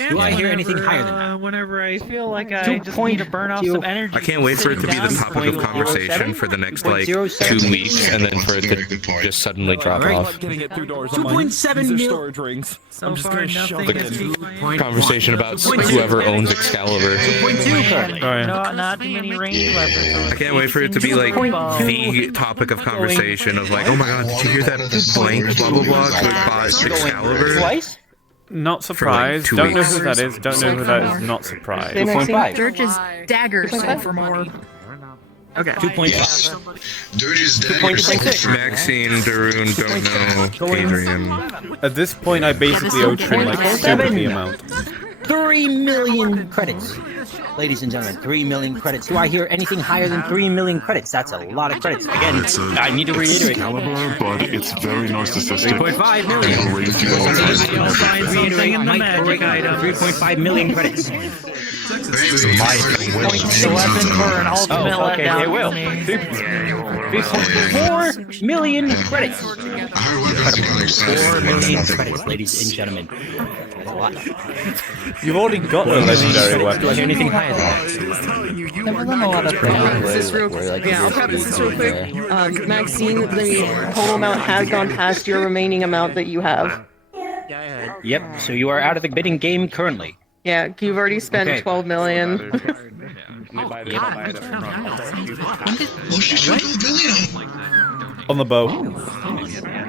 Do I hear anything higher than that? Whenever I feel like I just need to burn off some energy. I can't wait for it to be the topic of conversation for the next like 2 weeks, and then for it to just suddenly drop off. Getting it through doors. 2.7 mil. Storage rings. I'm just gonna shove The it in. conversation about whoever owns Excalibur. 2.2 currently. Not too many range weapons. I can't wait for it to be like the topic of conversation of like, oh my god, did you hear that blank blah blah blah bought Excalibur? Twice? Not surprised. 2 Don't know weeks. who that is. Don't know who that is. Not surprised. 2.5. Dirge's dagger sold for more. Okay. 2.5. Dirge's dagger. 2.6. Maxine, Darun, don't know, Adrian. At this point, I basically owe Trin like sympathy amount. 3 million credits. Ladies and gentlemen, 3 million credits. Do I hear anything higher than 3 million credits? That's a lot of credits. Again, I need to reiterate. Excalibur, but it's very narcissistic. 3.5 million. It'll raise you all time. 3.5 million credits. 11 for an ultimate okay, letdown. they will. 3.4 million credits. 4 million credits, ladies and gentlemen. That's a lot. You've already got a legendary weapon. Do I hear anything higher than that? I've done a lot of things. Yeah, I'll preface this real quick. Maxine, the total amount has gone past your remaining amount that you have. Yep, so you are out of the bidding game currently. Yeah, you've already spent Okay. 12 million. On the bow.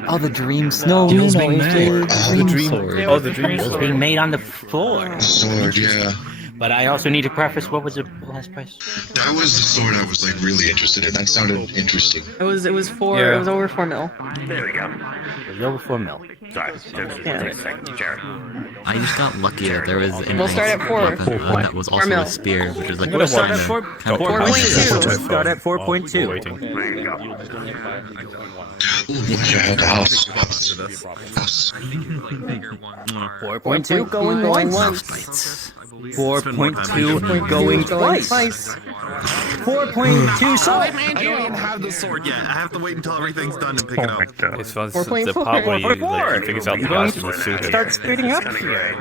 Oh, the dreams. No, Deals no, being it's made. the dream sword. Oh, the dream It's sword. being made on the floor. Sword, yeah. But I also need to preface, what was the last price? That was the sword I was like really interested in. That sounded interesting. It was Yeah. over 4 mil. There we go. It was over 4 mil. Sorry. Yeah. I just got lucky that there was an We'll start at 4. weapon that was 4 also mil. a spear, which is like We'll start at kind 4. of kind of 4.2. Start at 4.2. House. 4.2 going once. 4.2 going twice. 4.2 sword. I don't even have the sword yet. I have to wait until everything's done and pick it up. It's the part where you like, figures out the glass was suited. Start speeding up here.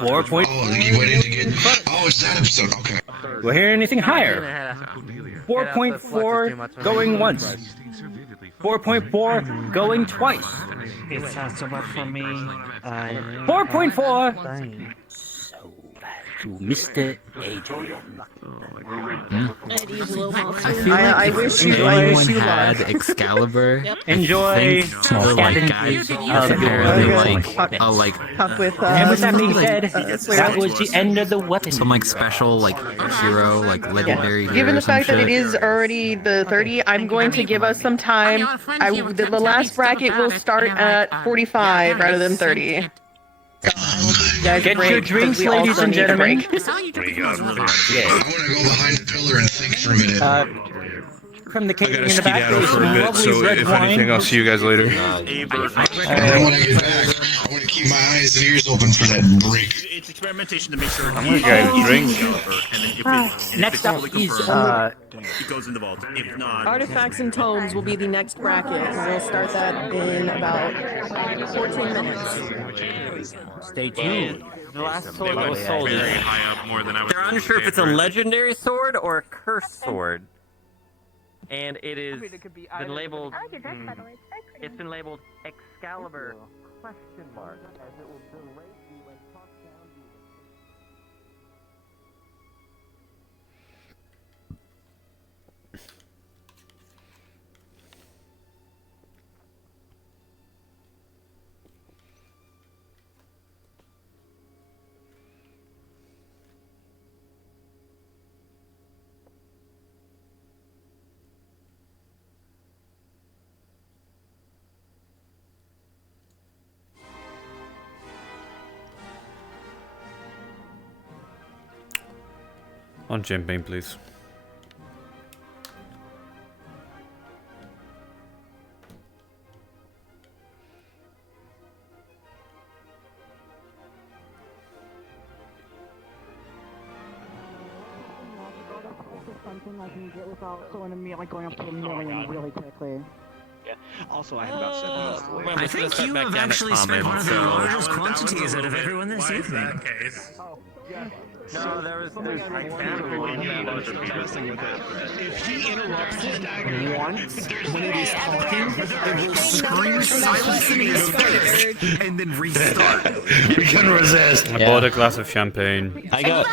4. Oh, you went in to get. Oh, it's that episode. Okay. Do I hear anything higher? 4.4 going once. 4.4 going twice. It's not so much for me. 4.4. To Mr. Adrian. I feel like I if wish you had luck. Excalibur, Enjoy I think the like guys apparently like Talk with, And with that being said, Slayer. that was the end of the weapon. some like special like hero like legendary hero Given or the some fact that shit. it is already the 30, I'm going to give us some time. The last bracket will start at 45 rather than 30. Guys, Get your drinks, ladies and gentlemen. I want to go behind the pillar and think for a minute. From the I gotta catering in the ski back, down there's for a some bit, lovely so red if wine. anything, I'll see you guys later. And then when I get back, I want to keep my eyes and ears open for that break. It's experimentation to make sure. I'm gonna get a drink. Next up is it goes in the vault. If not, Artifacts and Tomes will be the next bracket. We'll start that in about 14 minutes. Stay tuned. The last sword I was Very sold is high up, more than I was they're unsure if it's a legendary sword or a cursed sword. And it is been labeled. It's been labeled Excalibur ? As it will berate you and talk down to you. On champagne, please. Something I can get without someone immediately going up to a million really quickly. yeah. Also, I have about 7 minutes to wait. I think you have actually spent one of the largest quantities out of everyone this evening. No, there's If he interrupts it once when it is talking, it will scream silence in his face and then restart. We can resist. I bought a glass of champagne. I got.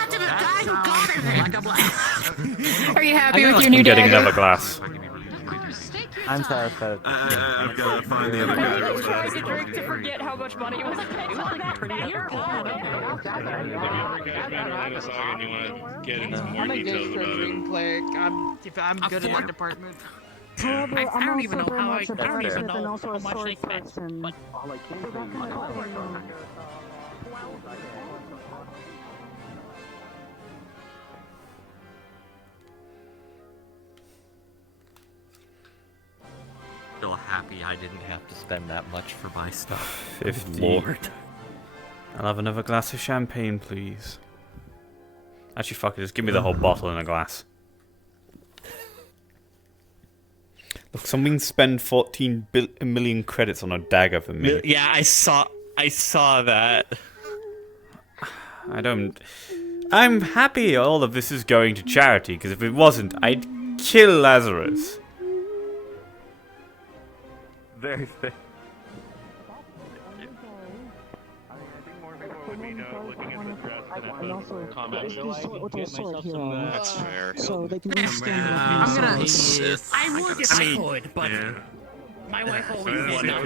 Are you happy with your new I'm getting dagger? another glass. I'm satisfied. I've got to find the other guy real Tried fast. to drink to forget how much money was paid on that. I'm I'm a good stream cleric. I'm good in that department. I don't even know how I don't even know how much they spent. But Still happy I didn't have to spend that much for my stuff. 50. Lord. I'll have another glass of champagne, please. Actually, fuck it, just give me the whole bottle in a glass. Look, someone spend 14 million credits on a dagger for me. Yeah, I saw that. I'm happy all of this is going to charity, because if it wasn't, I'd kill Lazarus. Very fair. That's fair. So they can I'm gonna. I would if I could, but my wife always says not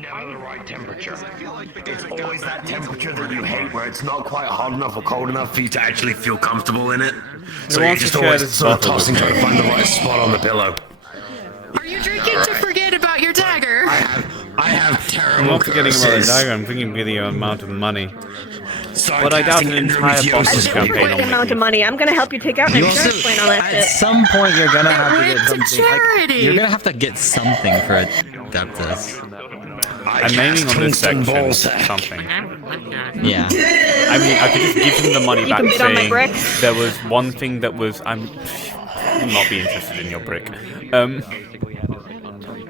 Never the right temperature. It's always that temperature that you hate, where it's not quite hot enough or cold enough for you to actually feel comfortable in it. So you're just always sort of tossing, trying to find the right spot on the pillow. Are you drinking to forget about your dagger? I have terrible I'm not forgetting about the curses. dagger, I'm thinking of the amount of money. But I doubt an entire bottle of I didn't champagne for the on amount me. of money. I'm gonna help you take out an You insurance also- plan on that At shit. some point, you're gonna have to get It's a something. charity. You're gonna have to get something for Adeptus. I'm aiming on this section something. Yeah. I mean, I could just give him the money You back can bid on my saying brick? there was one thing that was... I'm not be interested in your brick.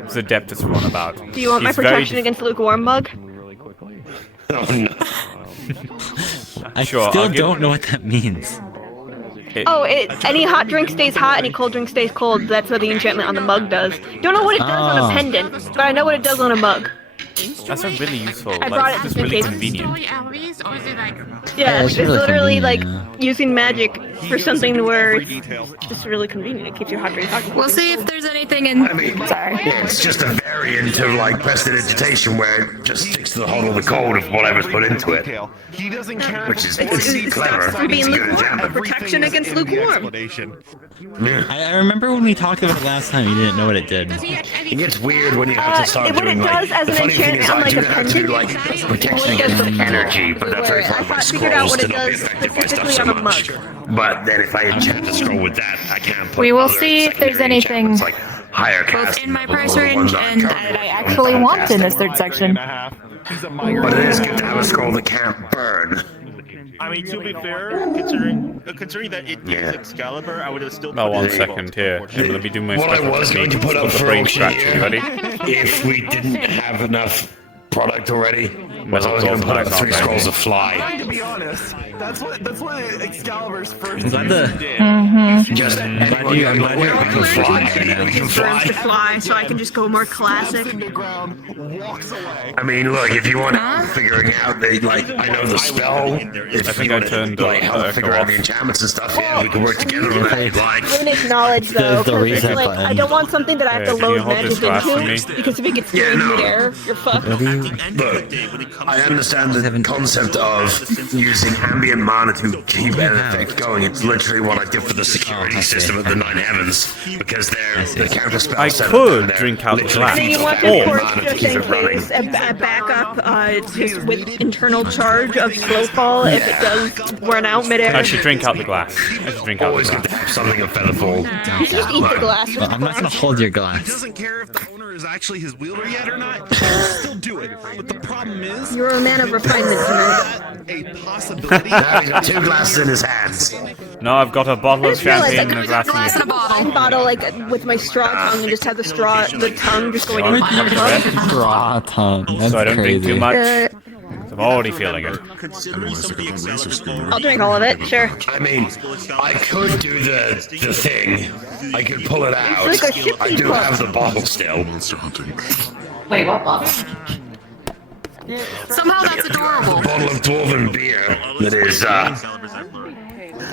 It's Adeptus we're on about. Do you want my He's very protection against lukewarm bug? Oh, no. I Sure, still I'll give- don't know what that means. Any hot drink stays hot, any cold drink stays cold. That's what the enchantment on the mug does. Don't know what it does on Oh. a pendant, but I know what it does on a mug. That's not really useful. I brought it It's just just in really case. convenient. Yeah, it's it's really literally convenient, like using magic for something where it's just really convenient. It keeps your hot drink hot. We'll see if there's anything in. Sorry. Yeah, it's just a variant of like prestidigitation where it just sticks to the hot or the cold of whatever's put into it. Which is clever. From being It's good lukewarm, enchantment. protection against lukewarm. I remember when we talked about it last time, you didn't know what it did. It gets weird when you have to start what it doing like. does as The an funny thing is, enchantment on I like do a have to do pendant. like protection against energy, but that's very I far from figured out scrolls what to it not be does affected by stuff specifically so on a much. mug. But then if I enchant a scroll with that, I can't put We will other see if there's secondary anything enchantments, like higher both cast in my level price or the range ones and currently that I actually want in this third section. But it is good to have a scroll that can't burn. I mean, to be fair, considering that it is Excalibur, I would have still. Oh, put one it second here. Let me do my What I special was going to technique put up of the for brain auction scratch. here, You ready? if we didn't have enough product already, was I was Well, going to put up it's 3 not scrolls bad. of fly. To be honest, that's what Excalibur's first Is that the- did. Just anyone I'm glad we you're can fly. We can Burns to fly. fly, so I can just go more classic. I mean, look, if you want figuring out the like, I know the spell. If I think you I want turned like the how to echo figure out off. the enchantments and stuff. Yeah, we can work together on that. Like, Limited knowledge though, the 'cause it's reset like button. I don't want something that I have to Can you load hold this magic glass for into me? because if it gets Yeah, thrown no. midair, you're fucked. look, I understand the concept of using ambient mana to keep an effect going. It's literally what I did for the security system at the Nine Heavens because they're the counter spell. I set could and they're drink out the literally glass. And then you want ambient the mana torch to just keep in it running. case, a backup just with internal charge of slow fall if it does run out midair. I should drink out the glass. I should drink out the Always good glass. to have something of featherfall. You should just eat the glass. Well, I'm not gonna hold your glass. Doesn't care if the owner is actually his wielder yet or not. He'll still do it. But the problem is, You're a man of refinement tonight. a possibility. Now he's got 2 glasses in his hands. No, I've got a bottle I of just realized champagne I and a could glass just glass in a wine bottle like with my straw tongue and just have the tongue just going in my mouth. Raw tongue. That's So I don't drink crazy. too much. I'm already feeling it. I'll drink all of it, sure. I mean, I could do the thing. I could pull it out. It's like a shipping I do club. have the bottle still. Wait, what bottle? Somehow that's adorable. The bottle of dwarven beer that is,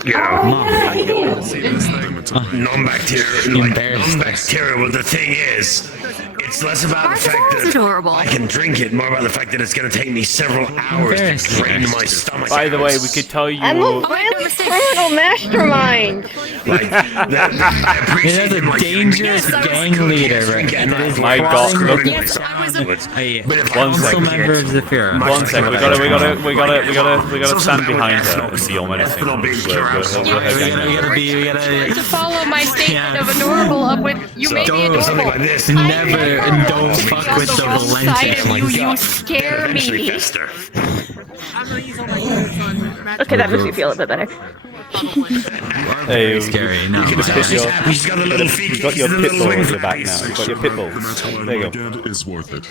you know, non-bacterial. Like, non-bacterial. But the thing is, it's less about the fact that adorable. I can drink it, more about the fact that it's going to take me several hours to drain my stomach. By the way, we could tell you. I'm a violent criminal mastermind. Like, There's a dangerous gang leader. That is My God, look. Yes, I One second. member of Zephyr. One second. We gotta stand behind her and be all menacing. To follow my statement of adorable up with you may be adorable. Never and don't fuck with the Valentes like you scare me. Okay, that makes me feel a bit better. Hey, scary. No, you got your pit bull in your back now. You've got your pit bulls. There you go. Is worth it.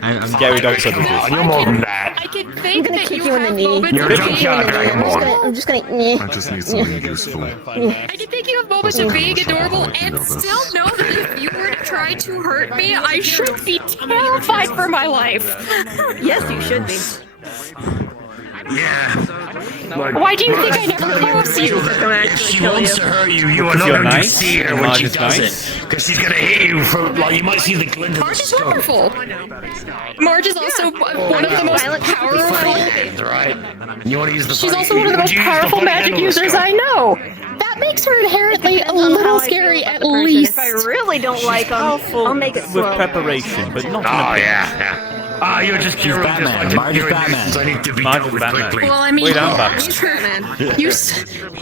I'm scary dog said this. You're more than that. I can think that you in the knee. You're a junkyard dragonborn. I'm just gonna. I just need something useful. I can think you have moments of being adorable and still know that if you were to try to hurt me, I should be terrified for my life. Yes, you should be. Yeah. Why do you think I never cross you? If she wants to hurt you, you are not going to see her when she does it. Because she's going to hit you from, like, you might see the glint of the Marge is scope. wonderful. Marge is also one of the most powerful. Right. You want to use the She's also one of the most powerful magic users I know. That makes her inherently a little scary at least. If I really don't like them, I'll make it slow. With preparation, but not. Oh, yeah. Ah, you're just cute. Batman. Marge is Batman. I need to be Marge dealt is with Batman. quickly. Well, I mean, Wait, I'm back.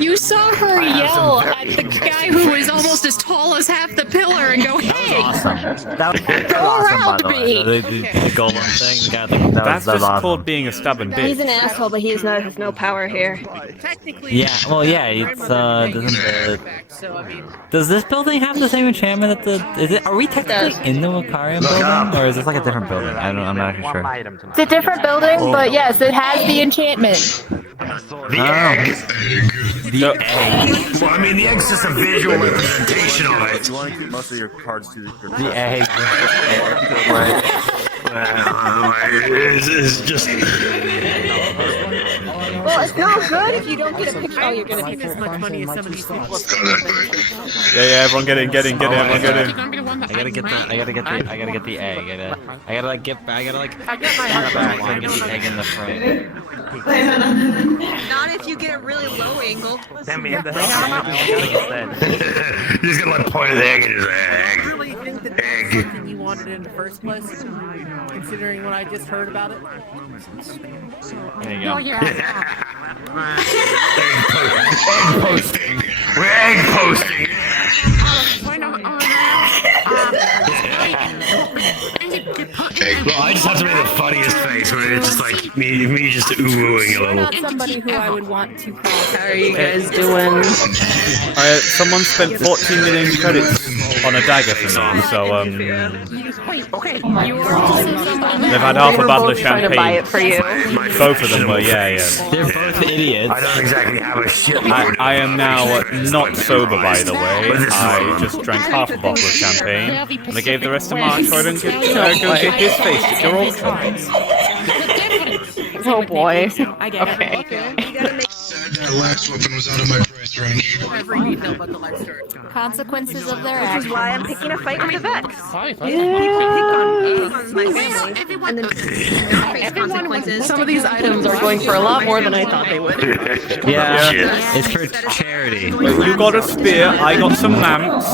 you saw her yell at the guy who was almost as tall as half the pillar and go, "Hey, go around me!" The golem thing. The guy that That's was just awesome. called being a stubborn He's bitch. an asshole, but has no power here. Yeah, well, yeah, it's does this building have the same enchantment that are we technically in the Wakarian building, or is this like a different building? I'm not actually sure. It's a different building, but yes, it has the enchantment. The egg. The egg. Well, I mean, the egg's just a visual representation of it. You want to keep most of your cards to The egg. It's just. Well, it's no good if you don't get a picture. Oh, you're gonna be as much money as some of these people. Yeah, everyone get in, everyone get in. I gotta get the egg. I gotta like get I get my back and get the egg in the frame. Not if you get a really low angle. Send me in the You're just gonna like point at the egg and just egg. Really think that that's something you wanted in the first place, considering what I just heard about it. There you go. Oh, yeah. Egg posting. We're egg posting. Well, I just have to make the funniest face where it's just like me just ooh-ooing a little. Not somebody who I would want to call. How are you guys doing? Someone spent 14 million credits on a dagger for me, so they've had half a bottle of trying to buy it for champagne. you. Both of them were, yeah. They're both idiots. I don't exactly have a shit. I am now not sober, by the way. I just drank half a bottle of champagne, and I gave the rest to Mark so I don't go get his face at your auction. Oh boy. Okay. That last weapon was out of my price range. Every detail about the life story. Consequences of their Which actions. is why I'm picking a fight with the Vex. Pick on my family, and then face consequences. Some of these items are going for a lot more than I thought they would. Yeah, it's for charity. You got a spear, I got some lamps,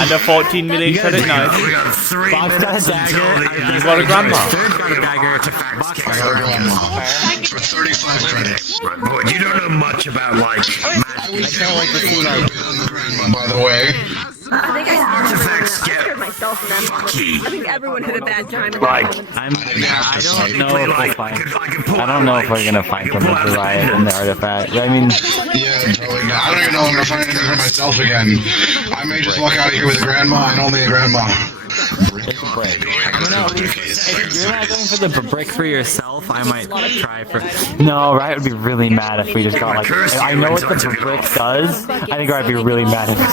And a 14 million credit knife. We got 3 Bob's got a dagger. You got a grandma. Third got a dagger to For 35 credits. Boy, you don't know much about like magic. By the way. I think I Artifacts get scared myself in that moment. fucky. I think everyone had a bad time. Like, I don't know if we're gonna find something to riot in the artifact. I mean, Yeah, probably not. I don't even know if I'm gonna find anything for myself again. I may just walk out of here with a grandma and only a grandma. it's a break. I don't know. If you're not going for the brick for yourself, I might try for. No, Riot would be really mad if we just got like. I know what the brick does. I think I'd be really mad if we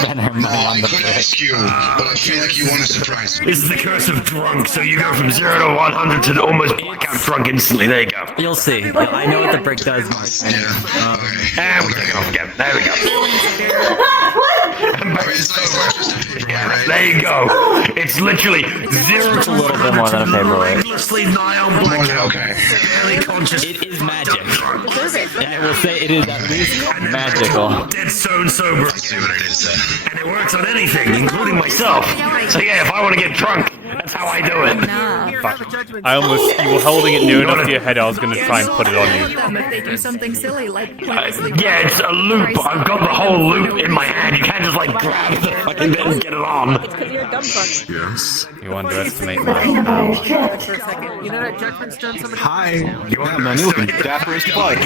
spent our money on the brick. Ask you, but I feel like you want to surprise me. this is the curse of drunk, so you go from 0 to 100 to almost blackout drunk instantly. There you go. You'll see. I know what the brick does. And we're taking off again. There we go. There you go. It's literally zero. It's a little bit more than a paperweight. Ridiculously nigh on blackout. Barely conscious. It is magic. I will say it is at least magical. Dead stone sober. See what it is. And it works on anything, including myself. So yeah, if I want to get drunk, that's how I do it. Fuck. You were holding it near enough to your head, I was going to try and put it on you. If they do something silly like Yeah, it's a loop. I've got the whole loop in my hand. You can't just like grab the fucking bit and get it on. It's because you're a dumb fuck. Yes. You underestimate my power. You know that Judgment's done something? Hi. Yeah, man, you look dapper as fuck.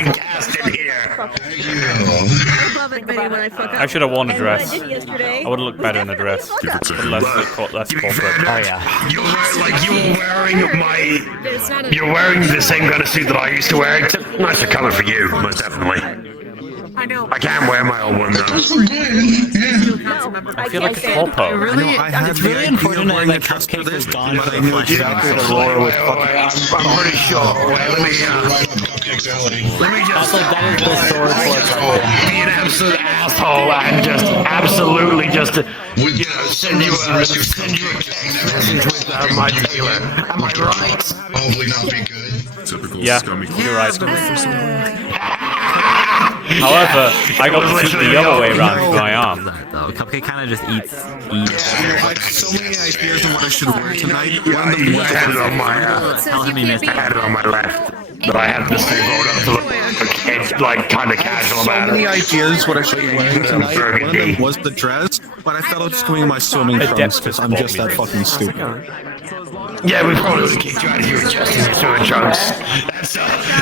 I should have worn a dress. I did yesterday. I would have looked better in a dress. Less corporate. Oh yeah. You're wearing the same kind of suit that I used to wear, except nicer color for you, most definitely. I know. I can wear my old one though. I feel like a corpo. It's really important that the cupcake is gone for the flash. I'm pretty sure. Let me just That is the sword for be an absolute asshole and just absolutely just send you a text message with my tailor. Am I right? Hopefully not be good. Typical Yeah, scummy. you're right. However, I got to shoot the other way around with my arm. Cupcake kind of just eats. I have so many ideas on what I should wear tonight. One of them I had it on my left. But I had this thing rolled up to look like kind of casual So about many it. ideas what I should be wearing tonight. One of them was the dress, but I thought I was just going in my swimming trunks because I'm just that fucking stupid. Yeah, we probably would have kicked you out of here just in swimming trunks.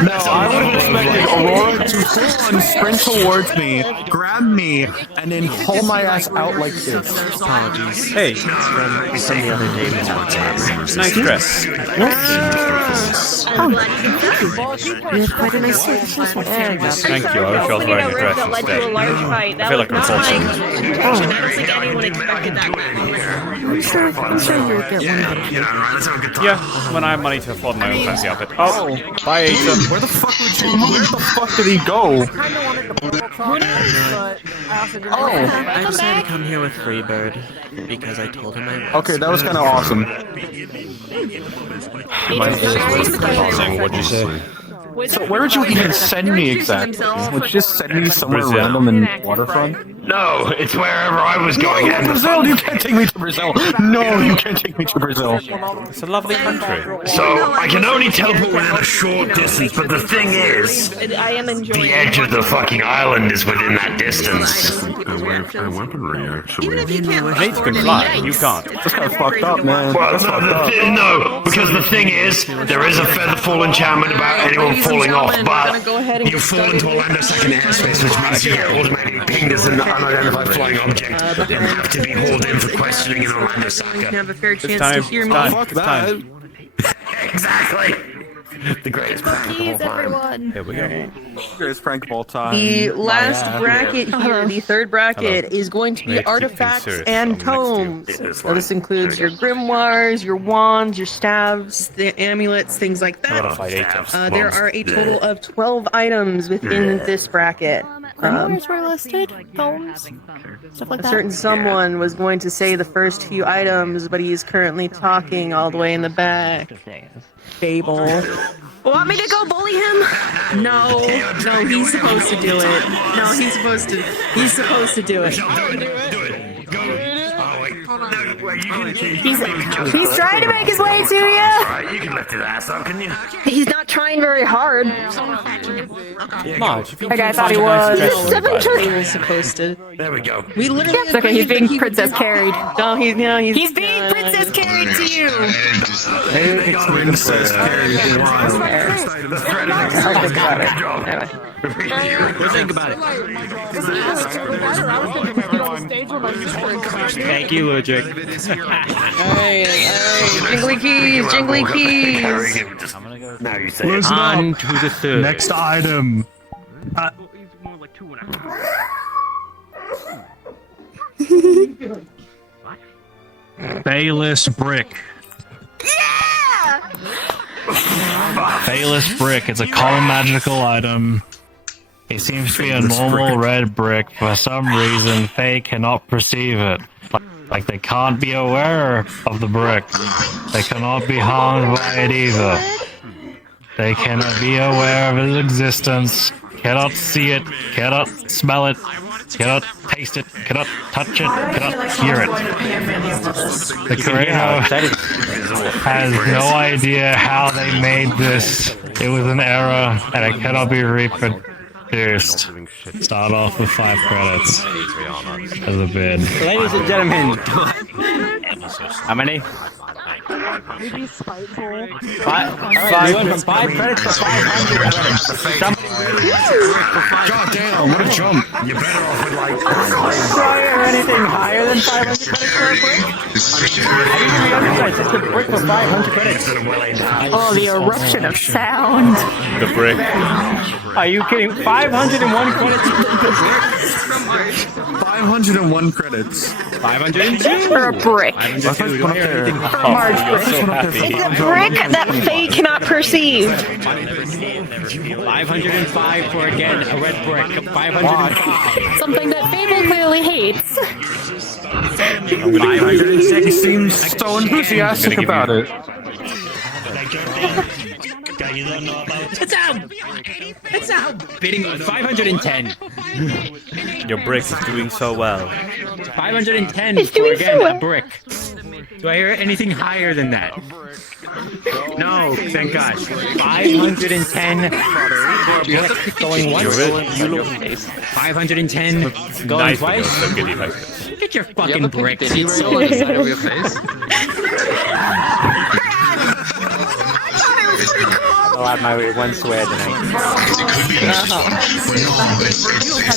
No, I would have expected Aurora to full on sprint towards me, grab me, and then haul my ass out like this. Apologies. Hey, From the other day, nice dress. I'm glad you can see. You have quite a nice suit. Thank you. I wish I was wearing a dress That led to a instead. large fight. I That feel was like I'm not false. my intention. I don't think anyone expected that. I'm sure you'll get one of them. Yeah, when I have money to afford my own fancy outfit. Oh, bye, Asa. Where the fuck did he go? I decided to come here with Freebird because I told him I would. Okay, that was kind of awesome. What'd you say? So where would you even send me exactly? Would you just send me somewhere Brazil. random in waterfront? No, it's wherever I was going. No, Brazil! You can't take me to Brazil! No, you can't take me to Brazil. It's a lovely country. So I can only teleport within a short distance, but the thing is, I am enjoying the edge of the fucking island is within that distance. Weaponry, actually. Nates can fly, you can't. That's kind of fucked up, man. Well, That's fucked up. no, because the thing is, there is a featherfall enchantment about anyone falling off, but you fall into Orlando second airspace, which means you get automatically pinged as an unidentified flying object and have to be hauled in for questioning in Orlando Saka. Have a fair It's chance time. to hear It's me. time. Fuck It's time. that. Exactly. The greatest prank of all time. Here we go. Greatest prank of all time. The last bracket here, the third bracket, is going to We be have to keep things artifacts serious and on the next tomes. So this includes your grimoires, your wands, your staves, the amulets, things like I'm gonna that. fight Asa. There are a total of 12 items within this bracket. Grimoires were listed, tomes, stuff like A that. certain someone was going to say the first few items, but he is currently talking all the way in the back. Fable. Want me to go bully him? No, he's supposed to do it. No, he's supposed to do it. He's trying to make his way to you. Alright, you can lift his ass up, can you? He's not trying very hard. Marge, if you That guy can thought he find a nice was. dress for me, by the way. He was supposed to. There we go. We literally. It's okay. He's being princess carried. No, he's He's being princess carried to you. Princess Carrie. The threat is Think about it. Thank you, Ludwig. Alright, jingly keys. Now you say Listen On up. to the third. Next item. Bayless brick. Fayless brick. It's a common magical item. It seems to be a normal red brick. For some reason, Fae cannot perceive it. Like they can't be aware of the brick. They cannot be harmed by it either. They cannot be aware of its existence. Cannot see it. Cannot smell it. Cannot taste it. Cannot touch it. Cannot hear it. The creator has no idea how they made this. It was an error, and it cannot be reproduced. Start off with 5 credits as a bid. Ladies and gentlemen, how many? Maybe spiteful. Alright, we went from 5 credits to 500 credits. God damn, what a jump. You're better off with like... Or anything higher than 500 credits for a brick? I didn't even emphasize, it's a brick for 500 credits. Oh, the eruption of sound. The brick. Are you kidding? 501 credits? 501 credits. 502? For a brick. For a large brick. So happy. It's a brick that Fae cannot perceive. 505 for, again, a red brick. 505. Something that Fable clearly hates. 506. He seems so enthusiastic about it. It's out! It's out! Bidding on 510. Your brick is doing so well. 510 It's for, doing again, so well. a brick. Do I hear anything higher than that? No, thank God. 510 for a brick going once. 510 going Nice twice. so good, you like this. Get your fucking brick. Did he roll on the side of your face? I'll have my one swear tonight. It could be this one, but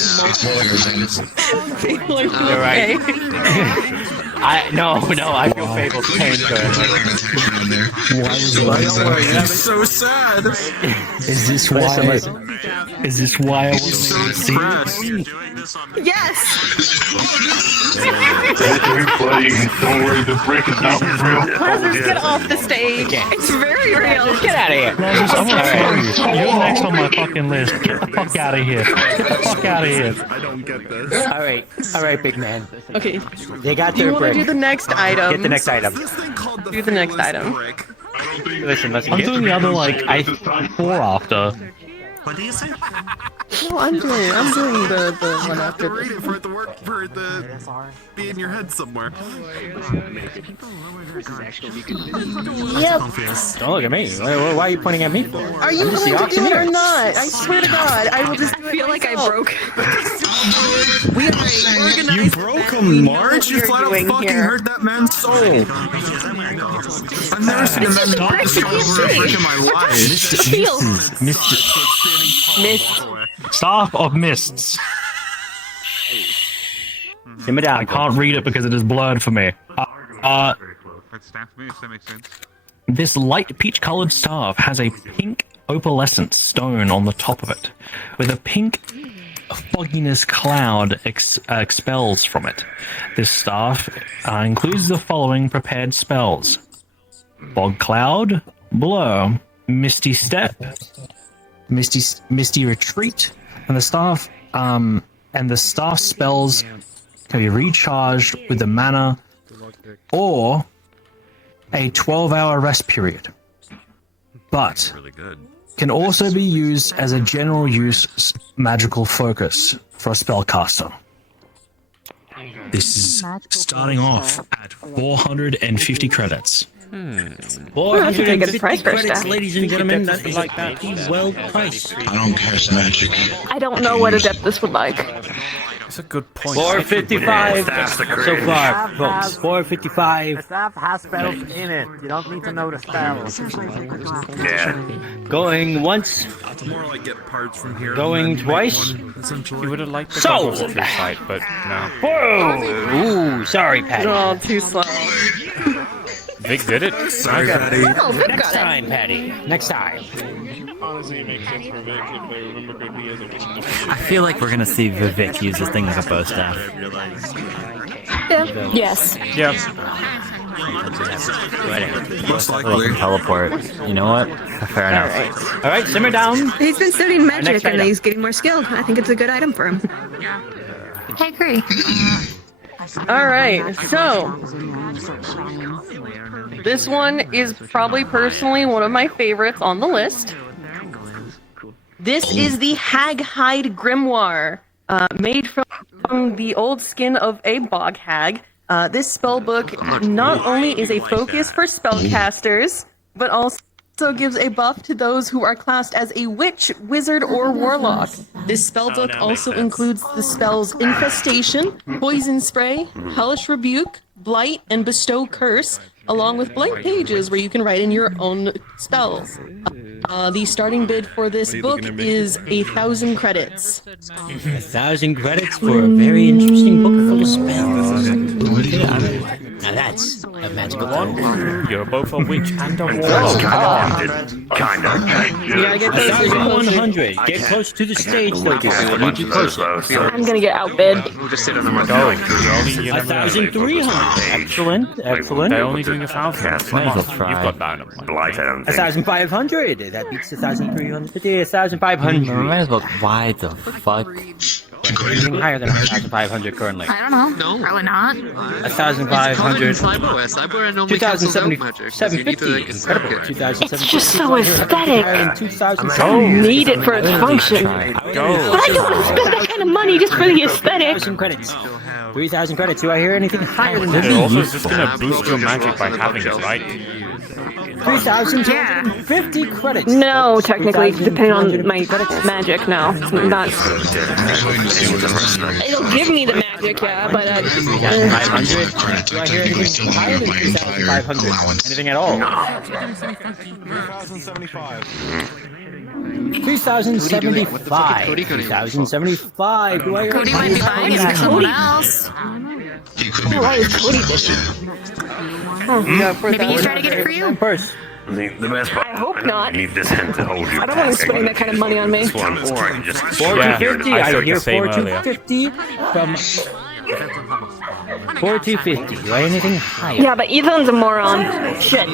no, it's lawyers and You're right. I feel Fable's pain It's so sad. Is this why? Is this why I was So depressed. Yes! Don't worry, the brick is not real. Lazarus, get off the stage. It's very real. Get out of here. Lazarus, I'm gonna tell you. You're next on my fucking list. Get the fuck out of here. Get the fuck out of here. I don't get this. All right, big man. Okay. They got Do you their want to brick. do the next item? Get the next item. Do the next item. Listen, I'm doing the other like 4 after. What do you say? No, I'm doing the one after Read this. it for it to work, for it to be in your head somewhere. Yep. Don't look at me. Why are you pointing at me for? Are you going to do it or not? I swear to God, I will just I feel like I broke. You broke him, Marge. You flat out doing fucking here. hurt that man's soul. I've never seen a man not destroy a brick in my life. Mist. Staff of Mists. Simmer down. I can't read it because it is blurred for me. This light peach-colored staff has a pink opalescent stone on the top of it, with a pink fogginess cloud expels from it. This staff includes the following prepared spells: Fog Cloud, Blur, Misty Step, Misty Retreat, and the staff spells can be recharged with the mana or a 12-hour rest period, but can also be used as a general use magical focus for a spellcaster. This is starting off at 450 credits. 450 price for a credits, staff. ladies and gentlemen. That's like that. Well priced. I don't cast magic. I don't know what Adeptus would like. That's a good point. 455 so far, folks. The 455. staff has spells in it. You don't need to know the spells. Yeah. Going once. It's more like get parts from here. Going twice. Essentially. You would have liked the Sold. goggles to your side, but no. Whoa! Ooh, sorry, Patty. You're all too slow. Vic did it. Sorry, Patty. Oh, Vic Next got it. time, Patty. Next time. Honestly, it makes sense for Vic if I remember correctly as a I feel like we're gonna see Vivek use this thing as a bow staff. Yes. Yeah. Most likely. Teleport. You know what? Fair enough. All right, simmer down. He's been studying magic next and item. he's getting more skilled. I think it's a good item for him. I agree. Alright, so this one is probably personally one of my favorites on the list. This is the Hag Hide Grimoire, made from the old skin of a bog hag. This spellbook not only is a focus for spellcasters, but also gives a buff to those who are classed as a witch, wizard, or warlock. This spellbook also includes the spells Infestation, Poison Spray, Hellish Rebuke, Blight, and Bestow Curse, along with blank pages where you can write in your own spells. The starting bid for this book is 1,000 credits. 1,000 credits for a very interesting book full of spells. Now that's a magical one. You're both a witch and a warlock. Kind of. Yeah, get closer. 1,100. Get close to the stage, ladies. You get closer. I'm gonna get outbid. We'll just sit on the Going. You're only, you never know. 1,300. Excellent, excellent. They're only doing 1,000. Come on, you've got that enough money. 1,500. That beats 1,350. 1,500. Might as well. Why the fuck? Anything higher than 1,500 currently. I don't know. No, probably not. 1,500. Cyber, I normally cancels out magic. 750. Incredible. 2,750. It's just so aesthetic. And 2,000. I need it for its function. Go. But I don't want to spend that kind of money just for the aesthetic. 3,000 credits. 3,000 credits. Do I hear anything higher than You're that? also just gonna boost your magic by having it, right? 3,250 credits. No, technically, depending on my magic, no. Not. It'll give me the magic, yeah, but. 500. Do I hear anything higher than 3,500? Anything at all? 3,075. 3,075. Do I hear Cody might be buying it for someone else. Why is Cody this? Maybe he's trying to get it for you. Purse. The best part. I hope not. Need this hand to hold you. I don't want to spend that kind of money on me. This one, or I can just 4,250. I I thought hear the same earlier. 4,250 from 4,250. Do I hear anything higher? Yeah, but Ethan's a moron. Shit.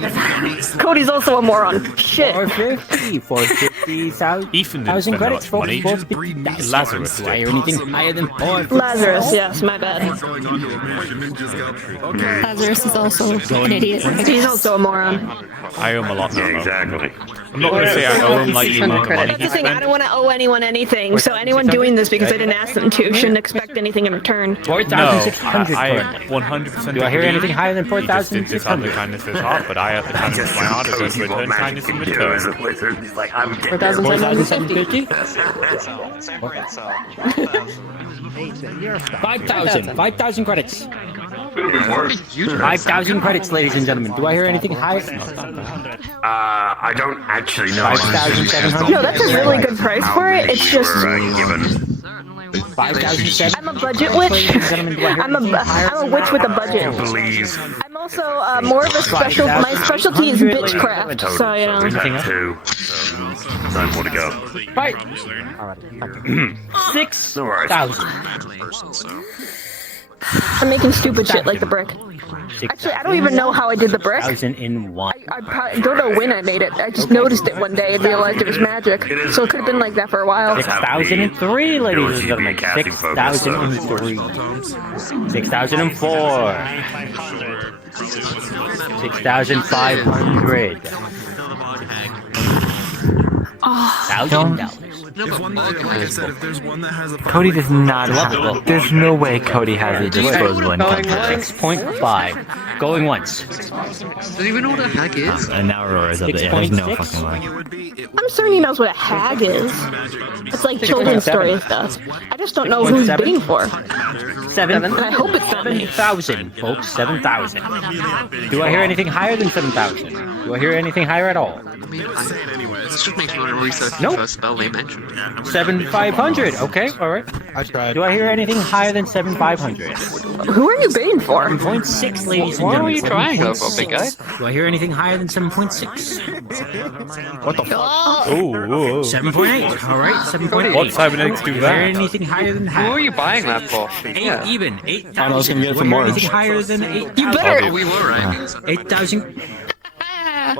Cody's also a moron. Shit. 450. 450,000. Ethan didn't spend that credits. much money. 450,000. Lazarus Do I hear did. anything higher than 450? Lazarus, yes, my bad. Lazarus is also an idiot. He's also a moron. I owe him a lot more. Exactly. I'm not gonna say I owe him like the amount of money That's he the thing, I spent. don't want to owe anyone anything, so anyone doing this because I didn't ask them to shouldn't expect anything in return. No, 4,600 I currently. 100% Do I hear agree. anything higher than He just did this out of the 4,600? kindness of his heart, but I have the kindness of my heart as a return kindness in return. He's like, I'm dead. 4,750? 5,000. 5,000 credits. 5,000 credits, ladies and gentlemen. Do I hear anything higher? I don't actually know. 5,700. No, that's a really good price for it. It's just. 5,700. I'm a budget witch. I'm a witch with a budget. Believe. I'm also more of a special. My specialty is bitchcraft, so you know. Two. So, time more to go. Right. 6,000. I'm making stupid shit like the brick. Actually, I don't even know how I did the brick. 1,001. I don't know when I made it. I just noticed it one day and realized it was magic. So it could have been like that for a while. 6,003, ladies and gentlemen. 6,003. 6,004. 6,500. $1,000. If one that, like I said, if there's one that has a Cody does not have. There's no way Cody has a disposable income. 6.5. Going once. Do you even know what a hack is? And now Aurora's up there. Yeah, there's no fucking way. I'm certain he knows what a hag is. It's like children's story stuff. I just don't know who he's bidding for. 7. And I hope it's not me. 7,000, folks. 7,000. Do I hear anything higher than 7,000? Do I hear anything higher at all? This just makes me want to research the Nope. first spell they mentioned. 7,500. Okay, all right. I tried. Do I hear anything higher than 7,500? Who are you bidding for? 7.6, ladies and What gentlemen. were you trying to go for, big guy? Do I hear anything higher than 7.6? What the fuck? Oh. Ooh. 7.8. All right, 7.8. What cybernetics do Do I hear that? anything higher than Who are you buying that for? 8 even. 8,000. I was gonna get it Do I from hear Marge. anything higher than 8,000? You better. We were right. 8,000.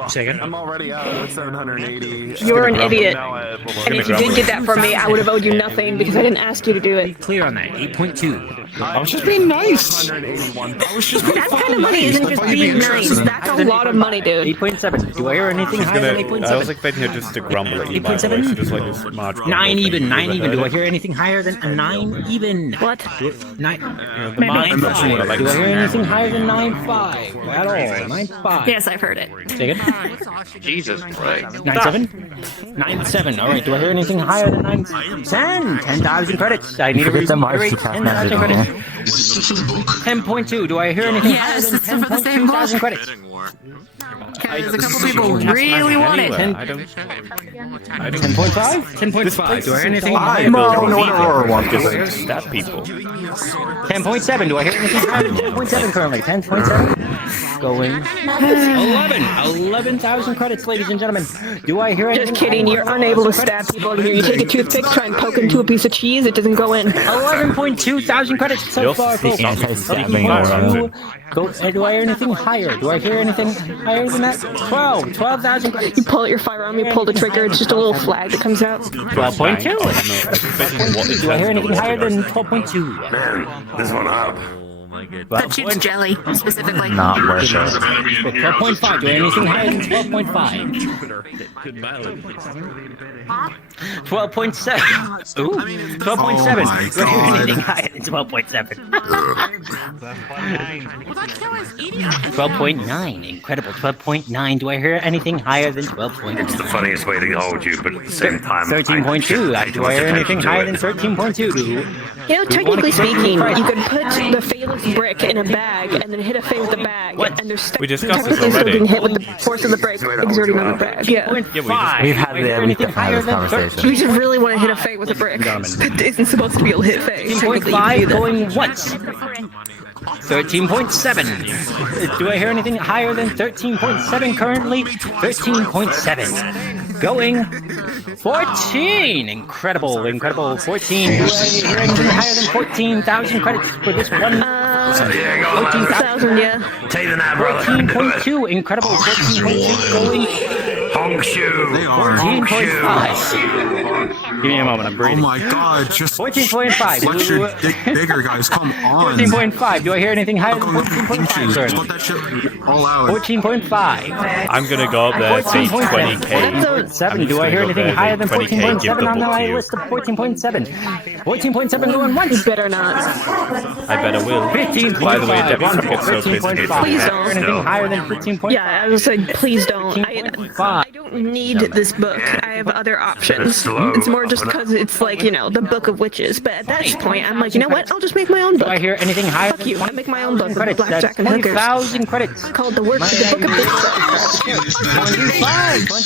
Second. I'm already at 780. You're an idiot. And if you did get that from me, I would have owed you nothing because I didn't ask you to do it. Clear on that. 8.2. I was just being nice. That kind of money isn't just being nice. That's a lot of money, dude. 8.7. Do I hear anything higher than I was 8.7? expecting her just to grumble at you, by the 8.7? way. She just like this smart 9 even. 9 even. Do I hear? hear anything higher than a 9 even? What? 9. Maybe. 9.5. Do I hear anything higher than 9.5 at all? 9.5. Yes, I've heard it. Second. Jesus Christ. 9.7. 9.7. All right. Do I hear anything higher than 9.10? 10,000 credits. I need a reason to rate 10,000 credits. 10.2. Do I hear anything higher Yes, than it's for the same 10,000 credits? Because a couple people really want it. 10.5? 10.5. Do I hear anything higher? Just stab people. 10.7. Do I hear anything higher than 10.7 currently? 10.7? Going. 11,000 credits, ladies and gentlemen. Do I hear anything? Just kidding, you're unable to stab people over here. You take a toothpick, try and poke into a piece of cheese, it doesn't go in. 11.2 thousand credits so far, folks. The anti-stabbing around. Go, do I hear anything higher? Do I hear anything higher than that? 12,000 credits. You pull out your firearm, you pull the trigger, it's just a little flag that comes out. 12.2. Do I hear anything higher than 12.2? This one up. That shoots jelly, specifically. Not worth it. 12.5. Do I hear anything higher than 12.5? 12.7. Ooh. 12.7. Oh my Do I hear God. anything higher than 12.7? 12.9. Incredible. 12.9. Do I hear anything higher than 12.9? It's the funniest way to hold you, but at the same time, 13.2. Do I hear anything higher than 13.2? You know, technically speaking, you could put the Phalanx brick in a bag and then hit a Fae with the bag, and they're We discussed this technically still already. getting hit with the force of the brick, exerting on the bag. Yeah. We've had this conversation. We just really want to hit a Fae with a brick. It isn't supposed to be able to hit Fae. Technically, you can do 13.5 that. going once. 13.7. Do I hear anything higher than 13.7 currently? 13.7. Going 14. Incredible. 14. Do I hear anything higher than 14,000 credits for this one? 14,000, yeah. Take the nap, brother. 14.2. Incredible. 14.2 going. Hongshoe. They are 14.5. Give me a moment, I'm Oh breathing. my God! Just 14.5. flex your dick bigger, guys. Come on. 14.5. Do I hear anything higher than 14.5? Inches. Sorry. Let that shit all out. 14.5. I'm gonna go up there, say 20k. 14.7. Do I hear anything higher than 14.7 on my list of 14.7? 14.7 going once. You better not. I bet I will. 15.5. By the way, Adeptus gets so pissed. 13.5. Please Do I don't. hear anything higher than 15.5? Yeah, I was like, please don't. I 15.5. don't need this book. I have other options. It's more just because it's like, you know, the book of witches. But at that point, I'm like, you know what? I'll just make my own Do book. I hear anything higher Fuck you. I make my own book with credits? blackjack That's and hookers. 20,000 credits. Called the book of witches.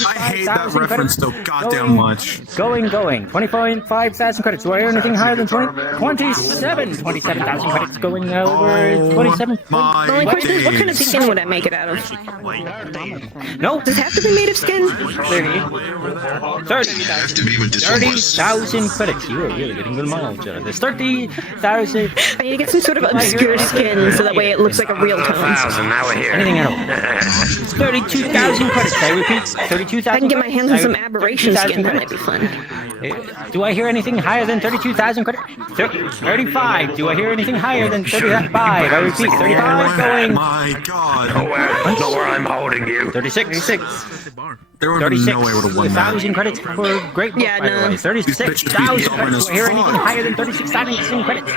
I hate that reference so goddamn much. Going. 25,000 credits. Do I hear anything higher than 27,000 credits going over 27? The only question is, what kind of skin would I make it out of? No. Does it have to be made of skin? 30,000 credits. You are really getting good mileage out of this. 30,000. I need to get some sort of obscure skin so that way it looks like a real tone. Now we're here. Anything at all. 32,000 credits. I repeat, 32,000. I can get my hands on some aberration skin. That might be fun. Do I hear anything higher than 32,000 credits? 35. Do I hear anything higher than 35? I repeat, 35 going. My God. Not where I'm holding you. 36. There would have been no way would have won that. 1,000 credits for great book, Yeah, by the no. way. 36,000 credits. Do I hear anything higher than 36,000 credits?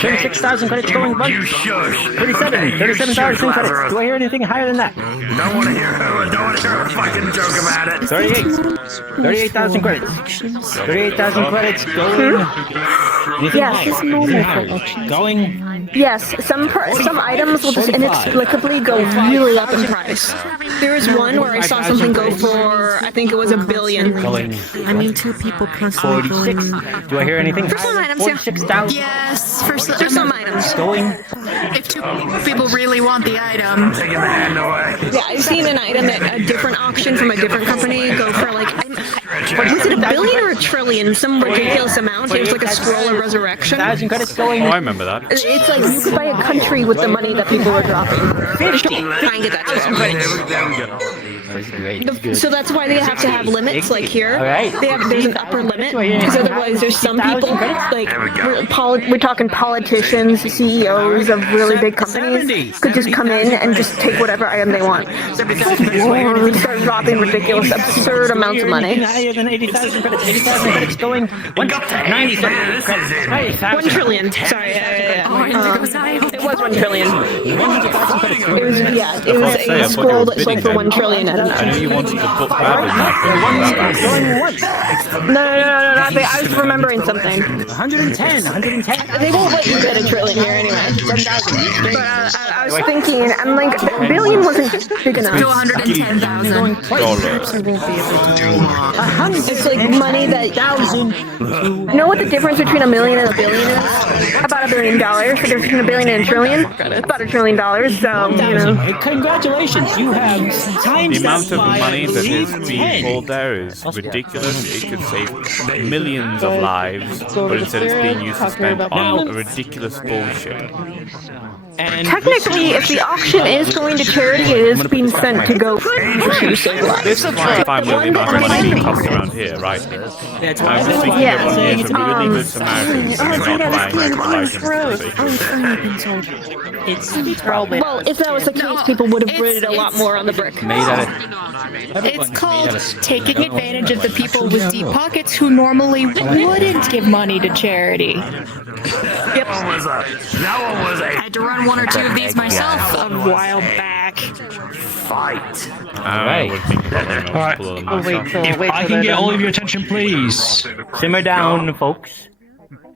36,000 credits going once. You shush. 37,000 credits. Do I hear anything higher than that? Don't want to hear a fucking joke about it. 38,000 credits. 38,000 credits going. Anything Yes, higher? it's normal Anything higher? for elections. Going Yes, some items will just inexplicably go really up in price. There was one where I saw something go for, I think it was $1 billion. I mean, two people constantly 46. Do I hear anything? For some items, 46,000. Yes, for some items. Going. If two people really want the item. Yeah, I've seen an item at a different auction from a different company go for like, was it $1 billion or $1 trillion? Some ridiculous amount. It was like a scroll of resurrection. Oh, I remember that. It's like you could buy a country with the money that people were dropping. Try and get that to So that's why they have to have limits, like here. There's an upper limit, because otherwise there's some people, like, we're talking politicians, CEOs of really big companies, could just come in and just take whatever item they want. Or start dropping ridiculous, absurd amounts of money. Higher than 80,000 credits. 80,000 credits going 90,000 credits. 1 trillion. Sorry. It was 1 trillion. It was, yeah, it was a scroll that sold for 1 trillion. I know you wanted to book No, I was remembering something. 110. They won't let you bid $1 trillion here anyway. But I was thinking, I'm like, $1 billion wasn't big enough. Still 110,000. It's like money that... You know what the difference between $1 million and $1 billion is? About $1 billion. The difference between $1 billion and $1 trillion? About $1 trillion. So, you know. Congratulations, you have times the amount of that money that is by being 10. pulled there is ridiculous. It could save millions of lives, but instead it's being used to spend on ridiculous bullshit. And technically, if the auction is going to charity, it is being sent to go to save lives. This is $5 million amount of money being tossed around here, right? I'm just thinking everyone here is a really good Samaritans and not buying Well, if that was the case, people would have rid a lot more on the brick. It's called taking advantage of the people with deep pockets who normally wouldn't give money to charity. Yep. I had to run 1 or 2 of these myself a while back. Fight. Alright. If I can get all of your attention, please. Simmer down, folks.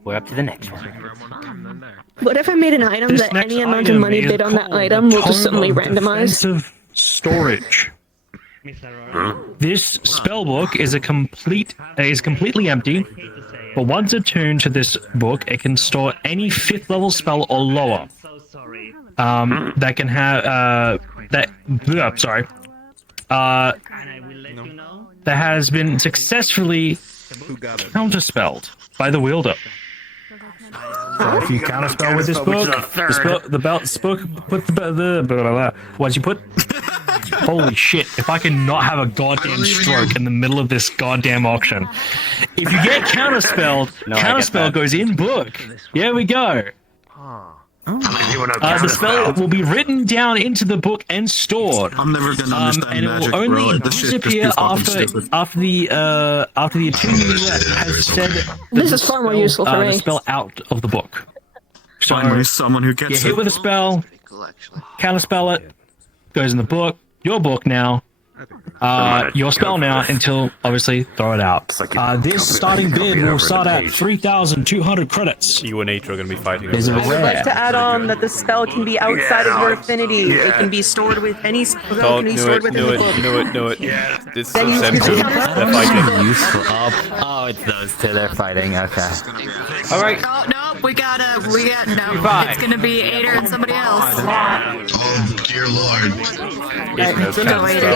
We're up to the next one. What if I made an item that any amount of money bid on that item will just suddenly randomize? Storage. This spellbook is completely empty, but once attuned to this book, it can store any 5th level spell or lower. That can have that has been successfully counterspelled by the wielder. So if you counterspell with this book, once you put holy shit, if I can not have a goddamn stroke in the middle of this goddamn auction. If you get counterspelled, counterspell goes in book. Here we go. The spell will be written down into the book and stored. I'm never gonna understand and magic, it will only bro. This shit's just disappear too fucking after the attuner has said This is far more useful for the me. spell out of the book. So Finally, someone who gets you it. hit with a spell, counterspell it, goes in the book, your book now, your spell now until obviously throw it out. This starting bid will start at 3,200 credits. You and Nate are going to be fighting. There's a I would like to add on that the spell can be outside of your affinity. It can be stored with any spell. Can be stored within the book. Knew it. This is Then you them just two. counter- They're fighting. Useful. Oh, it's those two. They're fighting. Okay. All right. Oh no, we got no. Goodbye. It's gonna be Ader and somebody else. Oh, dear lord. Go Ader.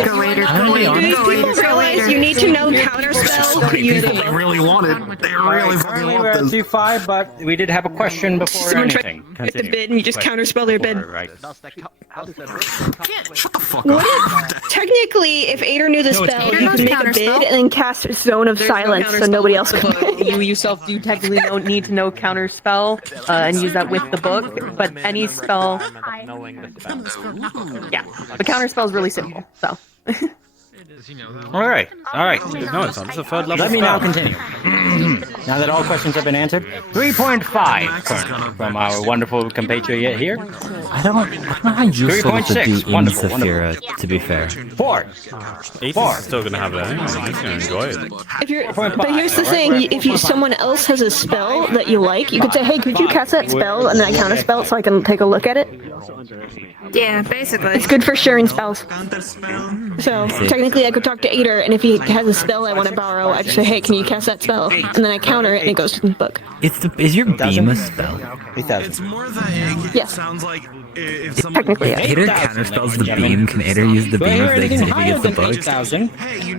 These people realize you need to know counterspell to use the They book. really want it. They really fucking Currently we're want at this. 2-5, but we did have a question before Someone tried anything. to get the bid and you just counterspell their bid. Right. Shut the fuck What up. if, technically, if Ader knew the No, it's spell, Ader you knows could make a counterspell. bid and then cast Zone of There's no Silence so counterspell nobody else with can the book. You yourself do technically need to know counterspell and use that with the book, but any spell. Yeah, the counterspell is really simple. So. Alright. No, it's not. It's a third level Let me now spell. continue. Now that all questions have been answered, 3.5 from our wonderful compatriot here. I don't know how useful it would 3.6. be in Wonderful. Saphira, to be fair. 4. Ace is still gonna have that anyway. He's gonna enjoy it. If you're, but here's the thing: if someone else has a spell that you like, you could say, "Hey, could you cast that spell?" And then I counter spell it so I can take a look at it. Yeah, basically. It's good for sharing spells. So technically, I could talk to Ader, and if he has a spell I want to borrow, I just say, "Hey, can you cast that spell?" And then I counter it, and it goes to the book. Is your beam a spell? It's more that Yeah. it sounds like if someone Technically, If yeah. Ader counterspells the beam, can Ader use the beam if he gets the book? 8,000.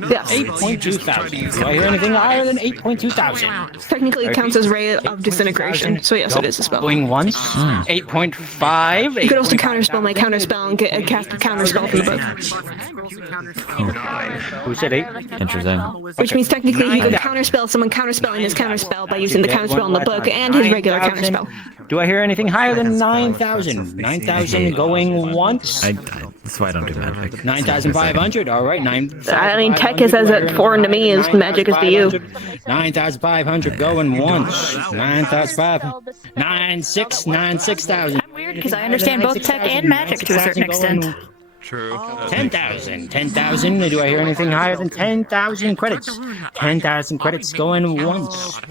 Yes. 8.2 thousand. Do I hear anything higher than 8.2 thousand? Technically, it counts as Ray of Disintegration, so yes, it is a spell. Going once. 8.5. You could also counterspell my counterspell and cast a counterspell from the book. Who said 8? Interesting. Which means technically he could counterspell someone counterspelling his counterspell by using the counterspell in the book and his regular counterspell. Do I hear anything higher than 9,000? 9,000 going once. That's why I don't do magic. 9,500. All right, 9,000. I mean, tech is as at foreign to me as magic is to you. 9,500 going once. 9,500. 96,000. Because I understand both tech and magic to a certain extent. True. 10,000. 10,000. Do I hear anything higher than 10,000 credits? 10,000 credits going once.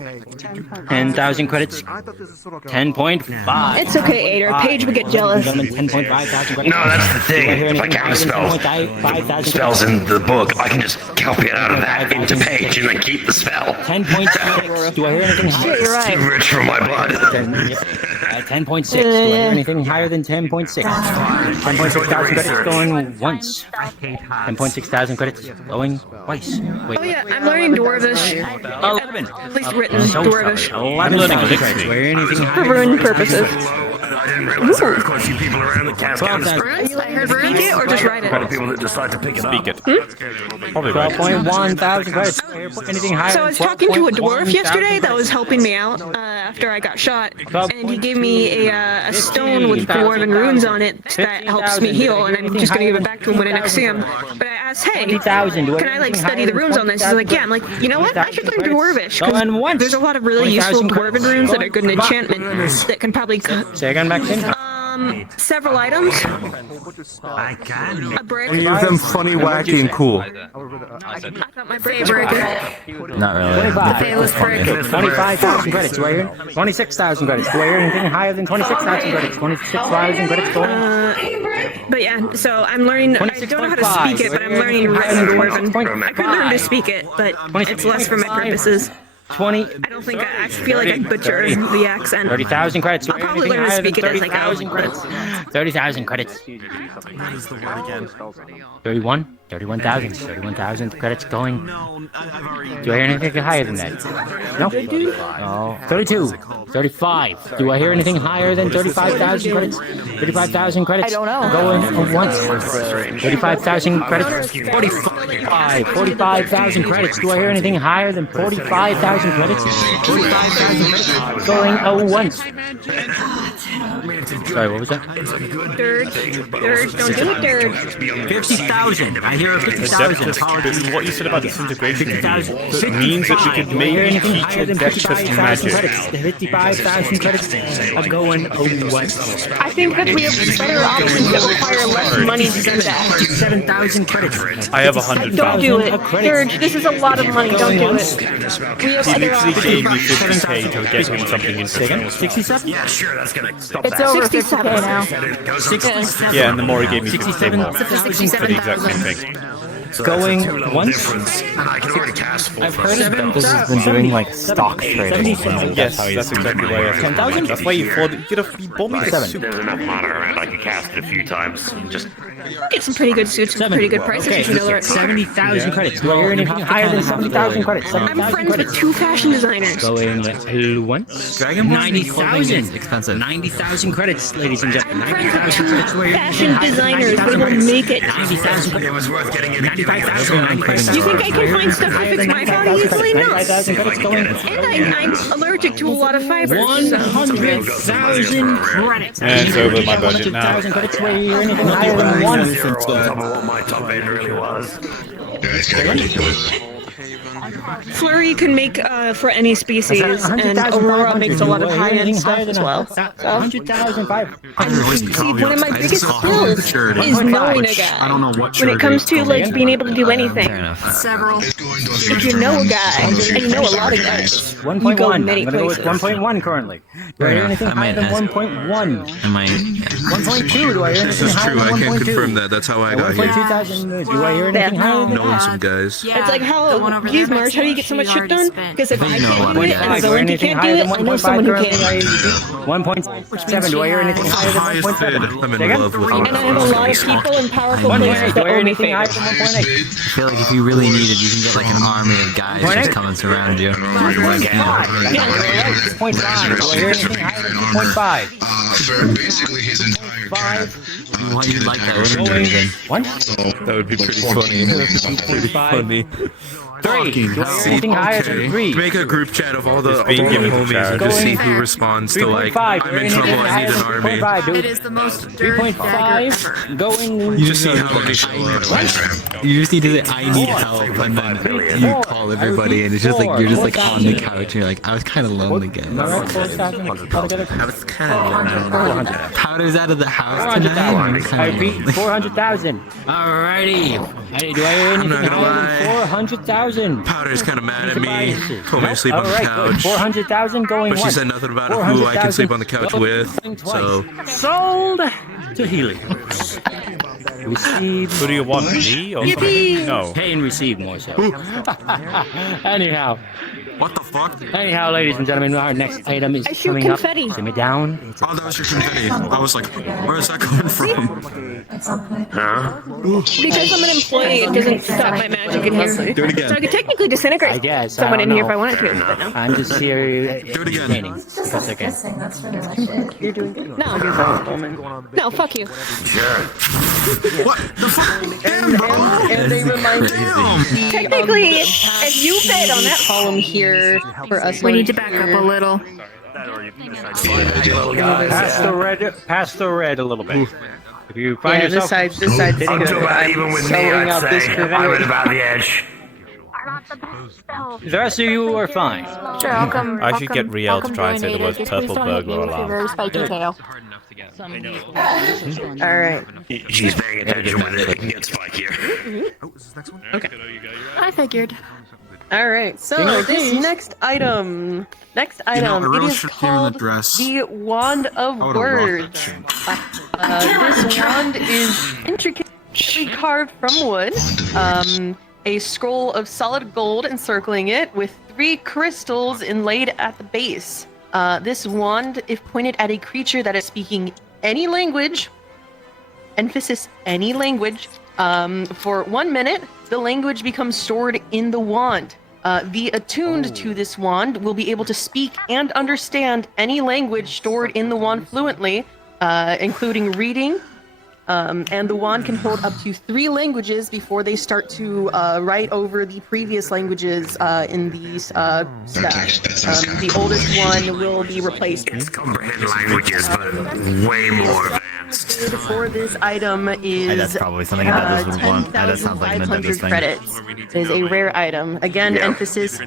10,000 credits. 10.5. It's okay, Ader. Paige would get jealous. 10.5 thousand credits. No, that's the thing. If I counterspell spells in the book, I can just copy it out of that into Page and then keep the spell. 10.6. Do I hear anything higher? You're right. Too rich for my blood. 10.6. Do I hear anything higher than 10.6? 10.6 thousand credits going once. 10.6 thousand credits going twice. Wait. Oh yeah, I'm learning Dwarvish. 11. At least written Dwarvish. I'm learning Elixir. Do I hear anything For higher? ruin purposes. I didn't realize there were quite a few people around that cast counterspell. Runes? I heard runes it or just write it? Quite a people that decide to pick it up. Speak it. Probably 12.1 thousand credits. Anything higher? So I was talking to a dwarf yesterday that was helping me out after I got shot, and he gave me a stone with dwarven runes on it that helps me heal, and I'm just gonna give it back to him when I next see him. But I asked, hey, can I like study the runes on this? He's like, yeah. I'm like, you know what? I should learn Dwarvish because there's a lot of really useful dwarven runes that are good in enchantment that can probably. Say again, Maxine. Several items. A brick. And use them funny, wacky, and cool. I thought my brick was pretty good. Not really. The Thalos brick. 25,000 credits. Do I hear? 26,000 credits. Do I hear anything higher than 26,000 credits? 26,000 credits going. But yeah, so I'm learning. I don't know how to speak it, but I'm learning written dwarven. I could learn to speak it, but it's less for my purposes. 20. I don't think I feel like I butcher the accent. 30,000 credits. I'll probably learn to speak it as I go. 30,000 credits. What is the word again? 31. 31,000. 31,000 credits going. Do I hear anything higher than that? No. Oh. 32. 35. Do I hear anything higher than 35,000 credits? 35,000 credits. I don't know. Going once. 35,000 credits. 45. 45,000 credits. Do I hear anything higher than 45,000 credits? 45,000 credits. Going once. Sorry, what was that? Dirge. Dirge. Don't do it, Dirge. 50,000. I hear a 50,000. What you said about disintegration 50,000. means that you could maybe teach Adeptus magic. 55,000 credits are going once. I think that we have better options that require less money to do that. 7,000 credits. I have 100,000. Don't do it. Dirge, this is a lot of money. Don't do it. We have He other literally options. gave me 50k to get him something interesting. 67? Yeah, sure, that's gonna stop It's that. over 67 now. 67. Yeah, and the more he gave me 50k more. 67,000 For the exact same thing. So that's a Going two-level once. difference, and I can already cast full I've first heard spell. of This has been doing like stock trading. Yes, that's exactly why I 10,000? That's why you bought you bought me the Seven. soup. There's enough mana around, I can cast it a few times. Just Get some pretty good suits and pretty good prices if you know the right people. 70,000 credits. Do I hear anything higher than 70,000 credits? I'm friends with 2 fashion designers. Going once. 90,000. Expensive. 90,000 credits, ladies and gentlemen. I'm friends with 90,000 credits. 2 fashion designers. They will make it. 90,000 it was worth getting in. You think I can find stuff that fits my body easily? No. And I'm allergic to a lot of fibers. 100,000 credits. And it's over my budget now. 100,000 credits where you're anything higher than one. What my top end really was. Flurry can make for any species, and Aurora makes a lot of high-end stuff as well. 100,000. See, one of my biggest skills is knowing a guy. I don't know what When it comes to like being able to do anything. Several. If you know a guy, and you know a lot of guys, 1.1. you go I'm many gonna go with places. 1.1 currently. Do I hear anything higher than 1.1? 1.2. Do I hear anything higher than 1.2? I can't confirm that. That's how I got here. 1.2,000. Do I hear anything higher than Knowing some guys. It's like how, geez, Marsh, how do you get so much shit done? Because if I can't do it and do I hear Zoe anything can't do higher it, than I know someone who can. 1.7. Do I hear anything higher than 1.7? I'm in love with And I have a lot of people in powerful places that owe me favors. I feel like if you really need it, you can get like an army of guys just come and surround you. 2.5. Do I hear anything higher than 2.5? For basically his entire character. Well, you'd like that, wouldn't you? Then? What? That would be pretty funny. Pretty funny. 3. Do I hear anything higher than 3? Make a group chat of all the homies and just see who responds to like, I'm in trouble, I need an army. It is the most 3.5 going. You just see how many show up. You just need to say, I need help, and then you call everybody, and it's just like, you're just like on the couch, and you're like, I was kind of lonely, guys. I was kind of lonely. Powder's out of the house tonight. I repeat, 400,000. Alrighty. Hey, do I hear anything higher than 400,000? Powder's kind of mad at me. Told me to sleep on the couch. 400,000 going But she once. said nothing about who I can sleep on the couch with. So Sold to Helios. Receive. Who do you want, me or something? No. Pay and receive more so. Anyhow. What the fuck? Anyhow, ladies and gentlemen, our next item is I shoot coming confetti. up. Simmer down. Oh, that was your confetti. I was like, where is that coming from? Huh? Because I'm an employee, it doesn't stop my magic in here. Do it again. So I could technically disintegrate I guess. someone I in don't here if know. I wanted to. But no. I'm just here. Do it again. That's okay. You're doing good. No. No, fuck you. What the fuck? Damn, bro. And they remind me Damn. Technically, if you bid on that column here for us. We need to back up a little. Pass the red a little bit. If you find Yeah, yourself this side Up to about even with me, sewing I'd up this say. I'm curve. at about the edge. the rest of you are fine. Sure, I'll come. I should get Riel to try and say the words purple burglar alarm. Very spiky tail. All right. She's paying attention with it. It can get spikier. Okay. I figured. All right. So this next item, know, it Rose is should hear the called dress. the Wand of I would've Words. This wand is intricately carved from wood. A scroll of solid gold encircling it with 3 crystals inlaid at the base. This wand, if pointed at a creature that is speaking any language, emphasis any language, for 1 minute, the language becomes stored in the wand. The attuned to this wand will be able to speak and understand any language stored in the wand fluently, including reading, and the wand can hold up to 3 languages before they start to write over the previous languages in these stacks. The oldest one will be replaced. It's comprehend languages, but way more advanced. For this item is That's probably something Adeptus would want. That sounds like an Adeptus 10,500 thing. credits. It is a rare item. Again, emphasis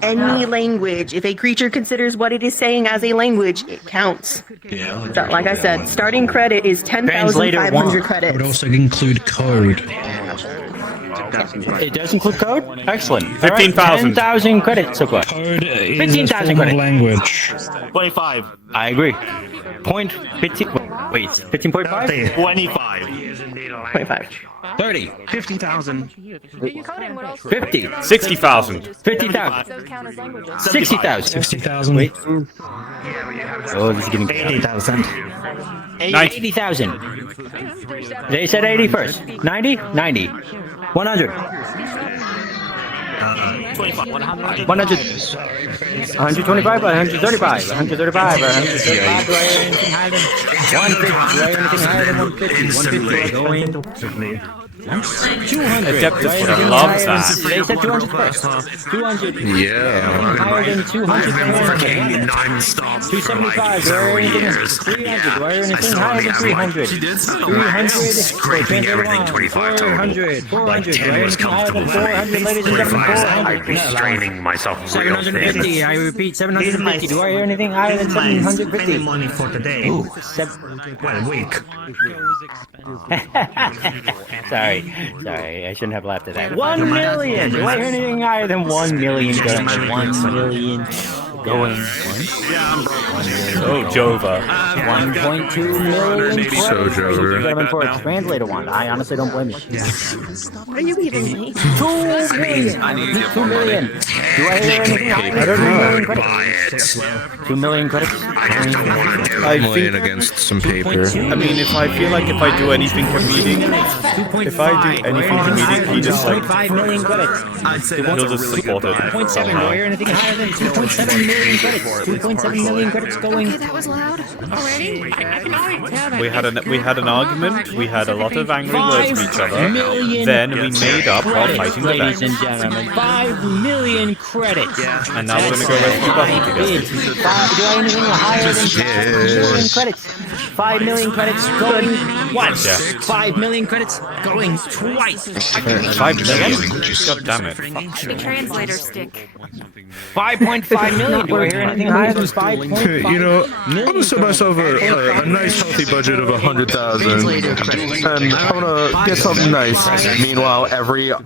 any language. If a creature considers what it is saying as a language, it counts. Yeah. So, like I said, starting credit is 10,500 credits. It would also include code. It does include code? Excellent. 15,000. 10,000 credits so far. Code is a 15,000 formal credits. language. 25. I agree. Point 15. Wait, 15.5? 25. 25. 30. 50,000. 50. 60,000. 50,000. 60,000. 60,000. Wait. Oh, this is getting 80,000. 80,000. They said 80 first. 90? 90. 100. 25. 100. 100. 125, 135, 135, 135. Do I hear anything higher than 150? Do I hear anything higher than 150? 150. 200. Adeptus would have loved that. They said 200 first. 200. Yeah. Higher than 200. Freaking non-stop. 275. Do I hear anything? 300. Do I hear anything higher than 300? 300. Scraping everything 25 total. 400. 400. Like 10 was comfortable. 400, ladies and gentlemen. 400. I'd be straining myself real thin. 750. I repeat, 750. Do I hear anything higher than 750? money for today. Ooh. Well, week. Sorry, I shouldn't have laughed at that. 1 million! Do I hear anything higher than 1 million? 1 million going once. Oh, Jova. 1.2 million. So Jova. For a translator one. I honestly don't blame you. What are you eating, mate? 2 million. 2 million. Do I hear anything higher than 2 million credits? 2 million credits? I think against some paper. I mean, if I feel like if I do anything comedic, he just like 2.5 million credits. I'd say he'll just support it. 2.7. Do I hear anything higher than 2.7 million credits? 2.7 million credits going. Okay, that was loud already. We had an argument. We had a lot of angry words with each other. Then we made up while fighting the Ladies best. and gentlemen, 5 million credits. And now we're gonna go rescue Buffy together. Do I have anything higher than 5 million credits? 5 million credits going once. Yeah. 5 million credits going twice. 5 million? God damn it. The translator stick. 5.5 million. Do I hear anything higher than 5.5? You know, I'm gonna set myself a nice healthy budget of 100,000, and I'm gonna get something nice. Meanwhile,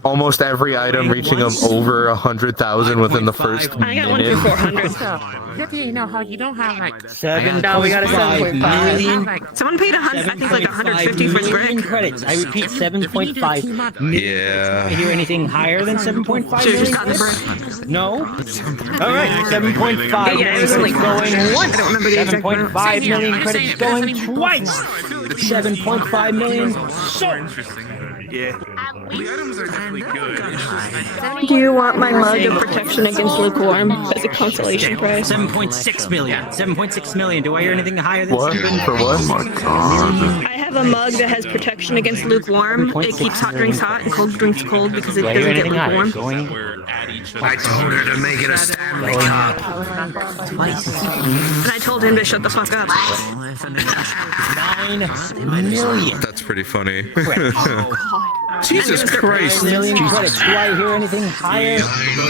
almost every item reaching over 100,000 within the first I got one for minute. 400. You know how you don't have like 7. No, we got a 7.5 million. Someone paid 100. I think like 150 for the brick. Credits. I repeat, 7.5 million. Yeah. I hear anything higher than 7.5 Should've just million? gotten the brick. No. All right, 7.5 Yeah, it was million like going once. I don't remember the exact number. 7.5 million credits going twice. 7.5 million. Yeah. The items are definitely good. Do you want my mug of protection against lukewarm as a consolation prize? 7.6 million. 7.6 million. Do I hear anything higher than What? 7.5? For what? Oh my god. I have a mug that has protection against lukewarm. It keeps hot drinks hot and cold drinks cold because it Do I hear doesn't get anything higher? lukewarm. Going I told her to make it a Stanley Cup. And I told him to shut the fuck up. 9 million. That's pretty funny. Jesus Christ. 9 million credits. Do I hear anything higher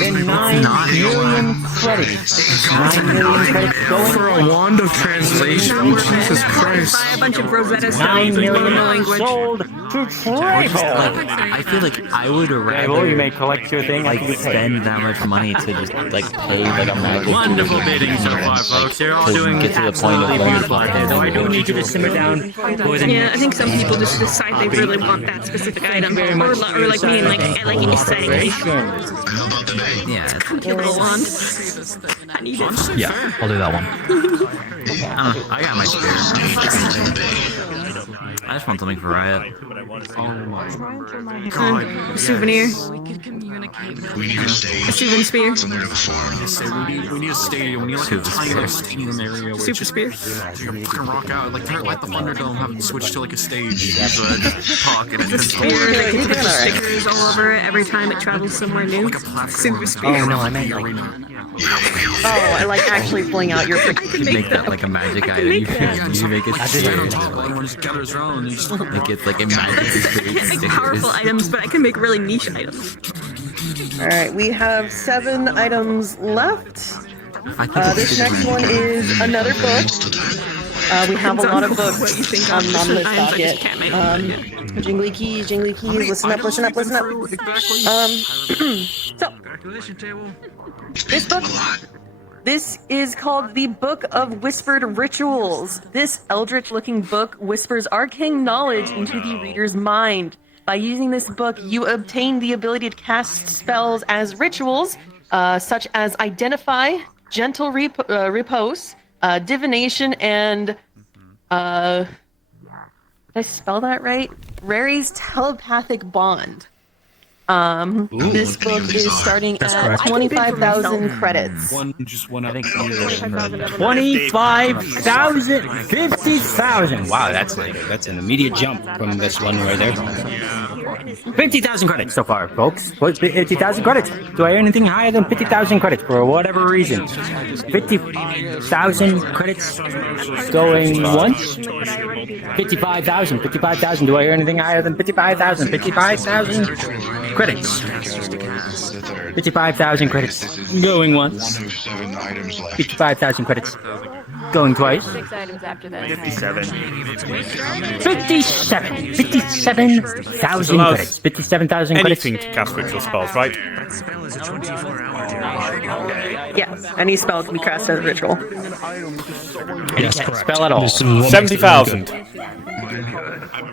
than 9 million credits? 9 million credits going For a wand of translation? Jesus Christ. Buy a bunch of Rosetta 9 Stones in one million language. sold to Tribal. I feel like I would rather You may collect your thing like spend that much money to just like pay like a mortgage. Wonderful bidding so far, folks. You're all doing get to the point of absolutely learning beautiful. So I do need you to simmer down. Yeah, I think some people just decide they really want that specific item, or like me, and like exciting me. Yeah. Cute little wand. I need it. Yeah, I'll do that one. I got my spare. I just want something for Riot. A souvenir. We need a stage. A souvenir spear. Somewhere to perform. We need a stadium. We need like a tiny stadium area where Super spear. you can fucking rock out. Like the Thunderdome, have it switch to like a stage. Just talk and The spear that can put stickers all over it every time it travels somewhere new. Super spear. Oh no, I meant like. Oh, I like actually pulling out your. I can make that. like a magic I item. can make that. You make it stand on top of it. Everyone just gathers around and you just like it's like a magic I can't make powerful items, but I can make really niche items. All right, we have 7 items left. I think This next one is another book. We have a lot of books on this docket. Jingly keys, listen up. So, this book, this is called the Book of Whispered Rituals. This eldritch-looking book whispers arcane knowledge into the reader's mind. By using this book, you obtain the ability to cast spells as rituals, such as Identify, Gentle Repose, Divination, and did I spell that right? Rary's Telepathic Bond. This book is starting at 25,000 credits. I think 25,000, 50,000. Wow, that's an immediate jump from this one right there. 50,000 credits so far, folks. 50,000 credits. Do I earn anything higher than 50,000 credits for whatever reason? 50,000 credits going once. 55,000. 55,000. Do I earn anything higher than 55,000? 55,000 credits. 55,000 credits going once. 55,000 credits going twice. 6 items after that. 57,000 credits. 57,000 credits. Anything to cast ritual spells, right? Yes, any spell can be cast as a ritual. Any spell at all. 70,000.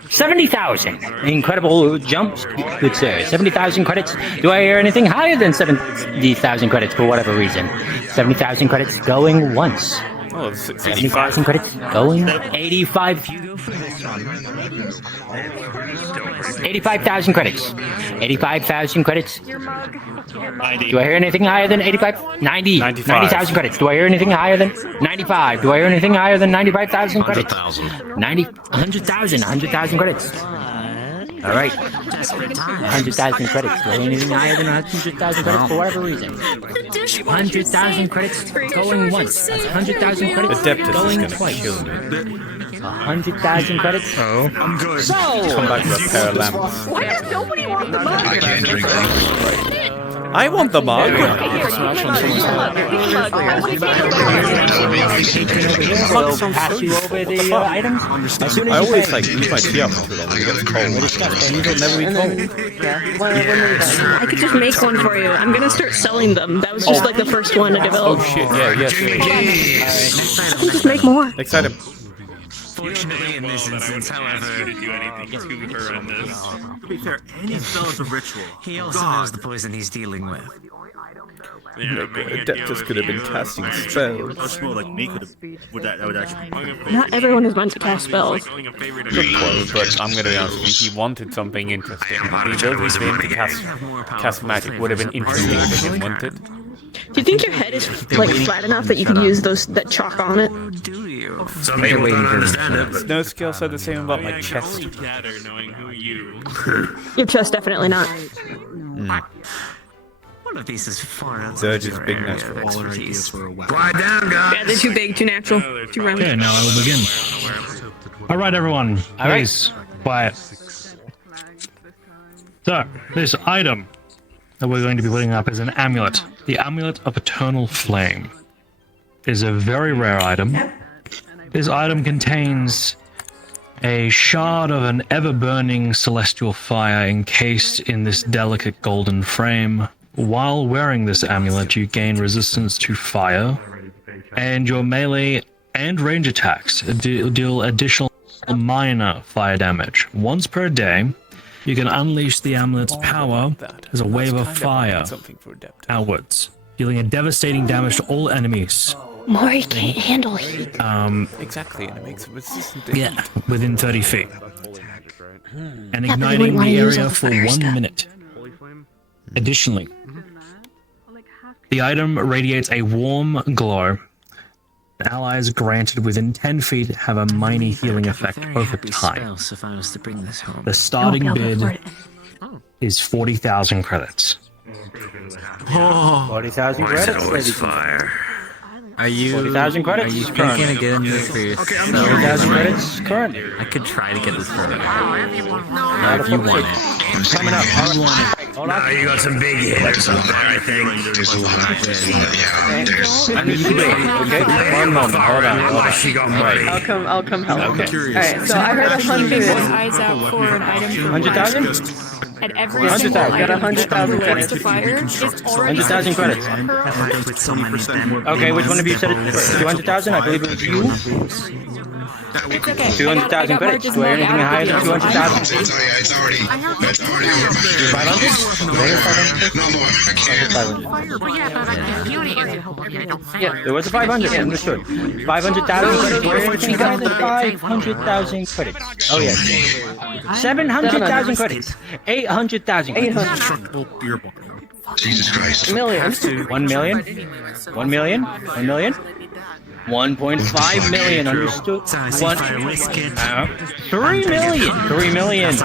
70,000. Incredible jumps, good sir. 70,000 credits. Do I hear anything higher than 70,000 credits for whatever reason? 70,000 credits going once. Oh, 70,000 credits going 85,000 credits. 85,000 credits. Do I hear anything higher than 85? 90,000 credits. Do I hear anything higher than 95? Do I hear anything higher than 95,000 credits? 100,000 credits. All right. 100,000 credits. Do I hear anything higher than 100,000 credits for whatever reason? 100,000 credits going once. 100,000 credits going twice. 100,000 credits. Oh. I'm good. So, come back with a pair of lamps. Why does nobody want the mug? I can't drink I want the mug. pass you over the items. As soon as I you always pay. like leave my tea up too long. It gets cold. It'll never be cold. I could just make one for you. I'm gonna start selling them. That was just like the first one to develop. Oh shit! Yeah, yes. I can just make more. Next item. Fortunately, in this instance, however, To be fair, any spell is a ritual. he also knows the poison he's dealing with. Adeptus could have been casting spells. That's more like me could have. That would actually be. Not everyone is meant to cast spells. Good quote, but I'm going to be honest with you. He wanted something interesting. The ability for him to cast magic would have been interesting for him, wouldn't it? Do you think your head is like flat enough that you could use that chalk on it? Some people don't understand it, but No skill said the same about my chest. Your chest definitely not. One of these is far outside Surge's your big area of natural. expertise. quiet down, guys. Yeah, they're too big, too natural, too round. Okay, now I will begin. All right, everyone. Please, quiet. So, this item that we're going to be putting up is an amulet. The Amulet of Eternal Flame is a very rare item. This item contains a shard of an ever-burning celestial fire encased in this delicate golden frame. While wearing this amulet, you gain resistance to fire, and your melee and range attacks deal additional minor fire damage. Once per day, you can unleash the amulet's power as a wave of fire outwards, dealing a devastating damage to all enemies. Maury can't handle heat. Exactly, and it makes it resistant to Yeah, within 30 feet. And Yeah, but they igniting wouldn't wanna the use area all the for fire 1 stuff. minute. Additionally, the item radiates a warm glow. Allies granted within 10 feet have a minor healing effect over time. If I was to bring this home. The starting I'll bid for it. is 40,000 credits. 40,000 credits, ladies. Are you 40,000 credits. Are you gonna get in this for yourself? 40,000 credits currently. I could try to get this for you. Not If you want it. Coming up. Hold on. Now you got some big hitters up there, I think. Okay. One moment. Hold on. She got money. I'll come help. Okay. Alright, so I heard 100. Eyes out for an item for 100,000? at every 100,000. single Got item 100,000 that relates to credits. fire is already 100,000 credits. With so many Okay, which one of you said it? 200,000? I believe it was you. It's okay. 200,000 credits. Do I hear anything higher than 200,000? It's already over my 500? No more. I can't. Yeah, there was a 500. Yeah, understood. 500,000 credits. Do I hear anything higher than 500,000 credits? Oh, yes. 700,000 credits. 800,000 credits. 800. Jesus Christ. A million. 1 million? 1 million? 1 million? 1.5 million, understood. 3 million. 3 million.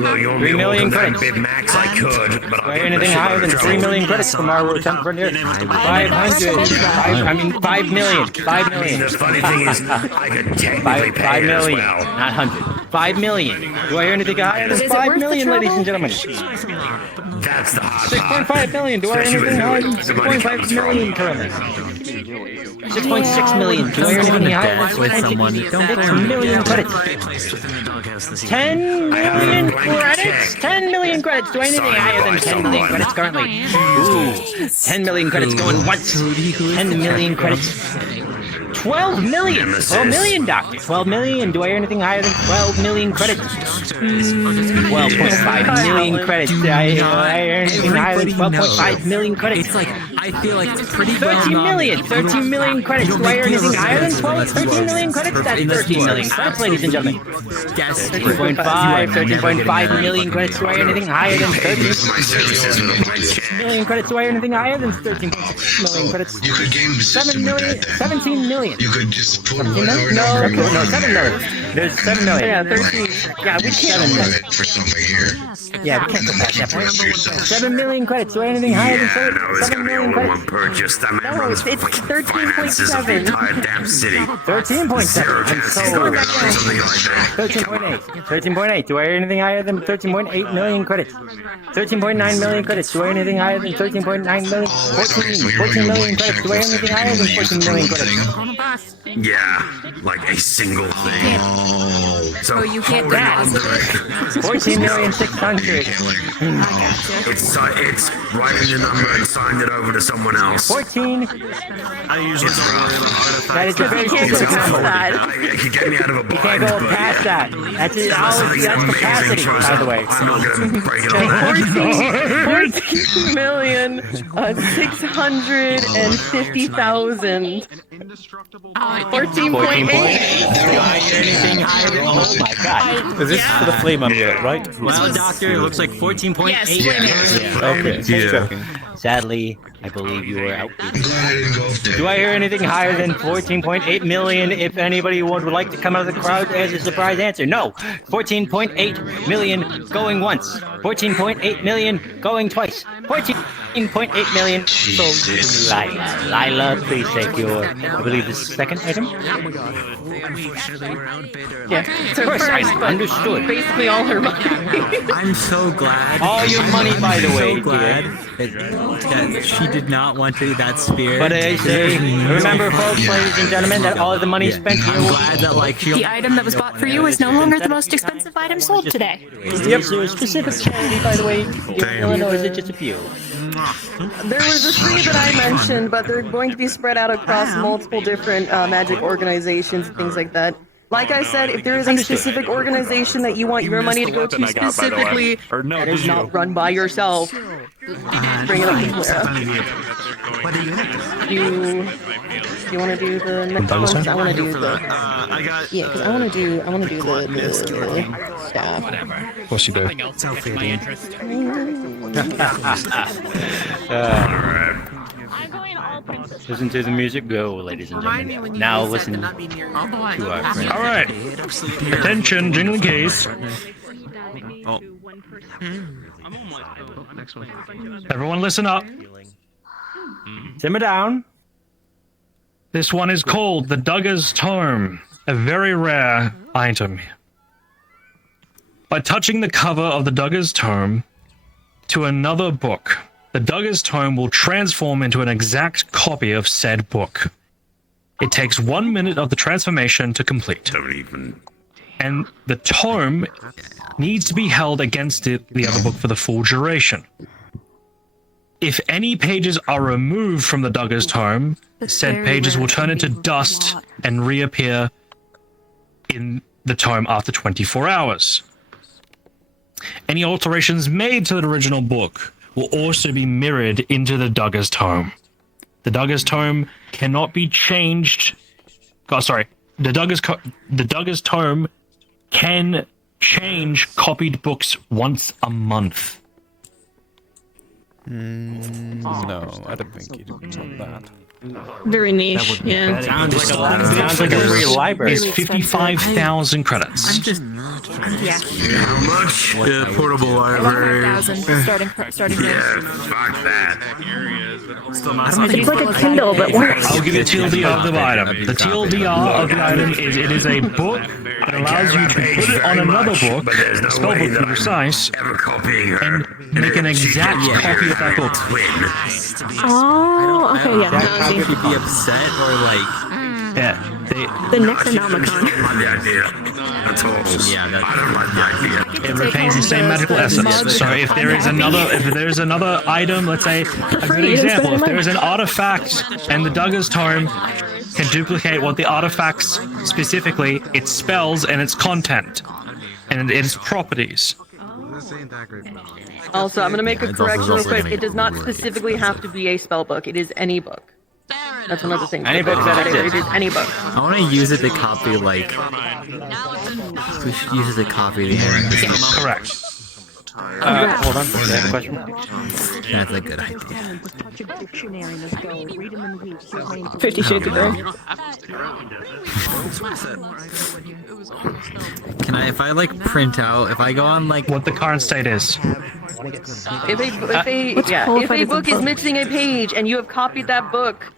Look, you want 3 me to million open that credits. bid max? I could, but I'll get Anything higher than 3 million credits from our attempt for near 5 million. 5 million. The funny thing is, I could technically pay 5 it as million, well. not 100. 5 million. Do I hear anything higher than 5 million, ladies and gentlemen? That's the hard 6.5 million. Do I hear anything higher than 6.5 million currently? 6.6 million. Do I hear anything higher than 6 million credits? 10 million credits? 10 million credits. Do I hear anything higher than 10 million credits currently? Ooh, 10 million credits going once. 10 million credits. 12 million! 12 million, Doctor! 12 million! Do I hear anything higher than 12 million credits? 12.5 million credits. Do I hear anything higher than 12.5 million credits? It's like, I feel like it's pretty 13 million! 13 million credits! Do I hear anything higher than 13 million credits? That's 13 million credits, ladies and gentlemen. 13.5 million credits. Do I hear anything higher than 13 million credits? Do I hear anything higher than 13.6 million credits? You could game the 7 million? 17 million. You could just put No, whatever no, number no, 7 million. There's 7 million. Yeah, 13. Yeah, we can't. 7 million. for something here. Yeah, we can't go past that point. 7 million credits. Do I have anything higher than 7 million credits? Purchase. That man No, runs it's finances of the 13.7. entire damn city. 13.7. I'm so Something like that. 13.8. 13.8. Do I hear anything higher than 13.8 million credits? 13.9 million credits. Do I hear anything higher than 13.9 million? 14 million credits. Do I hear anything higher than 14 million credits? Yeah, like a single thing. So you can't hold pass. on to it. 14,600,000. It's write in the number and sign it over to someone else. 14. I usually don't worry about artifacts. That is a very You can't go specific past number. that. It could get me out of a You can't go bind, past that. That's it. That's amazing capacity, shows by the up. way. I'm not gonna break it all down. 14,650,000. 14.8. Oh my god. Is this for the flame amulet, right? Well, Doctor, it looks like 14.8. Yes, Okay, just checking. Sadly, I believe you were outbid. I'm glad I didn't go up there. Do I hear anything higher than 14.8 million? If anybody would like to come out of the crowd as a surprise answer, no. 14.8 million going once. 14.8 million going twice. 14.8 million. So, Lila, please take your, I believe this is the second item. Yeah. So First first, item, but understood. basically all her money. I'm so glad. All your money, by the way, I'm so glad that she did not want to that spear. But I say, remember, folks, ladies and gentlemen, that all of the money spent here I'm will glad that like she. The item that was bought for you is no longer the most expensive item sold today. Yep, so a specific charity, by the way, in Illinois, or is it just a few? There was the 3 that I mentioned, but they're going to be spread out across multiple different magic organizations and things like that. Like I said, if there is a specific organization that you want your money to go to specifically, that is not run by yourself, bring it up to Clara. Do you want to do the next one? 'Cause I want to do the. Yeah, because I want to do the staff. Of course you do. Listen to the music go, ladies and gentlemen. Now listen to our friend. All right. Attention, jingling case. Oh. Everyone listen up. Simmer down. This one is called the Dugger's Tome, a very rare item. By touching the cover of the Dugger's Tome to another book, the Dugger's Tome will transform into an exact copy of said book. It takes 1 minute of the transformation to complete. And the tome needs to be held against the other book for the full duration. If any pages are removed from the Dugger's Tome, said pages will turn into dust and reappear in the tome after 24 hours. Any alterations made to the original book will also be mirrored into the Dugger's Tome. The Dugger's Tome cannot be changed. Oh, sorry. The Dugger's Tome can change copied books once a month. No, I don't think you want that. Very niche. Yeah. Sounds like a free library. Is 55,000 credits. I'm just. Yeah. How much? Yeah, portable library. 11,000 starting. Yeah, fuck that. Still not It's like a Kindle, but worse. I'll give you the TLDR of the item. The TLDR of the item is it is a book that allows you to put it on another book, spell book to be precise, and make an exact copy of that book. Oh, okay, yeah. How could you be upset or like? Yeah. The Necronomicon. Yeah, that's, it retains the same magical essence. So if there is another item, let's say a good example, if there is an artifact and the Duggar's Tome can duplicate what the artifacts specifically, its spells and its content and its properties. Also, I'm gonna make a correction real quick. It does not specifically have to be a spell book. It is any book. That's another thing. Any book that it is any book. I want to use it to copy like. We should use it to copy the end. Correct. Hold on. I have a question. That's a good idea. 50 Shades of Grey. Can I, if I like print out, if I go on like what the current state is? If a book is missing a page and you have copied that book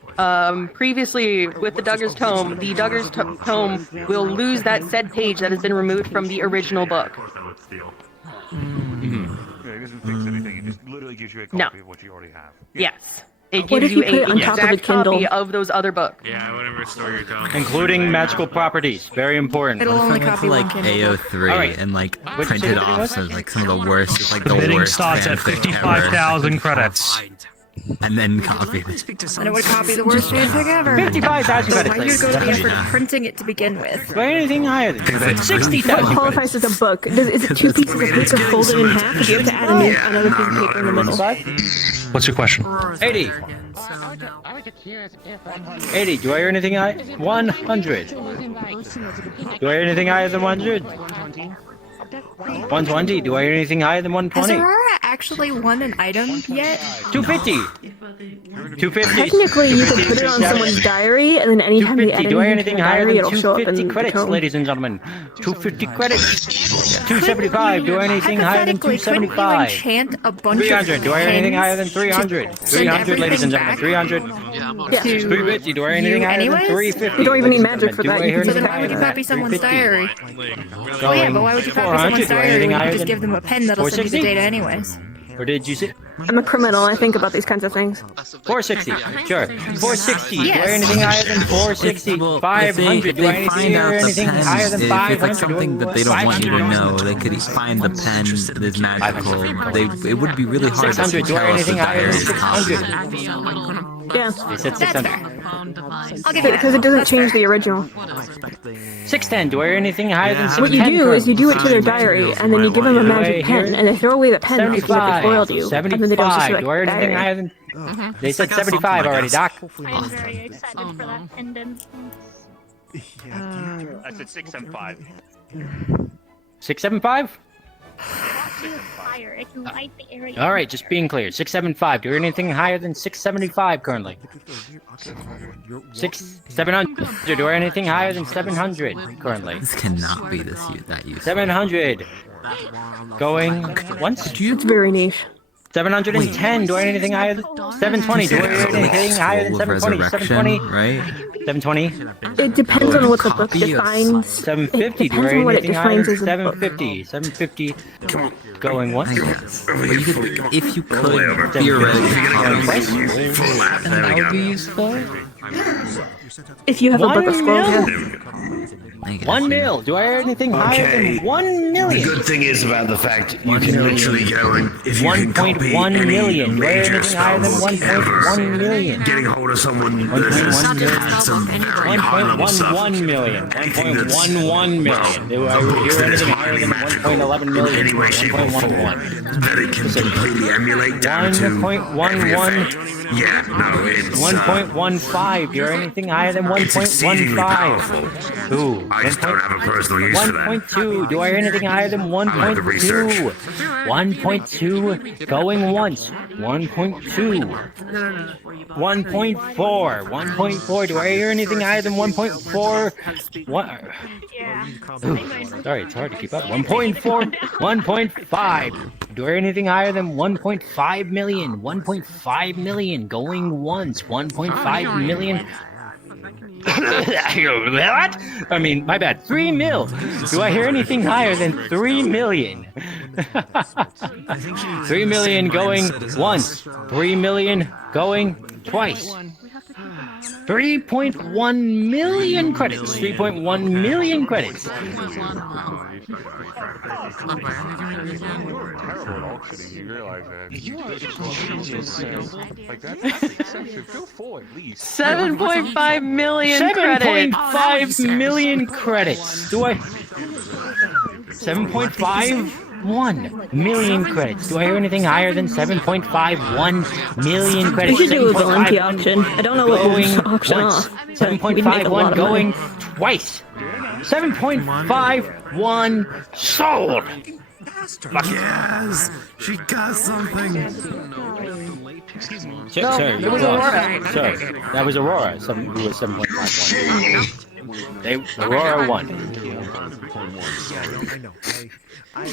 previously with the Duggar's Tome, the Duggar's Tome will lose that said page that has been removed from the original book. No. Yes. It gives you an exact copy of those other books. Yeah, whatever store you're going. Including magical properties. Very important. It'll only copy like AO3 and like print it off so like some of the worst, like the bidding worst starts at 55,000 credits. And then copy it. And it would copy the worst fanfic ever. 55,000 So credits. why you go to the effort of printing it to begin with? Why anything higher than 60,000 What qualifies as a book? Is it 2 pieces of paper folded in half? Or do you have to add another piece of paper in the middle? What's your question? 80. 80. Do I hear anything high? 100. Do I hear anything higher than 100? 120. Do I hear anything higher than 120? Has Aurora actually won an item yet? 250. 250. Technically, you could put it on someone's diary, and then anytime they add Do I hear anything to anything the higher diary, than it'll show up in 250 the credits, tome. ladies and gentlemen? 250 credits. 275. Do I hear anything higher than Hypothetically, couldn't you 275? enchant a bunch 300. of Do I hear anything higher than pens 300? to 300, ladies and gentlemen. 300. Yeah. 350. Do I hear anything higher than 350? You don't even need magic for that. You can So just then why would you copy someone's diary? Well, yeah, but why would you copy 400. someone's Do I hear diary anything when you higher just than give them a pen that'll send you the 460? data anyways? Or did you say I'm a criminal. I think about these kinds of things. 460? Sure. 460. Do I hear Yes. anything higher than 460? 500. Do I hear anything higher than if 500? it's like something that they don't want you to know, they could find the pen that is magical. It would be really hard 600. to Do I tell hear if the anything higher diary than is copied. 600? Yeah. They said 600. I'll give you that. Because it doesn't change the original. 610. Do I hear anything higher than 610? What you do is you do it to their diary, and then you give them a magic pen, and they throw away the pen thinking that they foiled you, and then they don't just 75. Do I hear anything higher than... They said 75 already, Doc. I'm very excited for that pendant. I said 675. 675? Fire, it can light the area. All right, just being clear. 675. Do you hear anything higher than 675 currently? 700. Do you hear anything higher than 700 currently? This cannot be that useful. 700. Going once? It's very niche. 710. Do I hear anything higher than 720? Do I hear anything higher than 720? 720? Right? 720? It depends on what the book defines. 750. Do I depends hear on what it anything higher defines than as a book. 750? 750. Going once? But you could, if you could theoretically copy, that would be useful. If you have a book of scrolls, yeah. 1 mil. Do I hear anything higher than 1 million? The good thing is about the fact you can literally go and if you can copy 1.1 any million. Do I hear major anything higher than spell book 1.1 million? getting hold of someone that has had some very high level stuff. 1.11 million. 1.11 million. Do I hear anything higher than 1.11 million? Any way, shape, or form that it can completely emulate down to 1.11. yeah, no, it's 1.15. Do you hear anything higher than 1.15? Ooh. I just don't have a personal use for that. 1.2. Do I hear anything higher than 1.2? 1.2 going once. 1.2. 1.4. 1.4. Do I hear anything higher than 1.4? Sorry, it's hard to keep up. 1.4. 1.5. Do I hear anything higher than 1.5 million? 1.5 million going once. 1.5 million. What? I mean, my bad. 3 mil. Do I hear anything higher than 3 million? 3 million going once. 3 million going twice. 3.1 million credits. 3.1 million credits. $7.5 million credits. 7.5 million credits. Do I? 7.51 million credits. Do I hear anything higher than 7.51 million credits? We should do a Valenti auction. I don't know what we're auction off. 7.51 going twice. 7.51 sold. Yes, she got something. Sorry, it was Aurora. Sorry, that was Aurora. It was 7.51. Aurora won.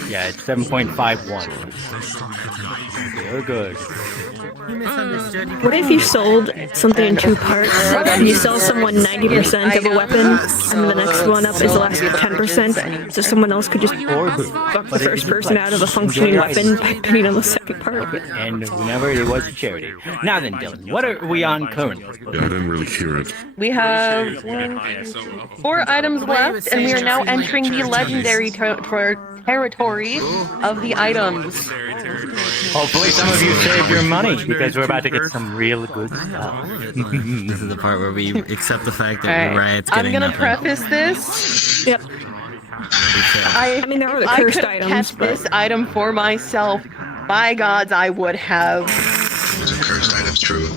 Yeah, it's 7.51. You're good. What if you sold something in 2 parts? And you sell someone 90% of a weapon, and the next one up is the last 10%, so someone else could just fuck the first person out of a functioning weapon by putting on the second part? And whenever it was a charity. Now then, Dylan, what are we on currently? Yeah, I didn't really hear it. We have 4 items left, and we are now entering the legendary territory of the items. Hopefully some of you saved your money, because we're about to get some real good stuff. This is the part where we accept the fact that Riot's I'm getting gonna nothing. preface this. Yep. I mean, there are the cursed could items, have kept this item for myself. By gods, I would have. The cursed item's true.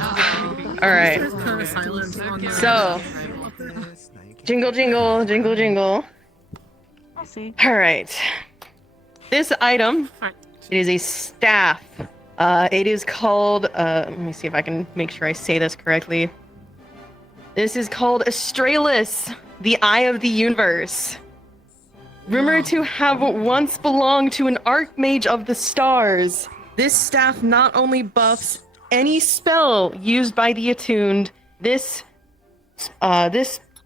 Alright. So, jingle, jingle, jingle, jingle. Alright. This item, it is a staff. It is called, let me see if I can make sure I say this correctly. This is called Astralis, the Eye of the Universe. Rumored to have once belonged to an Archmage of the Stars. This staff not only buffs any spell used by the attuned, this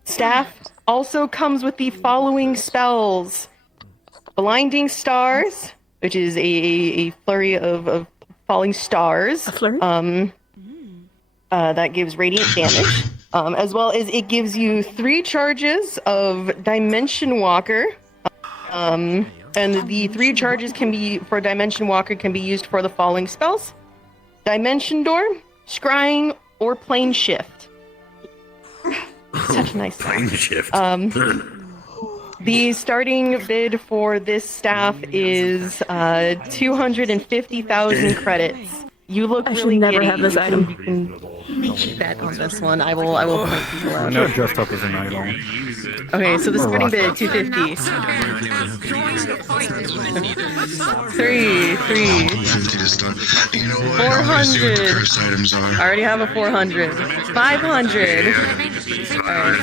staff also comes with the following spells. Blinding Stars, which is a flurry of falling stars. A flurry? That gives radiant damage. As well as it gives you 3 charges of Dimension Walker. And the 3 charges can be for Dimension Walker can be used for the following spells: Dimension Door, Scrying, or Plane Shift. Such a nice Plane shift. The starting bid for this staff is 250,000 credits. You look I should really never giddy. have this item. You can bet on this one. I will point people I out. know dressed up as an idol. Okay, so the starting bid 250. 3. You know what? I wanna see what the 400. cursed items are. I already have a 400. 500.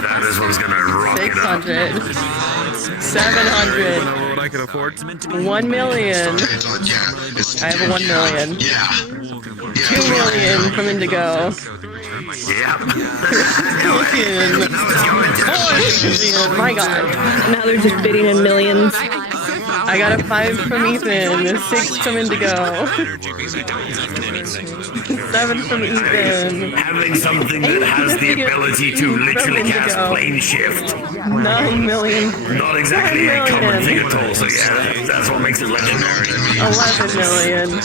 That is what's gonna rock it up. 600. 700. What I can afford. 1 million. I have a 1 million. 2 million from Indigo. Yep. 4 million. My god. Now they're just bidding in millions. I got a 5 from Ethan, 6 from Indigo. 7 from Ethan. Having something that has the ability to literally cast plane shift. 9 million. Not exactly a common thing at all, so yeah, that's what makes it legendary. 11 million.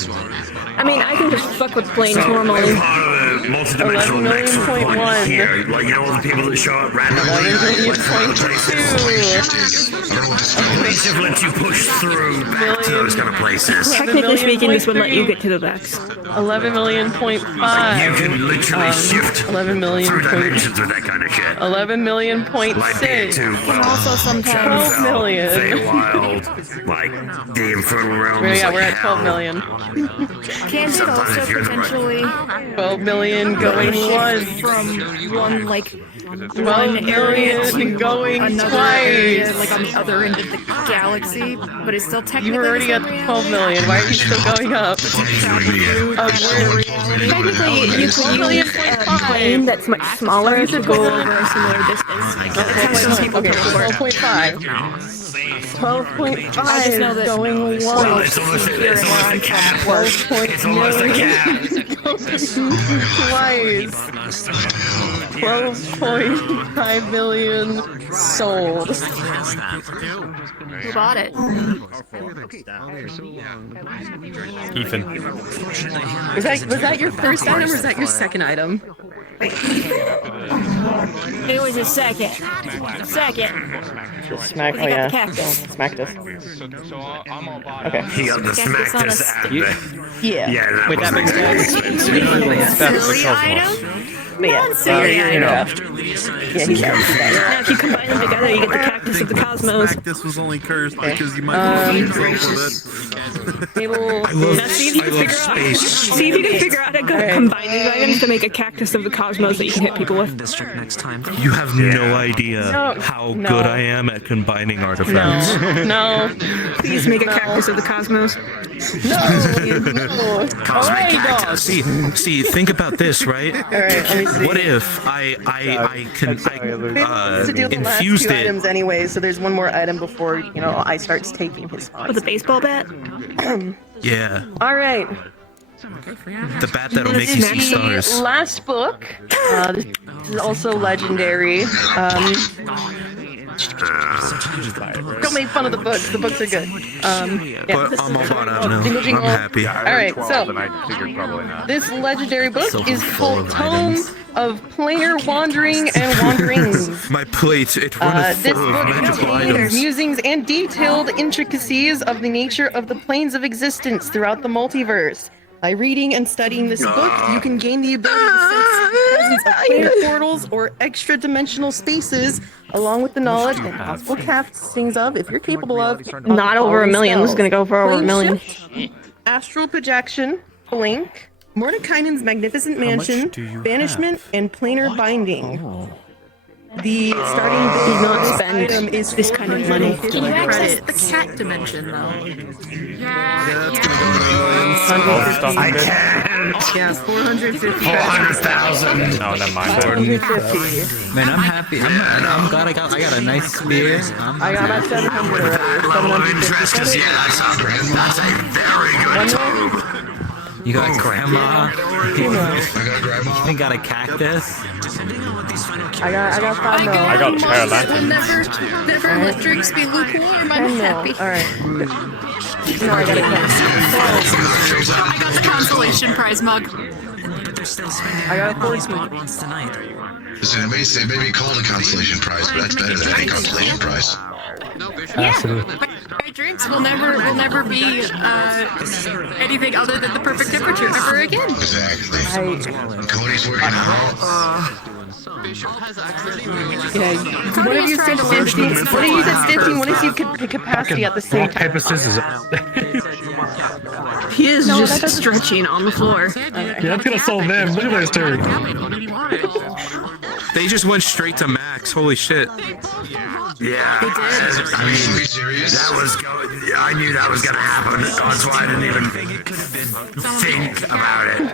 I mean, I can just fuck with planes normally. We're part of the multi-dimensional nexus point here. Like, you know, all the people that show up randomly. 11.2. least have let you push through back to those kind of places. Technically speaking, this would let you get to the Vex. 11 million.5. You can literally shift 11 million through point- dimensions with that kind of shit. 11 million point Like six. Also sometimes 12 million. Feywild, like the Infernal Realms. Yeah, like we're at hell. 12 million. can it Sometimes also if you're in the right- potentially 12 million going once. from one like 12 one area million to going another area, twice. like on the other end of the galaxy, but it's still technically You were already the at same 12 million. Why are you still going up? Technically, you could use a plane that's much smaller to go over a similar distance. That's what some people Okay, prefer. 12.5. 12.5 going once. Well, it's almost a cap. It's almost a cap. Twice. 12.5 million sold. Who bought it? Ethan. Was that your first item or was that your second item? It was a second. Smack. You got the cactus. Smacked us. Okay. He got the smack on a this at stick. Yeah. Yeah, that Wait, that was makes sense. Silly item? But yeah, Non-silly you're item. up. Yeah, he's up. Now, if you combine them together, you get the cactus of the cosmos. This was only cursed because you might be with Table. Now, see if you can figure out. See if you can figure out how to combine these items to make a cactus of the cosmos that you can hit people with. You have no idea No. how No. good I am at combining artifacts. No. Please make a cactus of the cosmos. No. Alright, dog. See, think about this, right? Alright, let me see. What if I To do the last infused two it? items anyway, so there's one more item before, I starts taking his spot. With a baseball bat? Yeah, Alright. the bat that'll make you see The stars. last book. This is also legendary. Don't make fun of the books. The books are good. Yeah. But I'm all bought out now. Jingle, jingle. I'm happy. Alright, so this legendary book is called Tome of Planar Wandering and Wanderings. My plate, it runneth This full of book magical contains items. musings and detailed intricacies of the nature of the planes of existence throughout the multiverse. By reading and studying this book, you can gain the ability to sense the presence of planar portals or extra-dimensional spaces, along with the knowledge and possible castings of, if you're capable of, Not over a million. This is gonna go for over a million. Astral Projection, Blink, Mordekainen's Magnificent Mansion, Banishment, and Planar Binding. The starting bid not spend item is this kind of money. Can you access credits. the cat dimension though? I can't. Yeah, 450. 400,000. No, never mind. 450. Man, I'm happy. I'm glad I got a nice spear. I got my 700 already. I won't interest because that's a very good tome. You got grandma. I got grandma. You got a cactus. I got 5 mil. I got a pair of Will lanterns. never let drinks be lukewarm. 10 I'm mil. happy. Alright. No, I got a 10. I got the consolation prize mug. I got a 14. Listen, it may be called a consolation prize, but that's better than any consolation prize. Yeah. My drinks will never be anything other than the perfect temperature ever again. Exactly. Cody's working out. Yeah. What if you said 15? What if you said 15? What if you could the capacity at the same Rock, time? paper, scissors. He is just stretching on the floor. Yeah, that's gonna solve them. Look at those two. They just went straight to max. Holy shit. Yeah. I mean, that was I knew that was gonna happen. That's why I didn't even think about it.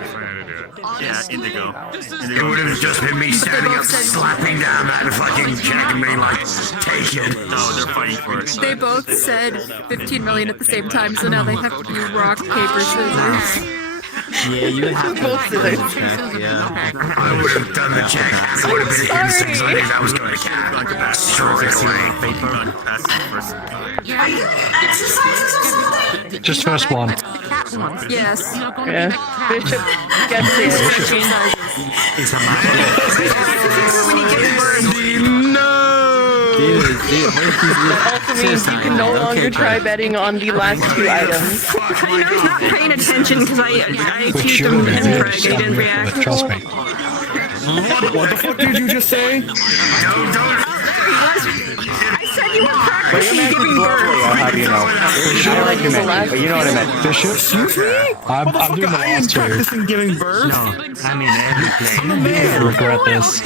Yeah, Indigo. It would have just been me standing up, slapping down that fucking check and being like, take it. No, they're fighting for it. They both said 15 million at the same time, so now they have to do rock, paper, scissors. Yeah, you would have Both to scissors. check, yeah. I would have done the check. It would have been instant, so I knew that was going to cap straight away. Just first one. Yes. Yeah. Bishop gets it. No! Dude, That also means you can no longer try betting on the last two items. Kainer's not paying attention because I teased him and Craig and he didn't react. Trust me. What the fuck did you just say? I said you were practicing giving birth. How do you know? I like your man, but you know what I meant. Bishop? Excuse me? I'm doing the last two. Practicing giving birth? No, I mean everything. I regret this.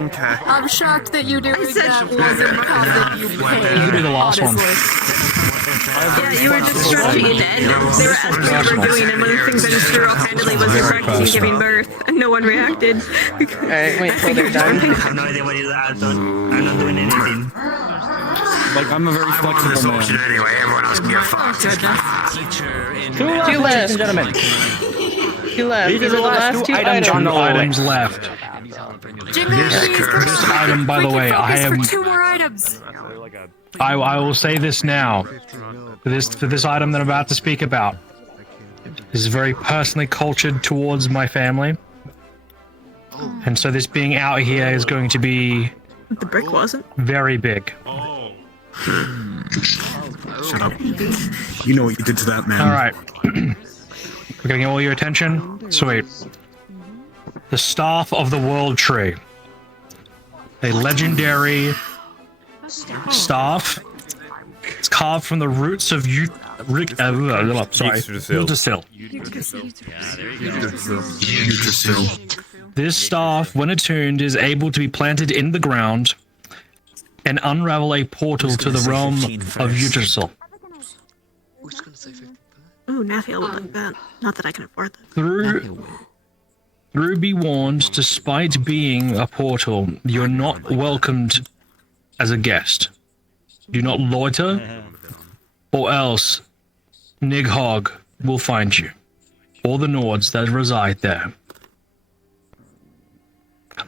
Okay. I'm shocked that you doing that wasn't because of you paid. You do the last one. Yeah, you were just stretching it, and they were asking what we're doing, and one of the things I just threw offhandedly was you're practicing giving birth, and no one reacted. Alright, wait till they're done. I have no idea what it is. I'm not doing anything. Like, I'm a very flexible man. Anyway, everyone else can get fucked. Two left. Gentlemen. Two left. These are the last two items. Two items left. This item, by the way, I have. For 2 more items. I will say this now. For this item that I'm about to speak about, this is very personally cultured towards my family, and so this being out here is going to be. The brick wasn't. Very big. Shut up. You know what you did to that man. All right. We're getting all your attention. Sweet. The Staff of the World Tree. A legendary staff. It's carved from the roots of Yggdrasil. This staff, when attuned, is able to be planted in the ground and unravel a portal to the realm of Yggdrasil. Ooh, Nathiel would like that. Not that I can afford that. Through be warned, despite being a portal, you're not welcomed as a guest. Do not loiter, or else Nighog will find you, or the Nords that reside there.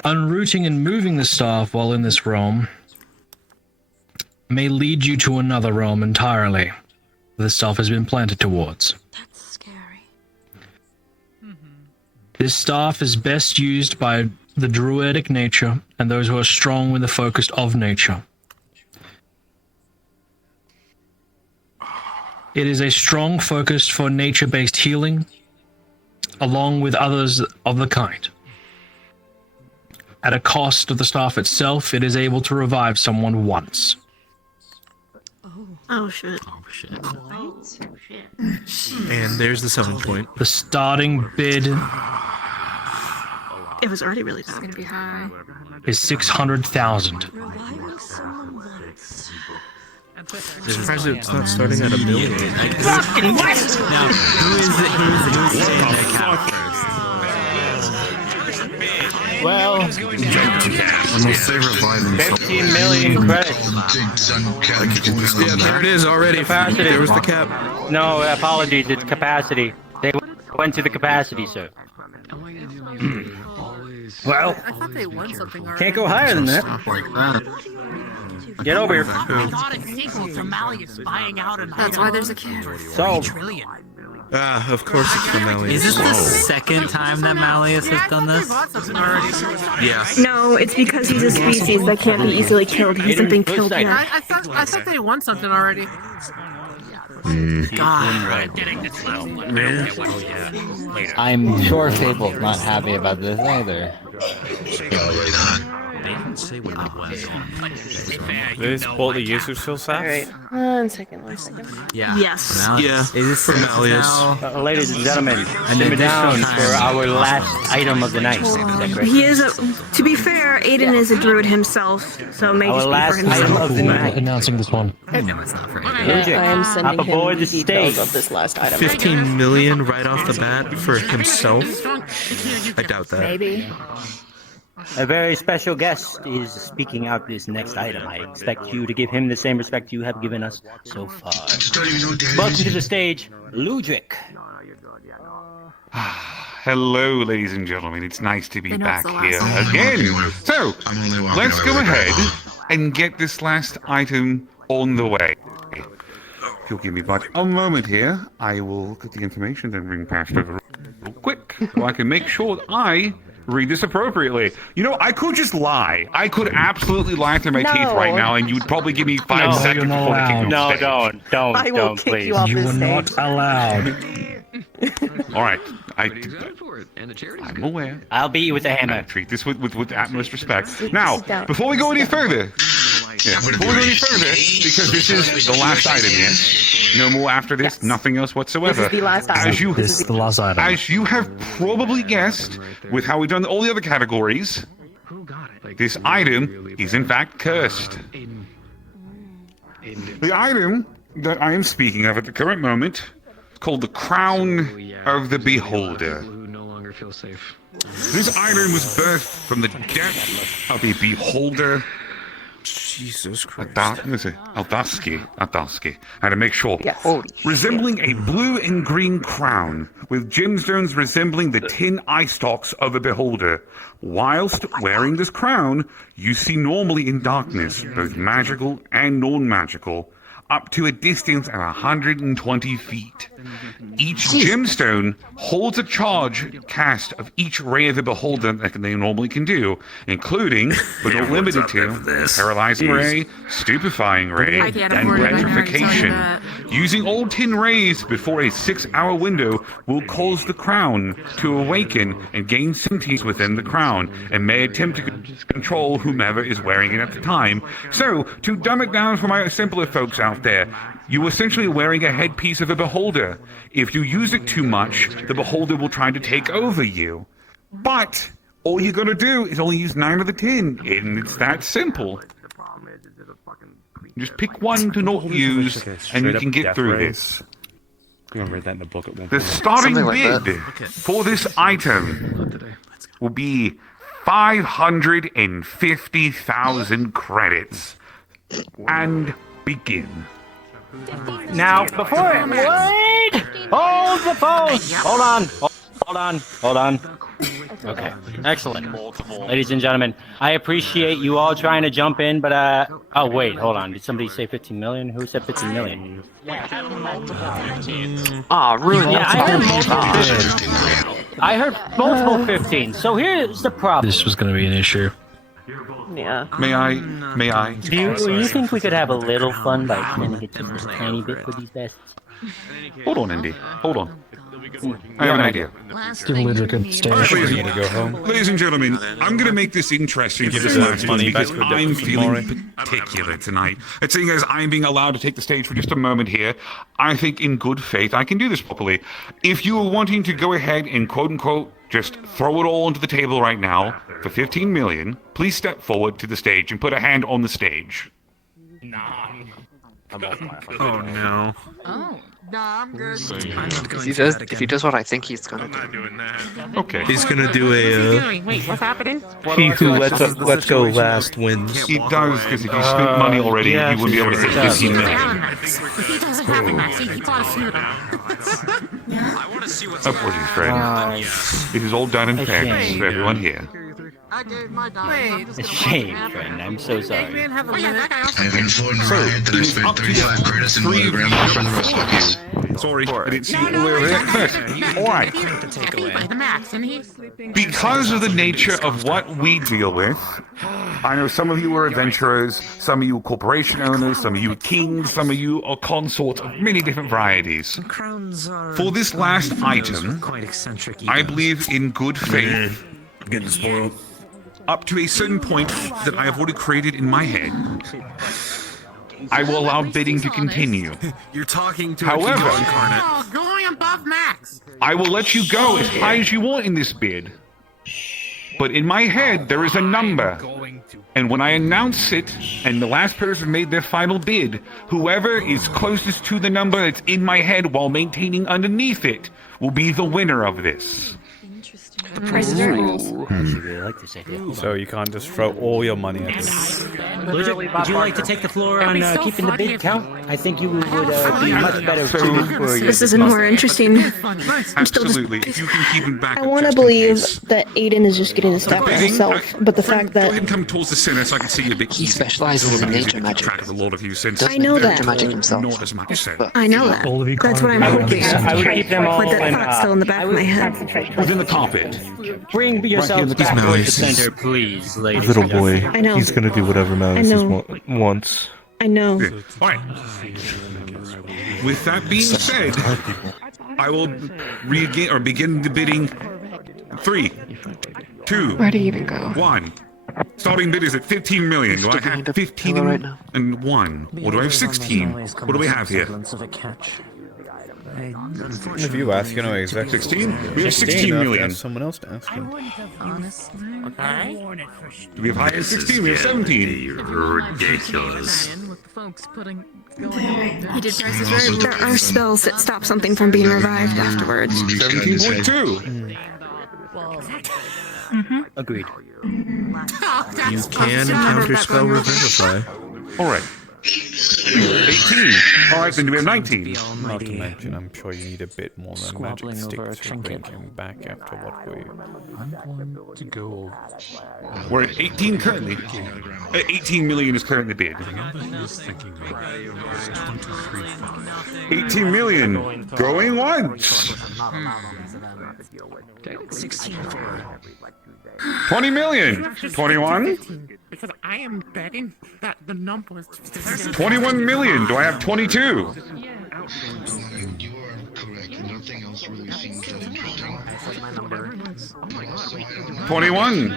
Unrooting and moving the staff while in this realm may lead you to another realm entirely. The staff has been planted towards. That's scary. This staff is best used by the druidic nature and those who are strong with the focus of nature. It is a strong focus for nature-based healing, along with others of the kind. At a cost of the staff itself, it is able to revive someone once. Oh shit. And there's the selling point. The starting bid It was already really bad. It's gonna be high. is 600,000. I'm surprised it's not starting at $1 million. Fucking what? Now, who's saying their cap first? Well, Almost favorite volume. 15 million credits. Yeah, there it is already. Capacity. There was the cap. No, apologies, it's capacity. They went to the capacity, sir. Well, I thought they won something already. can't go higher than that. Get over here. Not a sequel to Malleus buying out an That's why there's a cap. So, trillion. Ah, of course it's from Malleus. Is this the second time that Malleus has done this? Yeah. No, it's because he's a species that can't be easily killed. He hasn't been killed yet. I thought they won something already. God. I'm sure Fable's not happy about this either. This bought the Yggdrasil staff? Alright, one second. Yeah. Yes. Yeah, Is this for Malleus. ladies and gentlemen, simmer down for our last item of the night. Is that correct? He is a. To be fair, Aiden is a druid himself, so it may Our just be last for item himself. of the night. Announcing this one. No, it's not for I anything. am sending Up aboard him the details stage. of this last item. 15 million right off the bat for himself? I doubt that. Maybe. A very special guest is speaking out this next item. I expect you to give him the same respect you have given us so far. Welcome to the stage, Ludwig. Hello, ladies and gentlemen. It's nice to be They know back it's the here last one. again. So, let's go ahead and get this last item on the way. If you'll give me but a moment here, I will get the information then ring past over real quick so I can make sure that I read this appropriately. You know, I could just lie. I could absolutely lie through my teeth right now, and you would probably give me 5 seconds before I kick you off stage. Don't, please. You off You this are not stage. allowed. All right, I'm aware. I'll beat you with a hammer. I treat this with the utmost respect. Now, before we go any further, because this is the last item, yes? No more after this, nothing else whatsoever. This is the last item. This is the last item. As you have probably guessed, with how we've done all the other categories, this item is in fact cursed. The item that I am speaking of at the current moment is called the Crown of the Beholder. This item was birthed from the depth of a beholder. Jesus Christ. Aldaski. I had to make sure. Yes. Resembling a blue and green crown, with gemstones resembling the tin eye stalks of a beholder. Whilst wearing this crown, you see normally in darkness, both magical and non-magical, up to a distance of 120 feet. Each gemstone holds a charge cast of each ray of the beholder that they normally can do, including, but not limited to, paralyzing ray, stupefying ray, and petrification. Using all 10 rays before a 6-hour window will cause the crown to awaken and gain sentience within the crown, and may attempt to control whomever is wearing it at the time. So, to dumb it down for my simpler folks out there, you essentially are wearing a headpiece of a beholder. If you use it too much, the beholder will try to take over you. But all you're going to do is only use 9 of the 10, and it's that simple. Just pick one to not use, and you can get through this. The starting bid for this item will be 550,000 credits. And begin. Now, before wait! Hold the phone! Hold on. Okay, excellent. Ladies and gentlemen, I appreciate you all trying to jump in, but oh wait, hold on. Did somebody say 15 million? Who said 15 million? Ruined. Yeah, I heard multiple 15. So here's the problem. This was going to be an issue. Yeah. May I? Do you think we could have a little fun by spending it just a tiny bit for these bastards? Hold on, Indy. Hold on. I have an idea. Ladies and gentlemen, I'm going to make this interesting for this last one because I'm feeling particular tonight. And seeing as I'm being allowed to take the stage for just a moment here, I think in good faith I can do this properly. If you are wanting to go ahead and quote-unquote just throw it all onto the table right now for 15 million, please step forward to the stage and put a hand on the stage. Oh no. Oh. No, I'm good. If he does what I think he's gonna do. Okay. He's gonna do a. Wait, what's happening? He who lets go last wins. He does, because if you spent money already, you wouldn't be able to hit 15 million. He doesn't have it, Maxie. He bought a suit. Apologies, friend. It is all done in fairness for everyone here. I gave my dime. A shame, friend. I'm so sorry. I've informed Riot that I spent 35 credits in monogram for the rest puppies. Sorry, I didn't see you were there first. Alright. Because of the nature of what we deal with, I know some of you are adventurers, some of you are corporation owners, some of you are kings, some of you are consorts of many different varieties. For this last item, I believe in good faith, Getting spoiled. up to a certain point that I have already created in my head, I will allow bidding to continue. You're talking to However, a King incarnate. Oh, going above max. I will let you go as high as you want in this bid. But in my head, there is a number. And when I announce it, and the last person made their final bid, whoever is closest to the number that's in my head while maintaining underneath it will be the winner of this. The price is right. So you can't just throw all your money at this. Would you like to take the floor on keeping the bid count? I think you would be much better suited for your... This is more interesting. Absolutely. If you can keep him back. I want to believe that Aiden is just getting the staff for himself, but the fact Go that... ahead and come towards the center so I can see you a bit. He specializes in nature magic. Track of a lot of you since I know that. Magic himself. Not as much so. I know that. That's what I'm hoping. I would keep them all But that in, thought's still in the back of my head. Within the carpet. Bring yourselves back towards the center, please, ladies. Little boy. I know. He's gonna do whatever Malice I know. wants. I know. Alright. With that being said, I will begin the bidding. 3, 2, Where do you even go? 1. Starting bid is at 15 million. Do I have 15 and 1? Or do I have 16? What do we have here? If you ask, you know exactly. 16? We have 16 million. Someone else to ask him. Do we have higher 16? We have 17. Ridiculous. He did prices right. There are spells that stop something from being revived afterwards. 17.2. Agreed. You can encounter spell revivify. Alright. 18. Alright, then do we have 19? Not to mention, I'm sure you need a bit more than magic stick to bring him back after what we... I'm going to go... We're at 18 currently. 18 million is currently bid. 18 million. Going once. 20 million. 21. Because I am betting that the number is 21 million. Do I have 22? You are correct. Nothing else really seems that interesting. 21.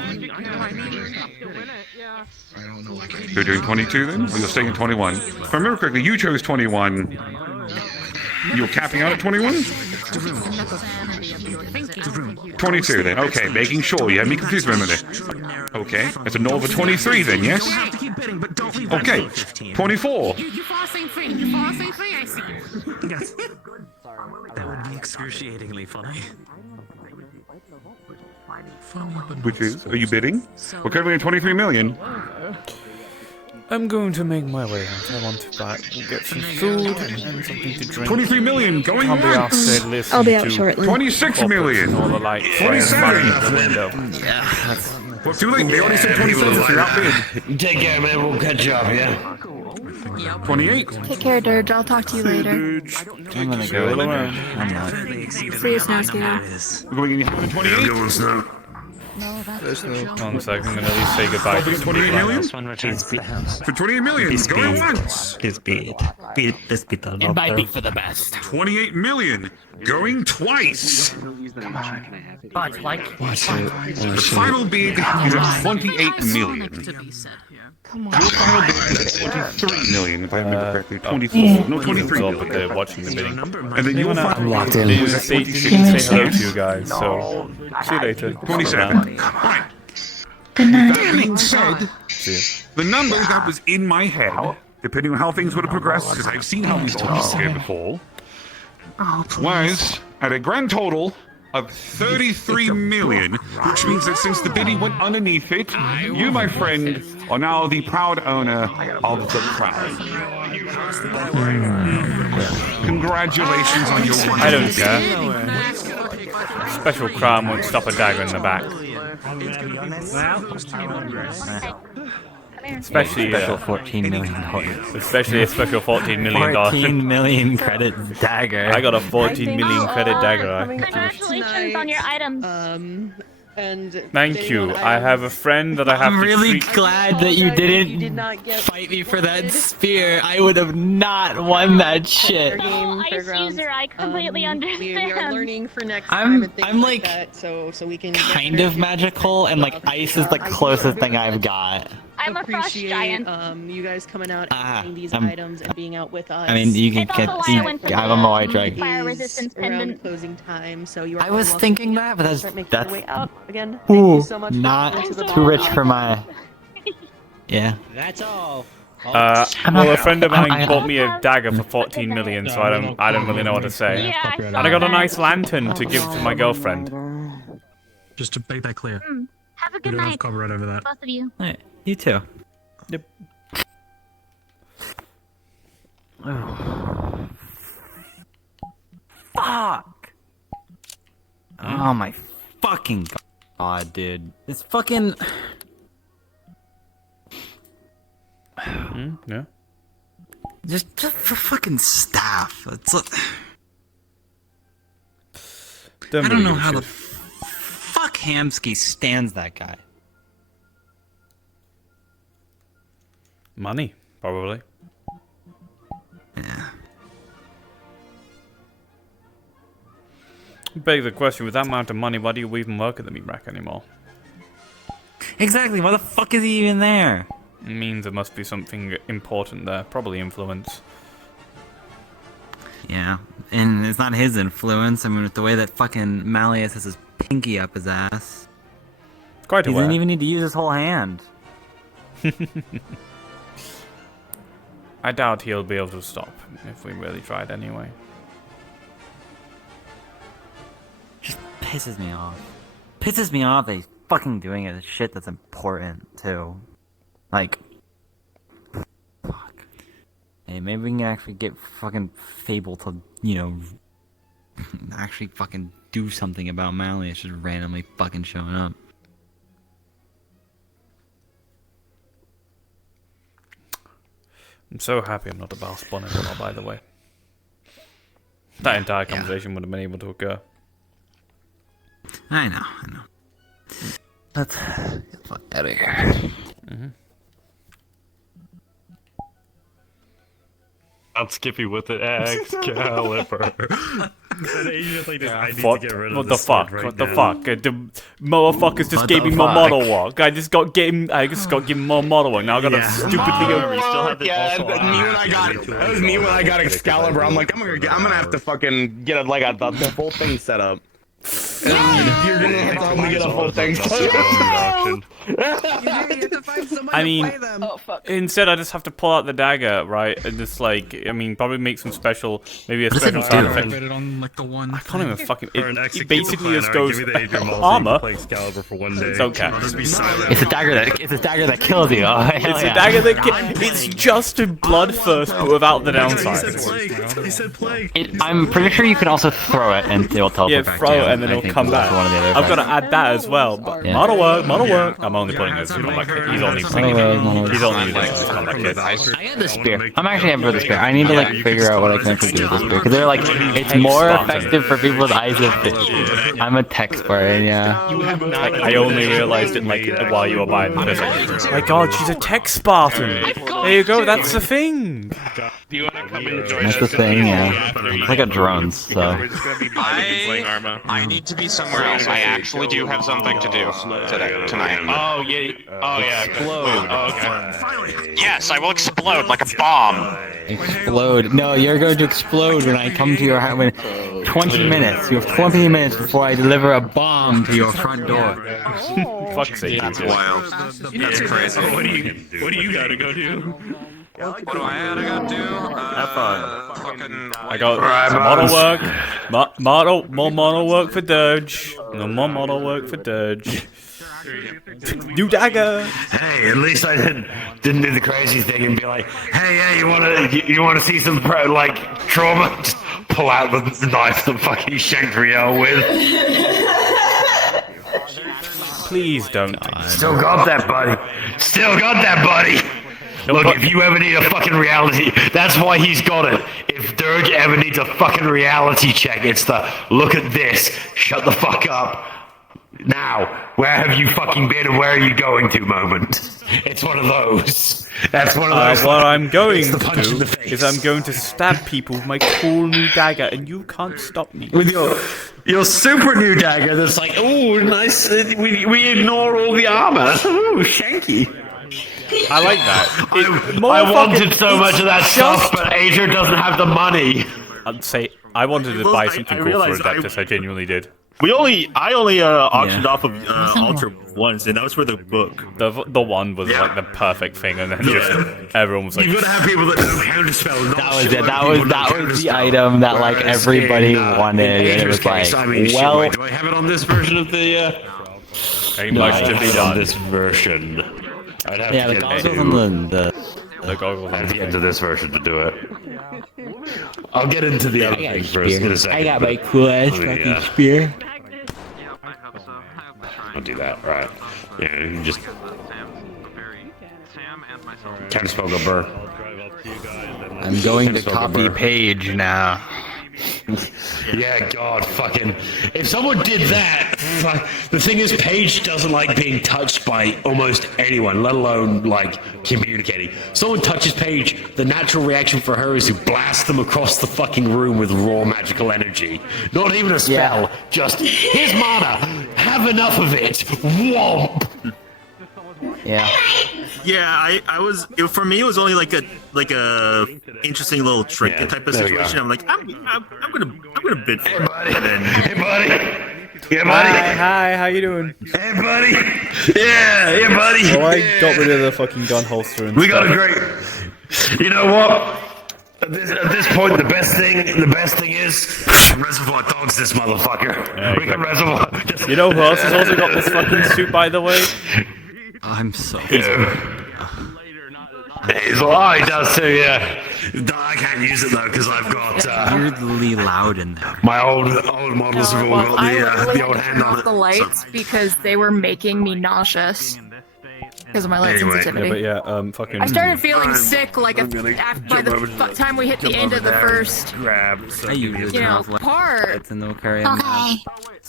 You're doing 22 then? Or you're staying at 21? If I remember correctly, you chose 21. You're capping out at 21? 22 then. Okay, making sure. You had me confused for a minute. Okay, that's a Nova 23 then, yes? Okay, 24. You follow the same thing. You follow the same thing, I see. Yes. That would be excruciatingly funny. Which is, are you bidding? We're currently at 23 million. I'm going to make my way out. I want to get some food and something to drink. 23 million going I'll be on. outside listening I'll be out to shortly. 26 million. all the lights 27. out the window. Yeah. Well, too late. They already said 27, so you're outbid. Take care, man. We'll catch up, yeah? 28. Take care, Dirge. I'll talk to you later. I'm gonna go in there. I'm not. See you, Snowsky. We're going in 128. Go on, Snow. One second, I'm gonna at least say goodbye. 28 million? This one returns to the house. For 28 million, going once. His beat. Let's beat the And by beat for the best. 28 million, going twice. But like, The final bid is at 28 million. Come on. Your final bid is at 23 million, if I remember correctly. 24. No, 23 But million. they're watching the bidding. And then your final locked bid in. is at Say 26 hello to you guys, so see you later. 27. Alright. With that being said, the number that was in my head, depending on how things would have progressed, because I've seen how these tokens go before, was at a grand total of 33 million, which means that since the bidding went underneath it, you, my friend, are now the proud owner of the crown. Congratulations on your win. I don't care. Special crown won't stop a dagger in the back. Especially Special $14 million. Especially a special $14 million. 14 million credit dagger. I got a 14 million credit dagger. Congratulations on your items. And Thank you. I have a friend that I have I'm to really treat. glad that you didn't fight me for that spear. I would have not won that shit. No, ice user, I completely understand. We are learning for next I'm- time and things I'm like like that, so we can Kind of magical, and like ice is the closest thing I've got. I'm a frost appreciate giant. you guys coming out and getting these I'm- items and being out with us. I mean, you can It's get. also why I went for I'm a the Moai drag. fire resistance around pendant. closing time, so you are I was welcome thinking to that, but start making that's your way out again. Thank ooh, you so much for not coming to the too rich for my. Yeah. That's all. Well, a friend of mine I- bought me a dagger for 14 million, so I don't really know what to say. Yeah, I And saw I got a that. nice lantern to give to my girlfriend. Just to make that clear. Have a We good don't have night, copyright over that. both of you. Alright, you too. Yep. Fuck! Oh my fucking god, dude. This fucking. Yeah. Just for fucking staff. It's like. I don't know how the fuck Kamsky stands that guy? Money, probably. Yeah. Beg the question, with that amount of money, why do you even work at the meat rack anymore? Exactly, why the fuck is he even there? It means there must be something important there, probably influence. Yeah, and it's not his influence. I mean, with the way that fucking Malleus has his pinky up his ass. Quite He aware. doesn't even need to use his whole hand. I doubt he'll be able to stop if we really tried anyway. Just pisses me off. Pisses me off that he's fucking doing it. Shit that's important, too. Like, fuck. Hey, maybe we can actually get fucking Fable to, you know, actually fucking do something about Malleus just randomly fucking showing up. I'm so happy I'm not a boss spawn anymore, by the way. That entire conversation would have been able to occur. I know. Let's get the fuck out of here. Not Skippy with the Excalibur. What the fuck? What the fuck? The motherfuckers just gave me more model work. I just got given more model work. Now I gotta stupidly go. Yeah, that was me when I got Excalibur. I'm like, I'm gonna have to fucking get the full thing set up. And you're gonna have to help me get a full thing set up. I mean, instead I just have to pull out the dagger, right? And just probably make some special, maybe a special sound effect. I can't even fucking. It basically just goes armor. It's okay. It's a dagger that kills you. Oh, it's a dagger that it's just a blood first, but without the downside. He said plague. I'm pretty sure you can also throw it and it will teleport back throw to you. it and then it'll come back. I've got to add that as well. But model work. I'm only putting it on my kid. He's only using it on my kid. I had the spear. I'm actually happy for the spear. I need to figure out what I can actually do with the spear because they're it's more effective for people with eyes of fish. I'm a tech expert, yeah. I only realized it while you were buying this. My God, she's a tech Spartan. There you go. That's the thing. That's the thing, yeah. It's like a drone, so. I need to be somewhere else. I actually do have something to do tonight. Oh yeah, explode. Okay. Yes, I will explode like a bomb. Explode. No, you're going to explode when I come to your house. 20 minutes. You have 20 minutes before I deliver a bomb to your front door. Fuck's sake. That's wild. That's crazy. What do you gotta go do? What do I gotta do? Have fun. I got model work. More model work for Dirge. No more model work for Dirge. New dagger. Hey, at least I didn't do the crazy thing and be like, hey, you wanna see some trauma? Just pull out the knife that fucking shanked Riel with. Please don't. Still got that, buddy. Look, if you ever need a fucking reality, that's why he's got it. If Dirge ever needs a fucking reality check, it's the look at this, shut the fuck up. Now, where have you fucking been and where are you going to moment? It's one of those. That's one of those. What I'm going to do is I'm going to stab people with my cool new dagger, and you can't stop me. With your super new dagger that's ooh, nice. We ignore all the armor. Ooh, shanky. I like that. I wanted so much of that stuff, but Asia doesn't have the money. I'd say I wanted to buy something cool for Adeptus. I genuinely did. I only auctioned off of Ultra once, and that was for the book. The one was the perfect thing, and then just everyone was like, "You've got to have people that know how to spell." That was it. That was the item that everybody wanted. And it was well. Do I have it on this version of the? Very much to be done. On this version. I'd have the goggles on the goggles at the end of this version to do it. I'll get into the other thing first in a second. I got my cool ass fucking spear. I'll do that, right? Yeah, you can just counterspell go burr. I'm going to copy page now. Yeah, God, fucking. If someone did that, the thing is, Paige doesn't like being touched by almost anyone, let alone, like, communicating. Someone touches Paige, the natural reaction for her is to blast them across the fucking room with raw magical energy. Not even a spell, just, here's mana, have enough of it, whomp! Yeah. Yeah, I was for me it was only like a interesting little trinket type of there we go. situation. I'm like I'm gonna bid for it. buddy. And then, Hey, buddy. Yeah, buddy. Hi, how you doing? Hey, buddy. Yeah, buddy. Oh, I got rid of the fucking gun holster and We got a stuff. great. You know what? At this point, the best thing is Reservoir Dogs. This motherfucker. Yeah, We got Reservoir. You know who else has also got this fucking suit, by the way? I'm so. He does too. Yeah. I can't use it though because I've got weirdly loud in there. my old models have all Well, I got literally the old had to hand turn on off it. the lights because they were making me nauseous because of my light Anyway. sensitivity. Yeah, but yeah, fucking. I started feeling sick like by the time we hit the end of the first, I usually turn off part. lights and they'll carry on. Okay.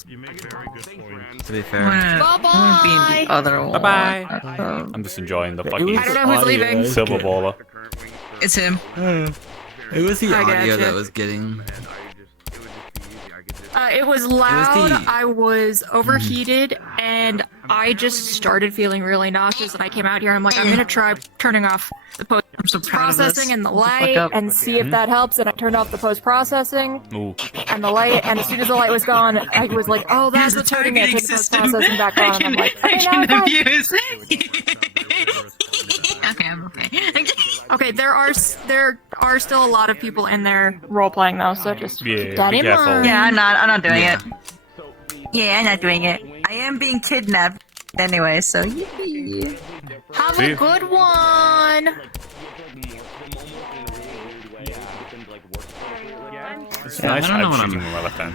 To be fair. Bye-bye. Bye-bye. I'm just enjoying the fucking I don't know who's leaving. silver baller. It's him. It was the I audio gotcha. that was getting. It was loud, the- I was overheated, and I just started feeling really nauseous, and I came out here, and I'm like, I'm gonna try turning off the post-processing and the light, and see if that helps, and I turned off the post-processing, Ooh. and the light, and as soon as the light was gone, I was like, oh, that's what's hurting me, I turned the post-processing back on, and I'm like, okay, now I'm fine. Okay, I'm okay. Okay, there are still a lot of people in there role-playing, though, so just keep that in mind. Yeah, I'm not doing it. Yeah, I'm not doing it. I am being kidnapped anyway, so yippee. Have a good one! It's Yeah, nice I don't know what shooting I'm- with my left hand.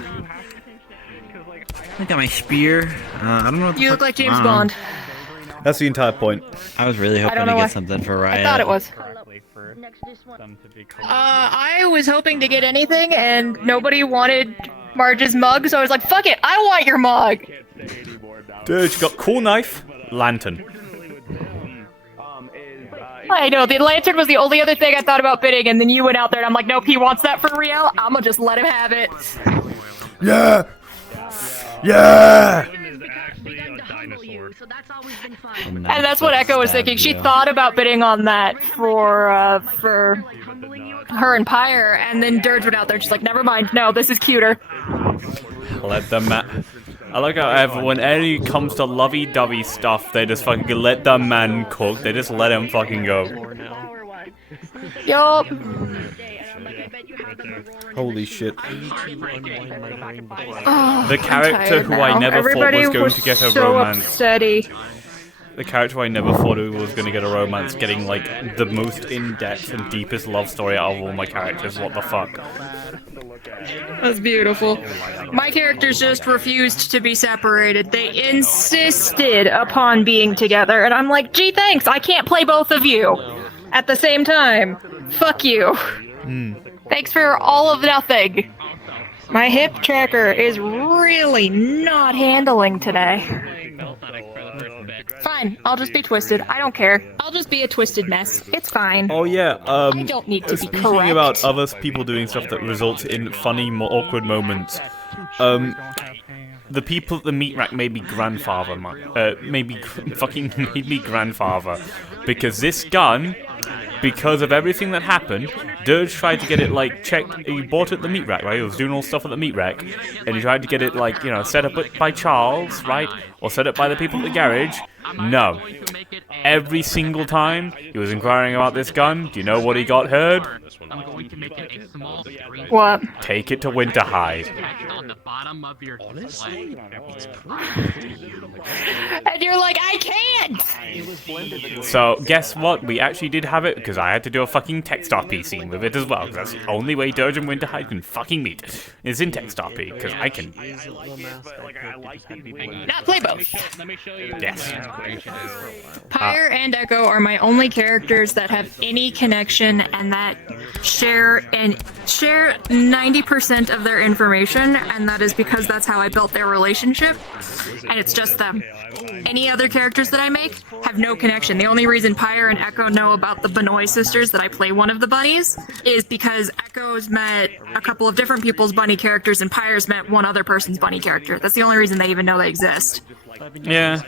I got my spear. I don't know. What the You fuck- look like James I don't know. Bond. That's the entire point. I was really I hoping don't to know get why. something for Riot. I thought it was. I was hoping to get anything, and nobody wanted Marge's mug, so I was like, fuck it, I want your mug! Dude, you got cool knife, lantern. I know, the lantern was the only other thing I thought about bidding, and then you went out there, and I'm like, nope, he wants that for real, I'm gonna just let him have it. Yeah! Yeah! And that's what Echo was thinking. She thought about bidding on that for her and Pyre, and then Dirge went out there, just like, never mind, no, this is cuter. Let them. I like how when Eddie comes to lovey-dovey stuff, they just fucking let the man cook. They just let him fucking go. Yup. Holy shit. Oh, The character I'm who tired I now. never Everybody thought was going was to get a so romance. upsetty. The character who I never thought who was going to get a romance, getting like the most in-depth and deepest love story out of all my characters. What the fuck? That's beautiful. My characters just refused to be separated. They insisted upon being together, and I'm like, gee, thanks, I can't play both of you at the same time. Fuck you. Thanks for all of nothing. My hip tracker is really not handling today. Fine, I'll just be twisted. I don't care. I'll just be a twisted mess. It's fine. Oh yeah, I don't need to be speaking correct. about other people doing stuff that results in funny, awkward moments, the people at the meat rack made me grandfather, fucking made me grandfather, because this gun, because of everything that happened, Dirge tried to get it, like, checked. He bought it at the meat rack, right? He was doing all stuff at the meat rack, and he tried to get it, like, you know, set up by Charles, right? Or set up by the people at the garage. No. Every single time he was inquiring about this gun, do you know what he got heard? What? Take it to Winterhide. And you're like, I can't! So, guess what? We actually did have it, because I had to do a fucking text RP scene with it as well, because that's the only way Dirge and Winterhide can fucking meet. Is in text RP, because I can... Not play both. both. Yes. Pyre and Echo are my only characters that have any connection and that share 90% of their information, and that is because that's how I built their relationship, and it's just them. Any other characters that I make have no connection. The only reason Pyre and Echo know about the Benoy sisters, that I play one of the bunnies, is because Echo's met a couple of different people's bunny characters and Pyre's met one other person's bunny character. That's the only reason they even know they exist. Yeah,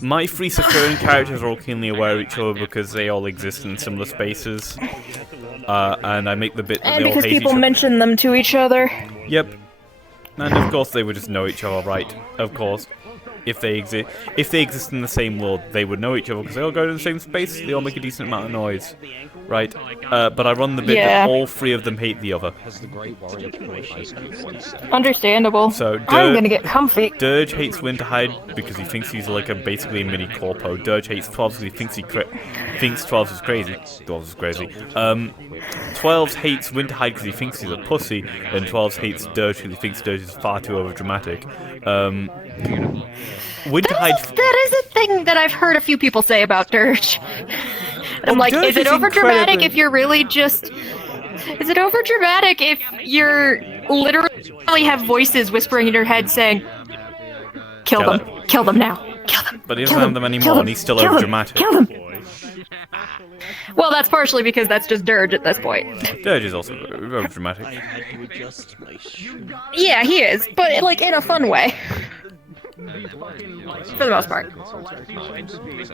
my three Sakuran characters are all keenly aware of each other because they all exist in similar spaces. And I make the bit that And they all because hate each people other. mention them to each other. Yep. And of course they would just know each other, right? Of course. If they exist in the same world, they would know each other because they all go to the same space. They all make a decent amount of noise, right? But I run the bit that all three of them hate the other. Understandable. So I'm gonna get comfy. Dirge hates Winterhide because he thinks he's like basically a mini corpo. Dirge hates 12 because he thinks 12 is crazy. 12 is crazy. 12 hates Winterhide because he thinks he's a pussy, and 12 hates Dirge because he thinks Dirge is far too overdramatic. Winterhide. That is a thing that I've heard a few people say about Dirge. I'm like, Dirge is it is overdramatic incredibly- if you're really just... Is it overdramatic if you're literally have voices whispering in your head saying, kill them now, kill them. But he doesn't have them anymore, and he's still overdramatic. Kill them. Well, that's partially because that's just Dirge at this point. Dirge is also overdramatic. Yeah, he is, but like in a fun way. For the most part.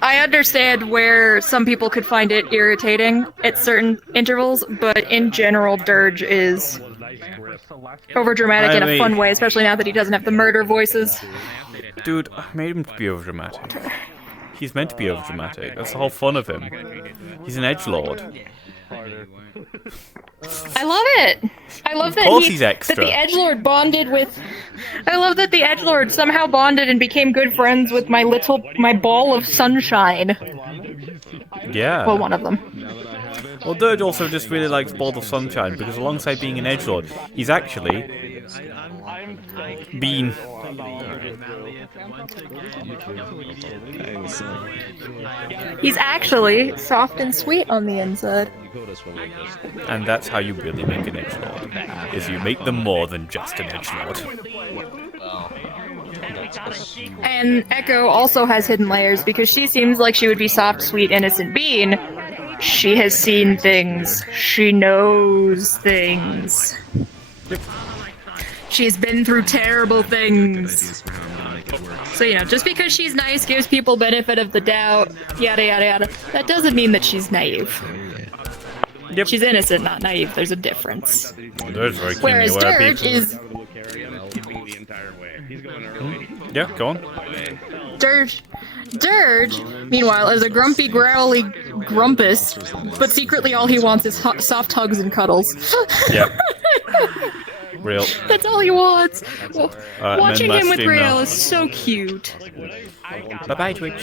I understand where some people could find it irritating at certain intervals, but in general, Dirge is overdramatic in a fun way, especially now that he doesn't have the murder voices. Dude, I made him to be overdramatic. He's meant to be overdramatic. That's the whole fun of him. He's an edgelord. I love it. I love that course he's extra. that the edgelord bonded with. I love that the edgelord somehow bonded and became good friends with my ball of sunshine. Yeah. Well, one of them. Well, Dirge also just really likes Ball of Sunshine because alongside being an edgelord, he's actually been. He's actually soft and sweet on the inside. And that's how you really make an edgelord, is you make them more than just an edgelord. And Echo also has hidden layers because she seems like she would be soft, sweet, innocent being. She has seen things. She knows things. She's been through terrible things. So, just because she's nice, gives people benefit of the doubt, yada yada yada, that doesn't mean that she's naive. Yep. She's innocent, not naive. There's a difference. Dirge very Whereas Dirge is... Yeah, go on. Dirge, meanwhile, is a grumpy, growly grumpus, but secretly all he wants is soft hugs and cuddles. Yep. Real. That's all he wants. Watching him with stream Rael now. is so cute. Bye-bye, Twitch.